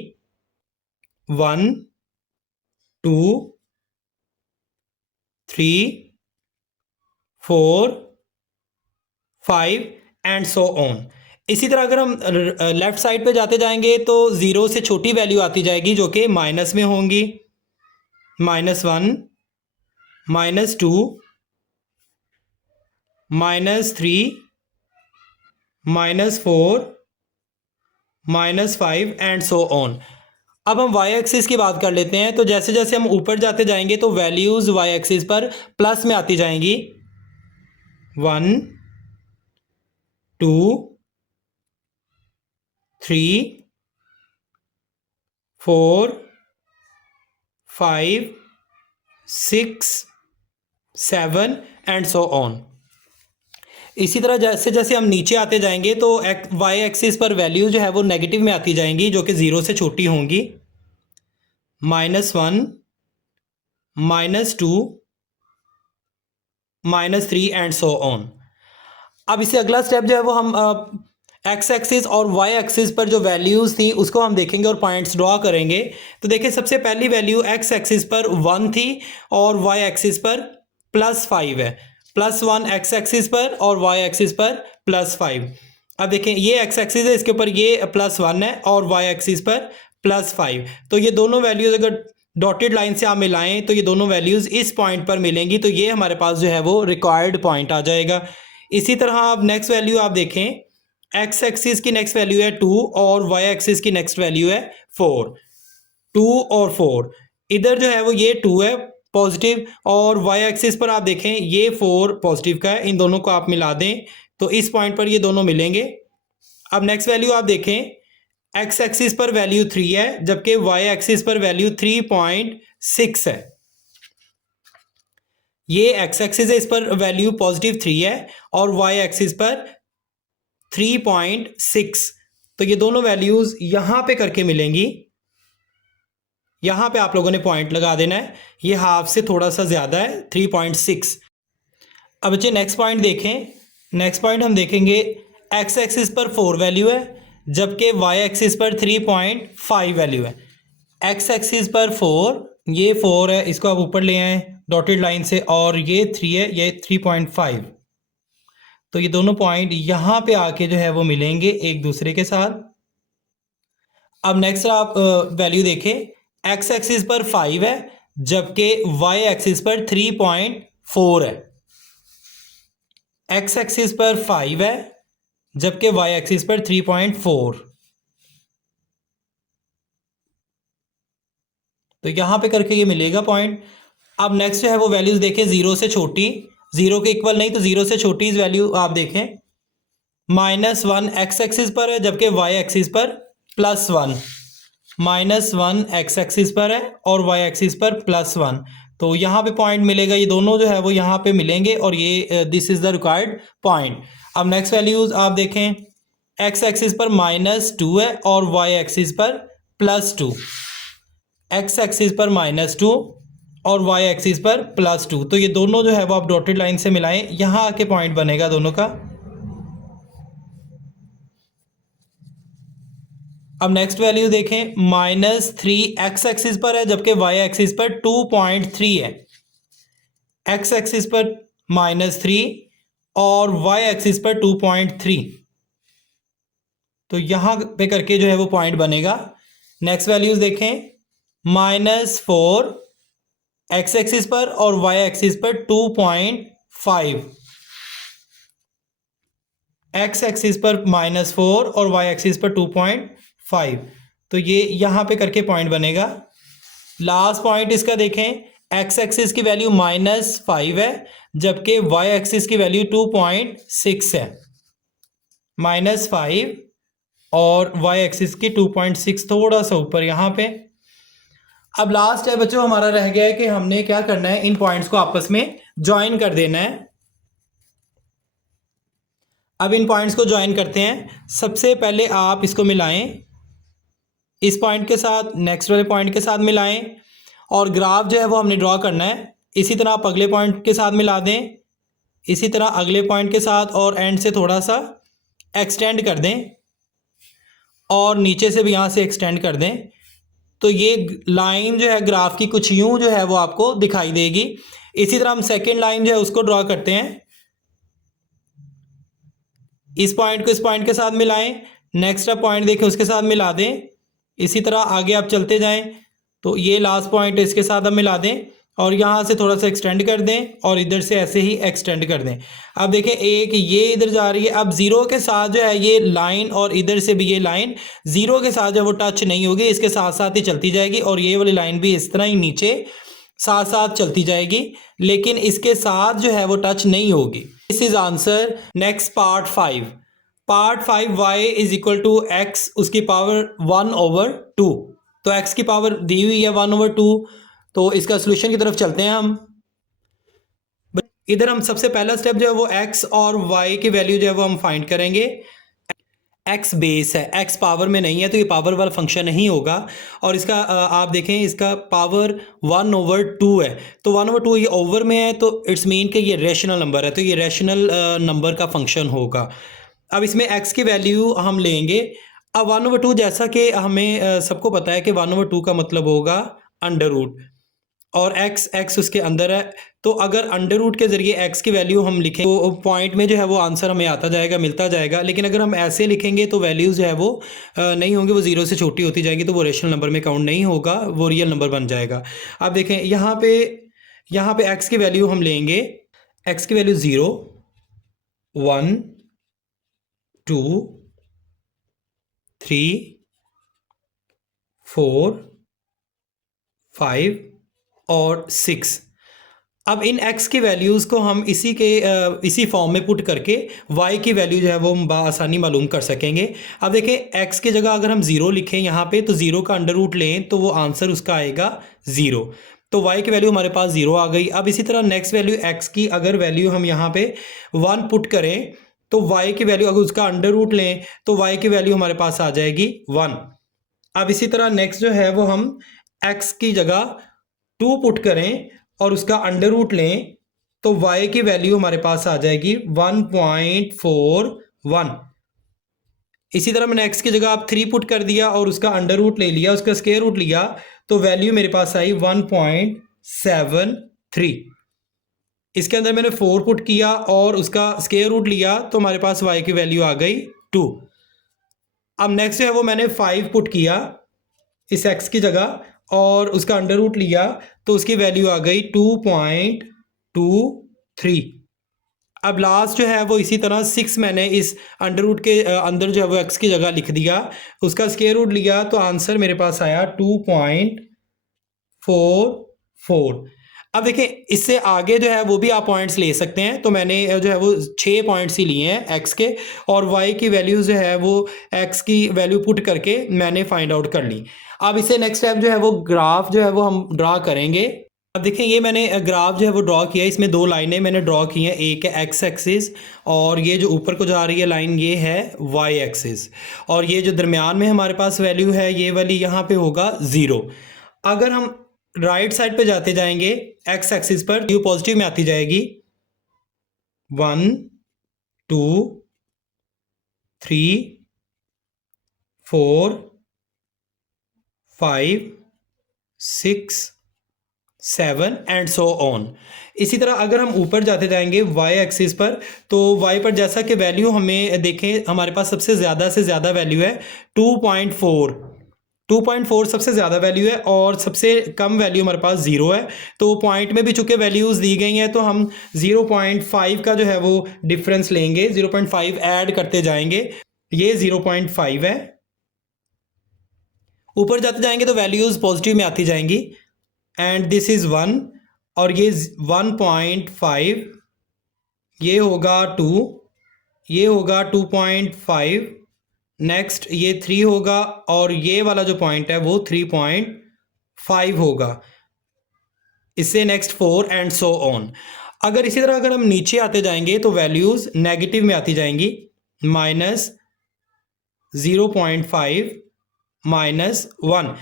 1 2 3 4 5 एंड सो ऑन। इसी तरह अगर हम लेफ्ट साइड पे जाते जाएंगे तो ज़ीरो से छोटी वैल्यू आती जाएगी जो कि माइनस में होंगी। -1 -2 -3 -4 -5 एंड सो ऑन। अब हम वाई एक्सिस की बात कर लेते हैं। तो जैसे जैसे हम ऊपर जाते जाएंगे तो वैल्यूज़ वाई एक्सिस पर प्लस में आती जाएंगी। 1 2 3 4 5 6 7 एंड सो ऑन। इसी तरह जैसे जैसे हम नीचे आते जाएंगे तो वाई एक्सिस पर वैल्यू जो है वो नेगेटिव में आती जाएंगी जो कि ज़ीरो से छोटी होंगी। -1 -2 -3 एंड सो ऑन। अब इसे अगला स्टेप जो है वो हम एक्स एक्सिस और वाई एक्सिस पर जो वैल्यूज़ थी उसको हम देखेंगे और पॉइंट्स ड्रॉ करेंगे। तो देखिए सबसे पहली वैल्यू एक्स एक्सिस पर 1 थी और वाई एक्सिस पर +5 है। +1 एक्स एक्सिस पर और वाई एक्सिस पर +5। अब देखें ये एक्स एक्सिस है, इसके ऊपर ये +1 है और वाई एक्सिस पर +5। तो ये दोनों वैल्यूज़ अगर डॉटेड लाइन से आप मिलाएं तो ये दोनों वैल्यूज़ इस पॉइंट पर मिलेंगी। तो ये हमारे पास जो है वो रिक्वायर्ड पॉइंट आ जाएगा। इसी तरह आप नेक्स्ट वैल्यू आप देखें, एक्स एक्सिस की नेक्स्ट वैल्यू है 2 और वाई एक्सिस की नेक्स्ट वैल्यू है 4। 2 और 4 इधर जो है वो ये 2 है पॉजिटिव और वाई एक्सिस पर आप देखें ये 4 पॉजिटिव का है। इन दोनों को आप मिला दें तो इस पॉइंट पर ये दोनों मिलेंगे। अब नेक्स्ट वैल्यू आप देखें, एक्स एक्सिस पर वैल्यू 3 है जबकि वाई एक्सिस पर वैल्यू 3.6 है। ये एक्स एक्सिस है, इस पर वैल्यू +3 है और वाई एक्सिस पर 3.6। तो ये दोनों वैल्यूज यहां पे करके मिलेंगी। यहां पे आप लोगों ने पॉइंट लगा देना है। ये हाफ से थोड़ा सा ज्यादा है 3.6। अब बच्चे नेक्स्ट पॉइंट देखें। नेक्स्ट पॉइंट हम देखेंगे एक्स एक्सिस पर 4 वैल्यू है जबकि वाई एक्सिस पर 3.5 वैल्यू है। एक्स एक्सिस पर 4, ये 4 है, इसको आप ऊपर ले आए डॉटेड लाइन से, और ये 3 है, ये 3.5। तो ये दोनों पॉइंट यहां पे आके जो है वो मिलेंगे एक दूसरे के साथ। अब नेक्स्ट आप वैल्यू देखें, एक्स एक्सिस पर 5 है जबकि वाई एक्सिस पर 3.4 है। एक्स एक्सिस पर 5 है जबकि वाई एक्सिस पर 3.4। तो यहां पे करके ये मिलेगा पॉइंट। अब नेक्स्ट जो है वो वैल्यूज देखें, जीरो से छोटी, जीरो के इक्वल नहीं तो जीरो से छोटी वैल्यू आप देखें। -1 एक्स एक्सिस पर है जबकि वाई एक्सिस पर +1। -1 एक्स एक्सिस पर है और वाई एक्सिस पर +1। तो यहाँ पे पॉइंट मिलेगा, ये दोनों जो है वो यहाँ पे मिलेंगे और ये this is the required point. अब नेक्स्ट वैल्यूज आप देखें, एक्स एक्सिस पर -2 है और वाई एक्सिस पर +2। एक्स एक्सिस पर -2 और वाई एक्सिस पर +2। तो ये दोनों जो है वो आप डॉटेड लाइन से मिलाएं, यहाँ आके पॉइंट बनेगा दोनों का। अब नेक्स्ट वैल्यू देखें, -3 एक्स एक्सिस पर है जबकि वाई एक्सिस पर 2.3 है। एक्स एक्सिस पर -3 और वाई एक्सिस पर 2.3। तो यहां पे करके जो है वो पॉइंट बनेगा। नेक्स्ट वैल्यूज देखें, -4 एक्स एक्सिस पर और वाई एक्सिस पर 2.5। एक्स एक्सिस पर -4 और वाई एक्सिस पर 2.5। तो ये यहां पे करके पॉइंट बनेगा। लास्ट पॉइंट इसका देखें, एक्स एक्सिस की वैल्यू -5 है जबकि वाई एक्सिस की वैल्यू 2.6 है। -5 और वाई एक्सिस की 2.6 थोड़ा सा ऊपर यहां पे। अब लास्ट है बच्चों हमारा रह गया है कि हमने क्या करना है, इन पॉइंट्स को आपस में ज्वाइन कर देना है। अब इन पॉइंट्स को ज्वाइन करते हैं। सबसे पहले आप इसको मिलाएं इस पॉइंट के साथ, नेक्स्ट वाले पॉइंट के साथ मिलाएं, और ग्राफ जो है वो हमने ड्रॉ करना है। इसी तरह आप अगले पॉइंट के साथ मिला दें, इसी तरह अगले पॉइंट के साथ, और एंड से थोड़ा सा एक्सटेंड कर दें और नीचे से भी यहाँ से एक्सटेंड कर दें। तो ये लाइन जो है ग्राफ की कुछ यूं जो है वो आपको दिखाई देगी। इसी तरह हम सेकेंड लाइन जो है उसको ड्रॉ करते हैं। इस पॉइंट को इस पॉइंट के साथ मिलाएं, नेक्स्ट आप पॉइंट देखें उसके साथ मिला दें। इसी तरह आगे आप चलते जाएं, तो ये लास्ट पॉइंट इसके साथ आप मिला दें और यहाँ से थोड़ा सा एक्सटेंड कर दें और इधर से ऐसे ही एक्सटेंड कर दें। अब देखें एक ये इधर जा रही है, अब ज़ीरो के साथ जो है ये लाइन और इधर से भी ये लाइन ज़ीरो के साथ जो है वो टच नहीं होगी, इसके साथ साथ ही चलती जाएगी, और ये वाली लाइन भी इस तरह ही नीचे साथ साथ चलती जाएगी, लेकिन इसके साथ जो है वो टच नहीं होगी। This is answer. Next part 5। Part 5 y is equal to x उसकी पावर 1/2। तो x की पावर दी हुई है 1/2, तो इसका सोल्यूशन की तरफ चलते हैं हम। इधर हम सबसे पहला स्टेप जो है वो x और y की वैल्यू जो है वो हम फाइंड करेंगे। x बेस है, x पावर में नहीं है, तो ये पावर वाला फंक्शन नहीं होगा। और इसका आप देखें इसका पावर 1/2 है, तो 1/2 ये ओवर में है, तो इट्स मीन कि ये रैशनल नंबर है, तो ये रैशनल नंबर का फंक्शन होगा। अब इसमें x की वैल्यू हम लेंगे। अब 1/2 जैसा कि हमें सबको पता है कि 1/2 का मतलब होगा अंडर रूट, और x उसके अंदर है, तो अगर अंडर रूट के ज़रिए x की वैल्यू हम लिखें तो पॉइंट में जो है वो आंसर हमें आता जाएगा, मिलता जाएगा। लेकिन अगर हम ऐसे लिखेंगे तो वैल्यूज़ जो है वो नहीं होंगी, वो ज़ीरो से छोटी होती जाएंगी, तो वो रेशनल नंबर में काउंट नहीं होगा, वो रियल नंबर बन जाएगा। अब देखें यहाँ पे x की वैल्यू हम लेंगे, x की वैल्यू 0 1 2 3 4 5 और 6। अब इन x की वैल्यूज़ को हम इसी फॉर्म में पुट करके y की वैल्यू जो है वो हम आसानी मालूम कर सकेंगे। अब देखें x की जगह अगर हम 0 लिखें यहाँ पे, तो 0 का अंडर रूट लें तो वो आंसर उसका आएगा 0, तो y की वैल्यू हमारे पास 0 आ गई। अब इसी तरह नेक्स्ट वैल्यू x की अगर वैल्यू हम यहाँ पे 1 पुट करें, तो y की वैल्यू अगर उसका अंडर रूट लें तो y की वैल्यू हमारे पास आ जाएगी 1। अब इसी तरह नेक्स्ट जो है वो हम x की जगह 2 पुट करें और उसका अंडर रूट लें, तो y की वैल्यू हमारे पास आ जाएगी 1.41। इसी तरह मैंने x की जगह आप 3 पुट कर दिया और उसका अंडर रूट ले लिया, उसका स्क्वायर रूट लिया, तो वैल्यू मेरे पास आई 1.73। इसके अंदर मैंने 4 पुट किया और उसका स्क्वायर रूट लिया, तो हमारे पास y की वैल्यू आ गई 2। अब नेक्स्ट है वो मैंने 5 पुट किया इस x की जगह और उसका अंडर रूट लिया, तो उसकी वैल्यू आ गई 2.23। अब लास्ट जो है वो इसी तरह 6 मैंने इस अंडर रूट के अंदर जो है वो x की जगह लिख दिया, उसका स्क्वायर रूट लिया, तो आंसर मेरे पास आया 2.44। अब देखिए इससे आगे जो है वो भी आप पॉइंट्स ले सकते हैं, तो मैंने जो है वो 6 पॉइंट्स ही लिए हैं x के, और y की वैल्यू जो है वो x की वैल्यू पुट करके मैंने फाइंड आउट कर ली। अब इससे नेक्स्ट स्टेप जो है वो ग्राफ जो है वो हम ड्रा करेंगे। अब देखें ये मैंने ग्राफ जो है वो ड्रॉ किया, इसमें 2 लाइनें मैंने ड्रॉ की हैं, एक है x एक्सिस और ये जो ऊपर को जा रही है लाइन ये है y एक्सिस, और ये जो दरमियान में हमारे पास वैल्यू है ये वाली यहाँ पे होगा 0। अगर हम राइट साइड पे जाते जाएंगे x एक्सिस पर, ये पॉजिटिव में आती जाएगी 1 2 3 4 5 6 7 एंड सो ऑन। इसी तरह अगर हम ऊपर जाते जाएंगे y एक्सिस पर, तो y पर जैसा कि वैल्यू हमें देखें हमारे पास सबसे ज़्यादा से ज़्यादा वैल्यू है 2.4 सबसे ज़्यादा वैल्यू है, और सबसे कम वैल्यू हमारे पास 0 है। तो पॉइंट में भी चूँकि वैल्यूज़ दी गई हैं, तो हम 0.5 का जो है वो डिफरेंस लेंगे, 0.5 ऐड करते जाएंगे, ये 0.5 है। ऊपर जाते जाएंगे तो वैल्यूज़ पॉजिटिव में आती जाएंगी, एंड दिस इज़ 1 और ये 1.5, ये होगा 2, ये होगा 2.5, नेक्स्ट ये 3 होगा, और ये वाला जो पॉइंट है वो 3.5 होगा, इससे नेक्स्ट 4 एंड सो ऑन। अगर इसी तरह अगर हम नीचे आते जाएंगे तो वैल्यूज़ नेगेटिव में आती जाएंगी, -0.5 -1।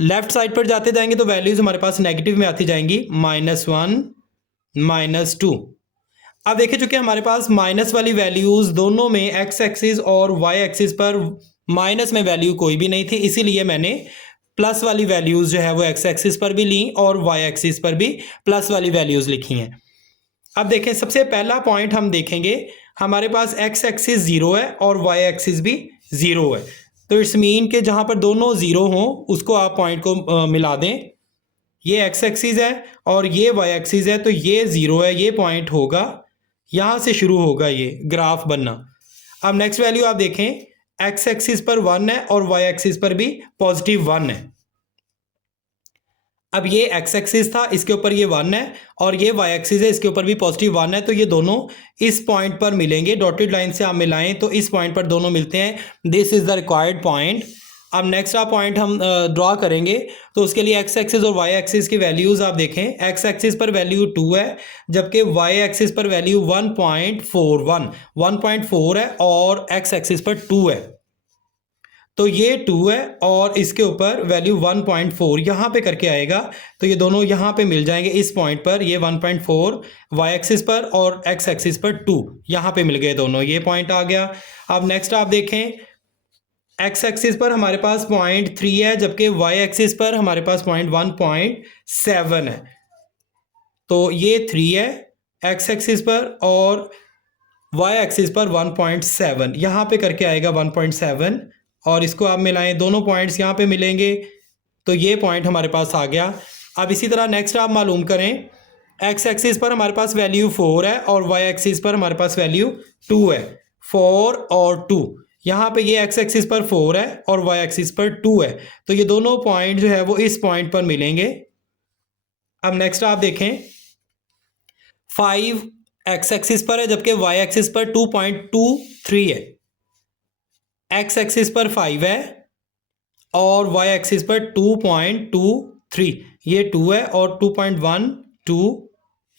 लेफ्ट साइड पर जाते जाएंगे तो वैल्यूज़ हमारे पास नेगेटिव में आती जाएंगी, -1 -2। अब देखिए चूंकि हमारे पास माइनस वाली वैल्यूज़ दोनों में एक्स एक्सिस और वाई एक्सिस पर माइनस में वैल्यू कोई भी नहीं थी, इसीलिए मैंने प्लस वाली वैल्यूज़ जो है वो एक्स एक्सिस पर भी ली और वाई एक्सिस पर भी प्लस वाली वैल्यूज़ लिखी हैं। अब देखें सबसे पहला पॉइंट हम देखेंगे, हमारे पास एक्स एक्सिस 0 है और वाई एक्सिस भी 0 है, तो इट्स मीन कि जहाँ पर दोनों 0 हों उसको आप पॉइंट को मिला दें। ये एक्स एक्सिस है और ये वाई एक्सिस है, तो ये 0 है, ये पॉइंट होगा, यहाँ से शुरू होगा ये ग्राफ बनना। अब नेक्स्ट वैल्यू आप देखें, एक्स एक्सिस पर 1 है और वाई एक्सिस पर भी +1 है। अब ये एक्स एक्सिस था, इसके ऊपर ये 1 है और ये वाई एक्सिस है, इसके ऊपर भी +1 है, तो ये दोनों इस पॉइंट पर मिलेंगे। डॉटेड लाइन से आप मिलाएं तो इस पॉइंट पर दोनों मिलते हैं। This is the required point. अब नेक्स्ट आप पॉइंट हम ड्रॉ करेंगे, तो उसके लिए एक्स एक्सिस और वाई एक्सिस की वैल्यूज़ आप देखें। एक्स एक्सिस पर वैल्यू 2 है, जबकि वाई एक्सिस पर वैल्यू 1.4 है और एक्स एक्सिस पर 2 है, तो ये 2 है और इसके ऊपर वैल्यू 1.4 यहाँ पे करके आएगा, तो ये दोनों यहाँ पे मिल जाएंगे इस पॉइंट पर। ये 1.4 वाई एक्सिस पर और एक्स एक्सिस पर 2 यहाँ पे मिल गए दोनों, ये पॉइंट आ गया। अब नेक्स्ट आप देखें, एक्स एक्सिस पर हमारे पास 0.3 है, जबकि वाई एक्सिस पर हमारे पास 1.7 है, तो ये 3 है एक्स एक्सिस पर और वाई एक्सिस पर 1.7 यहाँ पे करके आएगा 1.7, और इसको आप मिलाएं, दोनों पॉइंट्स यहाँ पे मिलेंगे, तो ये पॉइंट हमारे पास आ गया। अब इसी तरह नेक्स्ट आप मालूम करें, एक्स एक्सिस पर हमारे पास वैल्यू 4 है और वाई एक्सिस पर हमारे पास वैल्यू 2 है। 4 और 2, यहाँ पे ये एक्स एक्सिस पर 4 है और वाई एक्सिस पर 2 है, तो ये दोनों पॉइंट जो है वो इस पॉइंट पर मिलेंगे। अब नेक्स्ट आप देखें, 5 एक्स एक्सिस पर है, जबकि वाई एक्सिस पर 2.23 है। एक्स एक्सिस पर 5 है और वाई एक्सिस पर 2.23, ये 2 है और 2.12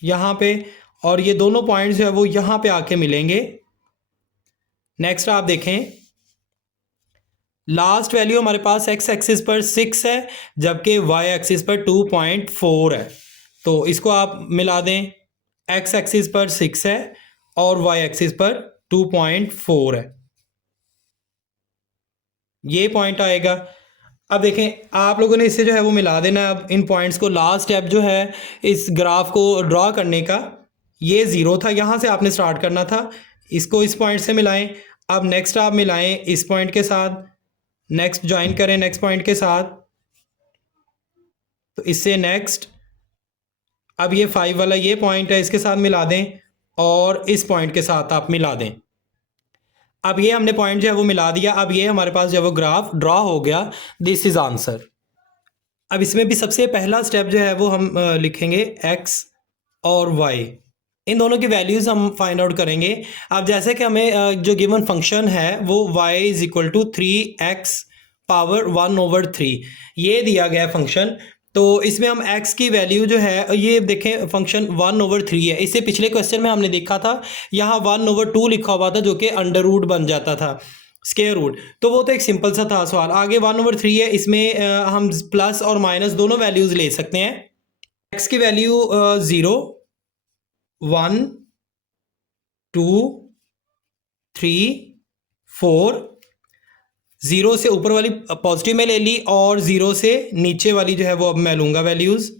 यहाँ पे, और ये दोनों पॉइंट्स जो है वो यहाँ पे आके मिलेंगे। नेक्स्ट आप देखें, लास्ट वैल्यू हमारे पास एक्स एक्सिस पर 6 है, जबकि वाई एक्सिस पर 2.4 है, तो इसको आप मिला दें। एक्स एक्सिस पर 6 है और वाई एक्सिस पर 2.4 है, ये पॉइंट आएगा। अब देखें, आप लोगों ने इससे जो है वो मिला देना। अब इन पॉइंट्स को, लास्ट स्टेप जो है इस ग्राफ को ड्रॉ करने का, ये 0 था, यहाँ से आपने स्टार्ट करना था, इसको इस पॉइंट से मिलाएं। अब नेक्स्ट आप मिलाएं इस पॉइंट के साथ, नेक्स्ट ज्वाइन करें नेक्स्ट पॉइंट के साथ, तो इससे नेक्स्ट, अब ये 5 वाला ये पॉइंट है, इसके साथ मिला दें और इस पॉइंट के साथ आप मिला दें। अब ये हमने पॉइंट जो है वो मिला दिया। अब ये हमारे पास जो है वो ग्राफ ड्रॉ हो गया। This is answer. अब इसमें भी सबसे पहला स्टेप जो है वो हम लिखेंगे एक्स और वाई, इन दोनों की वैल्यूज़ हम फाइंड आउट करेंगे। अब जैसे कि हमें जो गिवन फंक्शन है वो y is equal to 3x power 1/3 ये दिया गया फंक्शन, तो इसमें हम x की वैल्यू जो है, ये देखें फंक्शन 1/3 है। इससे पिछले क्वेश्चन में हमने देखा था यहाँ 1/2 लिखा हुआ था, जो कि अंडर रूट बन जाता था, स्क्वायर रूट, तो वो तो एक सिंपल सा था सवाल। आगे 1/3 है, इसमें हम प्लस और माइनस दोनों वैल्यूज़ ले सकते हैं। x की वैल्यू 0 1 2 3 4, 0 से ऊपर वाली पॉजिटिव में ले ली और 0 से नीचे वाली जो है वो अब मैं लूँगा वैल्यूज़,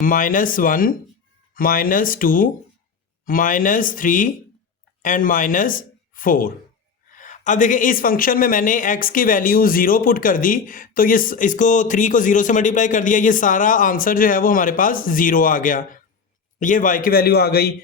-1 -2 -3 एंड -4। अब देखिए इस फंक्शन में मैंने x की वैल्यू 0 पुट कर दी, तो ये इसको 3 को 0 से मल्टीप्लाई कर दिया, ये सारा आंसर जो है वो हमारे पास 0 आ गया, ये y की वैल्यू आ गई।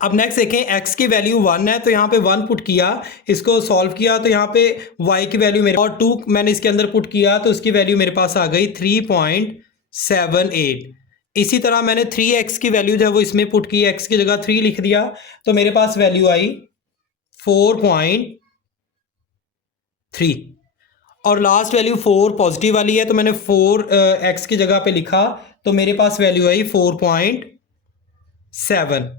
अब नेक्स्ट देखें, x की वैल्यू 1 है, तो यहाँ पे 1 पुट किया, इसको सॉल्व किया, तो यहाँ पे y की वैल्यू मेरे, और 2 मैंने इसके अंदर पुट किया, तो उसकी वैल्यू मेरे पास आ गई 3.78। इसी तरह मैंने 3x की वैल्यू जो है वो इसमें पुट की, x की जगह 3 लिख दिया, तो मेरे पास वैल्यू आई 4.3, और लास्ट वैल्यू 4 पॉजिटिव वाली है, तो मैंने 4x की जगह पे लिखा, तो मेरे पास वैल्यू आई 4.7।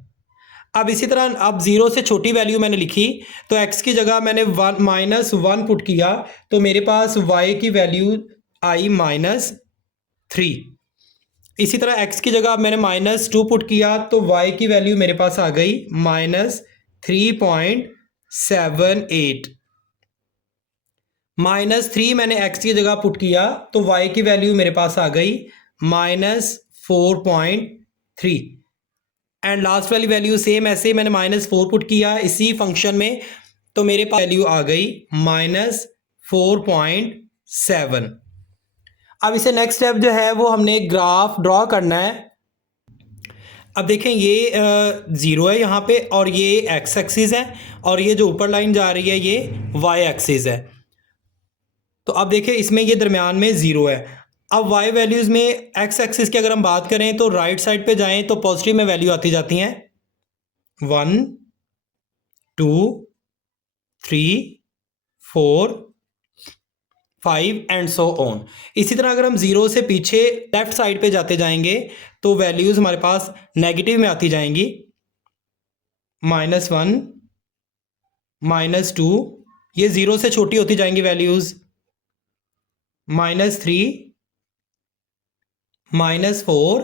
अब इसी तरह अब 0 से छोटी वैल्यू मैंने लिखी तो x की जगह मैंने -1 पुट किया तो मेरे पास y की वैल्यू आई -3। इसी तरह x की जगह मैंने -2 पुट किया तो y की वैल्यू मेरे पास आ गई -3.78। -3 मैंने x की जगह पुट किया तो y की वैल्यू मेरे पास आ गई -4.3। एंड लास्ट वाली वैल्यू सेम ऐसे मैंने -4 पुट किया इसी फंक्शन में तो मेरे पास वैल्यू आ गई -4.7। अब इसे नेक्स्ट स्टेप जो है वो हमने ग्राफ ड्रॉ करना है। अब देखें ये 0 है यहाँ पे और ये x एक्सिस है और ये जो ऊपर लाइन जा रही है ये y एक्सिस है। तो अब देखें इसमें ये दरमियान में 0 है। अब y वैल्यूज़ में x एक्सिस की अगर हम बात करें तो राइट साइड पे जाएं तो पॉजिटिव में वैल्यू आती जाती हैं 1 2 3 4 5 एंड सो ऑन। इसी तरह अगर हम 0 से पीछे लेफ्ट साइड पे जाते जाएंगे तो वैल्यूज़ हमारे पास नेगेटिव में आती जाएंगी -1 -2 ये 0 से छोटी होती जाएंगी वैल्यूज़ -3 -4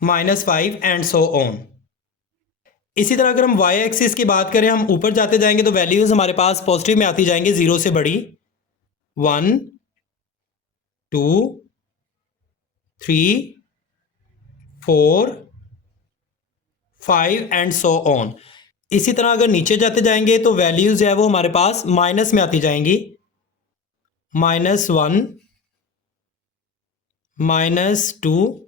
-5 एंड सो ऑन। इसी तरह अगर हम y एक्सिस की बात करें हम ऊपर जाते जाएंगे तो वैल्यूज़ हमारे पास पॉजिटिव में आती जाएंगी 0 से बड़ी 1 2 3 4 5 एंड सो ऑन। इसी तरह अगर नीचे जाते जाएंगे तो वैल्यूज़ है वो हमारे पास माइनस में आती जाएंगी -1 -2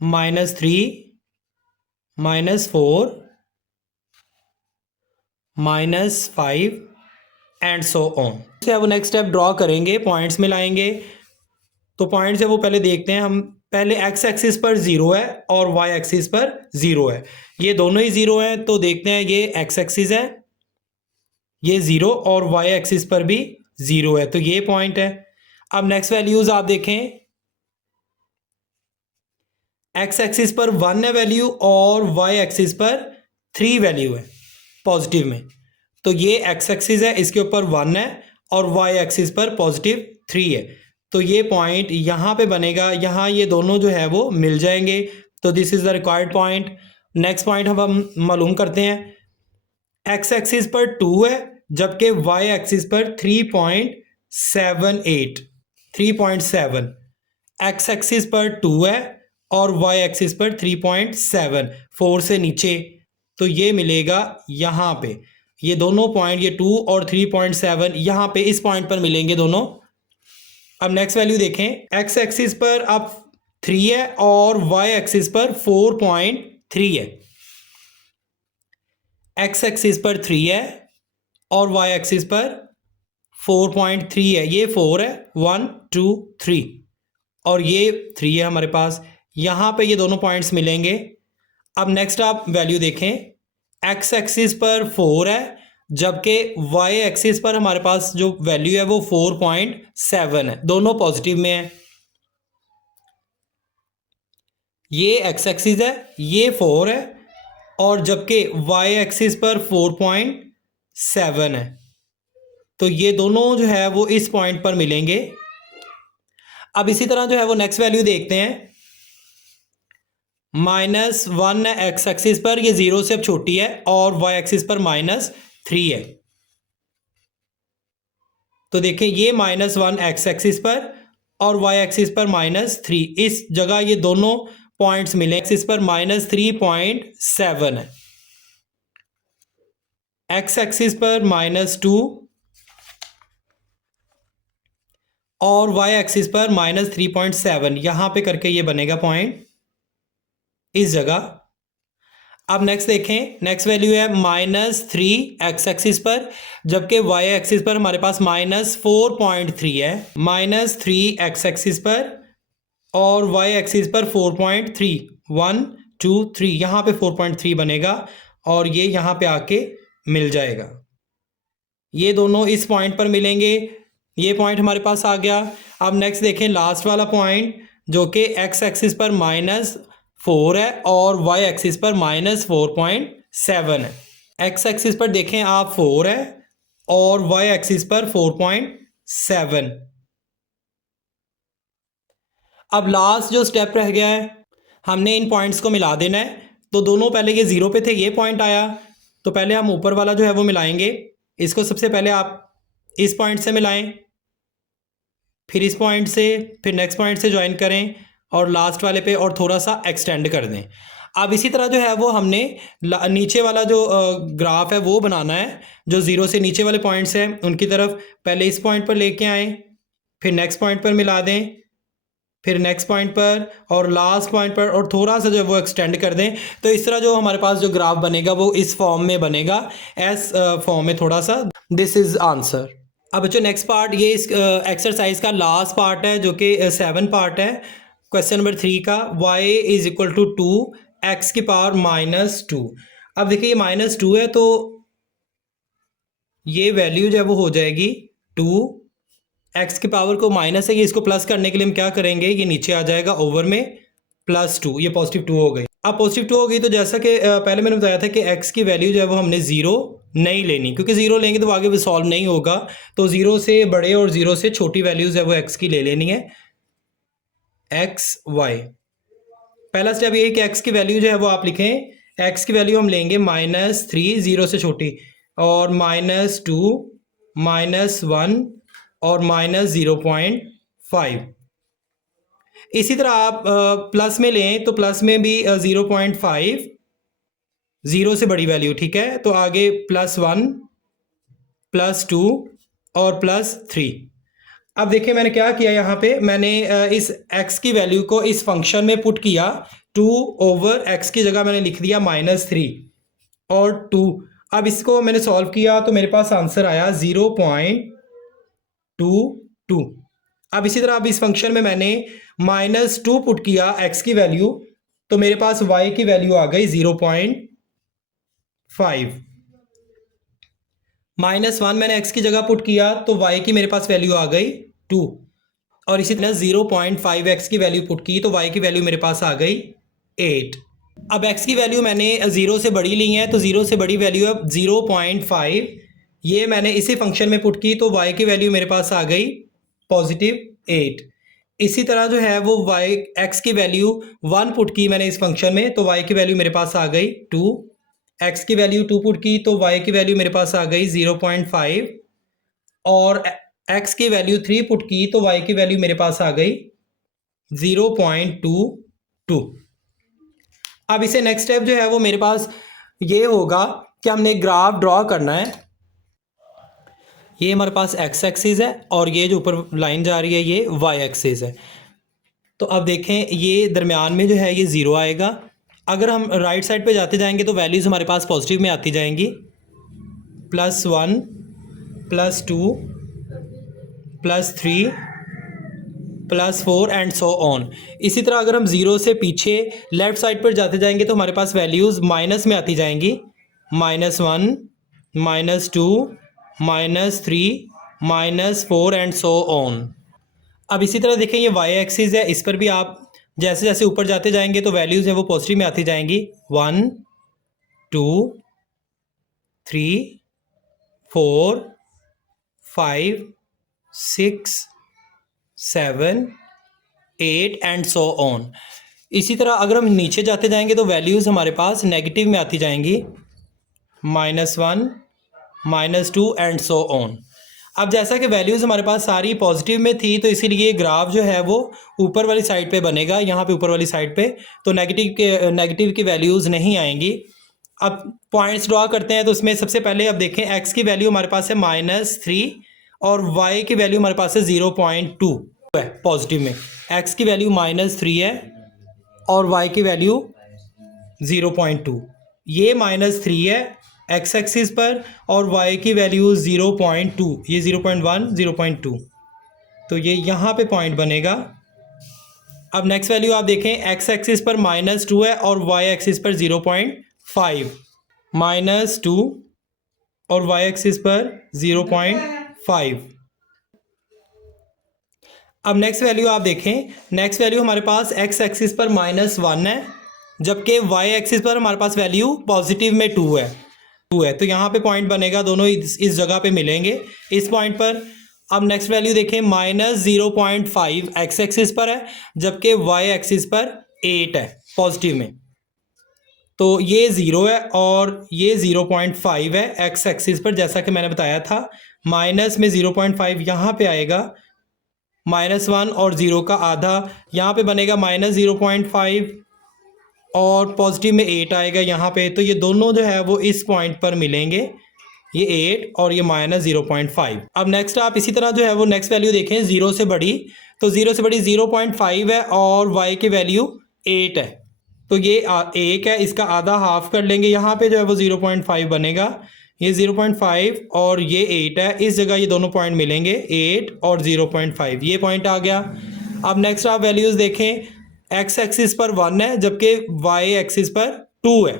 -3 -4 -5 एंड सो ऑन। से वो नेक्स्ट स्टेप ड्रॉ करेंगे पॉइंट्स में लाएंगे तो पॉइंट्स है वो पहले देखते हैं हम। पहले x एक्सिस पर 0 है और y एक्सिस पर 0 है ये दोनों ही 0 हैं तो देखते हैं ये x एक्सिस है ये 0 और y एक्सिस पर भी 0 है तो ये पॉइंट है। अब नेक्स्ट वैल्यूज आप देखें x एक्सिस पर 1 है वैल्यू और y एक्सिस पर 3 वैल्यू है पॉजिटिव में तो ये x एक्सिस है इसके ऊपर 1 है और y एक्सिस पर पॉजिटिव 3 है तो ये पॉइंट यहाँ पे बनेगा। यहाँ ये दोनों जो है वो मिल जाएंगे तो this is the required point. Next point हम मालूम करते हैं x एक्सिस पर 2 है जबकि y एक्सिस पर 3.7 x एक्सिस पर 2 है और y एक्सिस पर 3.7 4 से नीचे तो ये मिलेगा यहाँ पे ये दोनों पॉइंट ये 2 और 3.7 यहाँ पे इस पॉइंट पर मिलेंगे दोनों। अब नेक्स्ट वैल्यू देखें x एक्सिस पर अब 3 है और y एक्सिस पर 4.3 है। x एक्सिस पर 3 है और y एक्सिस पर 4.3 है ये 4 है 1 2 3 और ये 3 है हमारे पास यहाँ पे ये दोनों पॉइंट्स मिलेंगे। अब नेक्स्ट आप वैल्यू देखें x एक्सिस पर 4 है जबकि y एक्सिस पर हमारे पास जो वैल्यू है वो 4.7 है दोनों पॉजिटिव में है। ये x एक्सिस है ये 4 है और जबकि y एक्सिस पर 4.7 है तो ये दोनों जो है वो इस पॉइंट पर मिलेंगे। अब इसी तरह जो है वो नेक्स्ट वैल्यू देखते हैं -1 है x एक्सिस पर ये 0 से अब छोटी है और y एक्सिस पर -3 है तो देखें ये -1 x एक्सिस पर और y एक्सिस पर -3 इस जगह ये दोनों पॉइंट्स मिले एक्सिस पर -3.7 है x एक्सिस पर -2 और y एक्सिस पर -3.7 यहां पे करके ये बनेगा पॉइंट इस जगह। अब नेक्स्ट देखें नेक्स्ट वैल्यू है -3 x एक्सिस पर जबकि y एक्सिस पर हमारे पास -4.3 है -3 x एक्सिस पर और y एक्सिस पर 4.3 1 2 3 यहाँ पे 4.3 बनेगा और ये यहाँ पे आके मिल जाएगा ये दोनों इस पॉइंट पर मिलेंगे ये पॉइंट हमारे पास आ गया। अब नेक्स्ट देखें लास्ट वाला पॉइंट जो कि x एक्सिस पर 4 है और वाई एक्सिस पर -4.7 है। एक्स एक्सिस पर देखें आप 4 है और वाई एक्सिस पर 4.7। अब लास्ट जो स्टेप रह गया है, हमने इन पॉइंट्स को मिला देना है। तो दोनों पहले ये 0 पे थे, ये पॉइंट आया, तो पहले हम ऊपर वाला जो है वो मिलाएंगे। इसको सबसे पहले आप इस पॉइंट से मिलाएं, फिर इस पॉइंट से, फिर नेक्स्ट पॉइंट से ज्वाइन करें और लास्ट वाले पे और थोड़ा सा एक्सटेंड कर दें। अब इसी तरह जो है वो हमने नीचे वाला जो ग्राफ है वो बनाना है। जो 0 से नीचे वाले पॉइंट्स हैं उनकी तरफ पहले इस पॉइंट पर लेके आएँ, फिर नेक्स्ट पॉइंट पर मिला दें, फिर नेक्स्ट पॉइंट पर और लास्ट पॉइंट पर और थोड़ा सा जो है वो एक्सटेंड कर दें। तो इस तरह जो हमारे पास जो ग्राफ बनेगा वो इस फॉर्म में बनेगा, एस फॉर्म में थोड़ा सा। This is answer. अब बच्चों नेक्स्ट पार्ट, ये इस एक्सरसाइज का लास्ट पार्ट है जो कि 7 पार्ट है। क्वेश्चन नंबर 3 का y is equal to 2 x की पावर -2। अब देखिए ये -2 है तो ये वैल्यू जो है वो हो जाएगी 2, x की पावर को माइनस है, ये इसको प्लस करने के लिए हम क्या करेंगे, ये नीचे आ जाएगा ओवर में +2, ये +2 हो गई। अब +2 हो गई तो जैसा कि पहले मैंने बताया था कि x की वैल्यू जो है वो हमने 0 नहीं लेनी, क्योंकि 0 लेंगे तो आगे भी सॉल्व नहीं होगा। तो 0 से बड़े और 0 से छोटी वैल्यूज है वो x की ले लेनी है, x y। पहला स्टेप ये है कि x की वैल्यू जो है वो आप लिखें, x की वैल्यू हम लेंगे -3 0 से छोटी, और -2 -1 और -0.5। इसी तरह आप प्लस में लें तो प्लस में भी 0.5, 0 से बड़ी वैल्यू, ठीक है। तो आगे +1 +2 और +3। अब देखिए मैंने क्या किया, यहाँ पे मैंने इस x की वैल्यू को इस फंक्शन में पुट किया। 2 ओवर x की जगह मैंने लिख दिया -3 और 2। अब इसको मैंने सॉल्व किया तो मेरे पास आंसर आया 0.22। अब इसी तरह अब इस फंक्शन में मैंने -2 पुट किया x की वैल्यू, तो मेरे पास y की वैल्यू आ गई 0.5। -1 मैंने x की जगह पुट किया तो y की मेरे पास वैल्यू आ गई 2, और इसी तरह 0.5x की वैल्यू पुट की तो y की वैल्यू मेरे पास आ गई 8। अब x की वैल्यू मैंने 0 से बड़ी ली है, तो 0 से बड़ी वैल्यू है 0.5, ये मैंने इसी फंक्शन में पुट की तो y की वैल्यू मेरे पास आ गई +8। इसी तरह जो है वो x की वैल्यू 1 पुट की मैंने इस फंक्शन में, तो y की वैल्यू मेरे पास आ गई 2। x की वैल्यू 2 पुट की तो y की वैल्यू मेरे पास आ गई 0.5, और x की वैल्यू 3 पुट की तो y की वैल्यू मेरे पास आ गई 0.22। अब इसे नेक्स्ट स्टेप जो है वो मेरे पास ये होगा कि हमने ग्राफ ड्रॉ करना है। ये हमारे पास x एक्सिस है और ये जो ऊपर लाइन जा रही है ये y एक्सिस है। तो अब देखें ये दरमियान में जो है ये 0 आएगा। अगर हम राइट साइड पे जाते जाएंगे तो वैल्यूज़ हमारे पास पॉजिटिव में आती जाएंगी, +1 +2 +3 +4 एंड सो ऑन। इसी तरह अगर हम 0 से पीछे लेफ़्ट साइड पर जाते जाएंगे तो हमारे पास वैल्यूज़ माइनस में आती जाएंगी, -1 -2 -3 -4 एंड सो ऑन। अब इसी तरह देखें ये y एक्सिस है, इस पर भी आप जैसे जैसे ऊपर जाते जाएंगे तो वैल्यूज़ है वो पॉजिटिव में आती जाएंगी, 1 2 3 4 5 6 7 8 एंड सो ऑन। इसी तरह अगर हम नीचे जाते जाएंगे तो वैल्यूज़ हमारे पास नेगेटिव में आती जाएंगी, -1 -2 एंड सो ऑन। अब जैसा कि वैल्यूज़ हमारे पास सारी पॉजिटिव में थी तो इसीलिए ग्राफ जो है वो ऊपर वाली साइड पे बनेगा, यहाँ पे ऊपर वाली साइड पे, तो नेगेटिव की वैल्यूज़ नहीं आएंगी। अब पॉइंट्स ड्रॉ करते हैं तो उसमें सबसे पहले अब देखें x की वैल्यू हमारे पास है -3 और y की वैल्यू हमारे पास है 0.2 है पॉजिटिव में। x की वैल्यू -3 है और y की वैल्यू 0.2, ये -3 है x एक्सिस पर और y की वैल्यू 0.2, ये 0.1 0.2, तो ये यहाँ पे पॉइंट बनेगा। अब नेक्स्ट वैल्यू आप देखें x एक्सिस पर -2 है और y एक्सिस पर 0.5, -2 और y एक्सिस पर 0.5। अब नेक्स्ट वैल्यू आप देखें, नेक्स्ट वैल्यू हमारे पास x एक्सिस पर -1 है जबकि वाई एक्सिस पर हमारे पास वैल्यू पॉजिटिव में 2 है। तो यहाँ पे पॉइंट बनेगा, दोनों इस जगह पे मिलेंगे इस पॉइंट पर। अब नेक्स्ट वैल्यू देखें, -0.5 एक्स एक्सिस पर है, जबकि वाई एक्सिस पर 8 है पॉजिटिव में। तो ये 0 है और ये 0.5 है एक्स एक्सिस पर, जैसा कि मैंने बताया था। माइनस में 0.5 यहाँ पे आएगा, -1 और 0 का आधा यहाँ पे बनेगा -0.5 और पॉजिटिव में 8 आएगा यहाँ पे। तो ये दोनों जो है वो इस पॉइंट पर मिलेंगे, ये 8 और ये -0.5। अब नेक्स्ट आप इसी तरह जो है वो नेक्स्ट वैल्यू देखें, 0 से बड़ी, तो 0 से बड़ी 0.5 है और y की वैल्यू 8 है। तो ये 1 है, इसका आधा हाफ कर लेंगे, यहाँ पे जो है वो 0.5 बनेगा। ये 0.5 और ये 8 है, इस जगह ये दोनों पॉइंट मिलेंगे, 8 और 0.5, ये पॉइंट आ गया। अब नेक्स्ट आप वैल्यूज़ देखें, एक्स एक्सिस पर 1 है, जबकि वाई एक्सिस पर 2 है।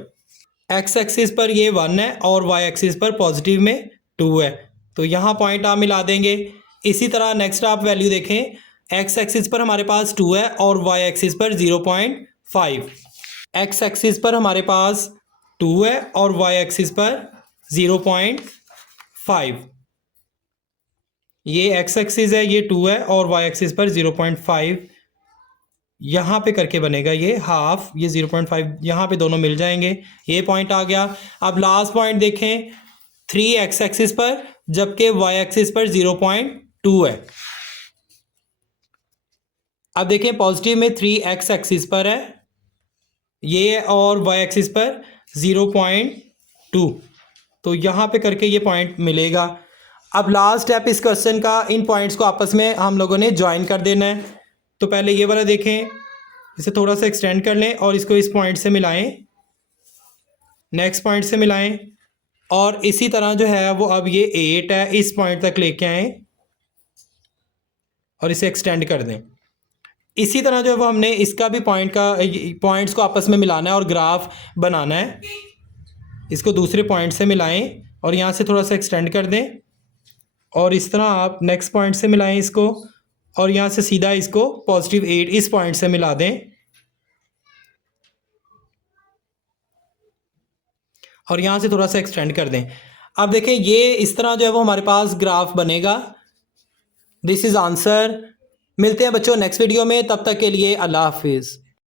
एक्स एक्सिस पर ये 1 है और वाई एक्सिस पर पॉजिटिव में 2 है, तो यहाँ पॉइंट आप मिला देंगे। इसी तरह नेक्स्ट आप वैल्यू देखें, एक्स एक्सिस पर हमारे पास 2 है और वाई एक्सिस पर 0.5। एक्स एक्सिस पर हमारे पास 2 है और वाई एक्सिस पर 0.5। ये एक्स एक्सिस है, ये 2 है और वाई एक्सिस पर 0.5, यहाँ पे करके बनेगा ये हाफ, ये 0.5 यहाँ पे दोनों मिल जाएंगे, ये पॉइंट आ गया। अब लास्ट पॉइंट देखें, 3 एक्स एक्सिस पर, जबकि वाई एक्सिस पर 0.2 है। अब देखें पॉजिटिव में 3 एक्स एक्सिस पर है ये और वाई एक्सिस पर 0.2, तो यहाँ पे करके ये पॉइंट मिलेगा। अब लास्ट स्टेप इस क्वेश्चन का, इन पॉइंट्स को आपस में हम लोगों ने ज्वाइन कर देना है। तो पहले ये वाला देखें, इसे थोड़ा सा एक्सटेंड कर लें और इसको इस पॉइंट से मिलाएं, नेक्स्ट पॉइंट से मिलाएं, और इसी तरह जो है वो अब ये 8 है, इस पॉइंट तक लेके आएँ और इसे एक्सटेंड कर दें। इसी तरह जो है वो हमने इसका भी पॉइंट्स को आपस में मिलाना है और ग्राफ बनाना है। इसको दूसरे पॉइंट से मिलाएं और यहाँ से थोड़ा सा एक्सटेंड कर दें, और इस तरह आप नेक्स्ट पॉइंट से मिलाएं इसको, और यहाँ से सीधा इसको +8 इस पॉइंट से मिला दें, और यहाँ से थोड़ा सा एक्सटेंड कर दें। अब देखें ये इस तरह जो है वो हमारे पास ग्राफ बनेगा। This is answer. मिलते हैं बच्चों नेक्स्ट वीडियो में, तब तक के लिए अल्लाह हाफिज़।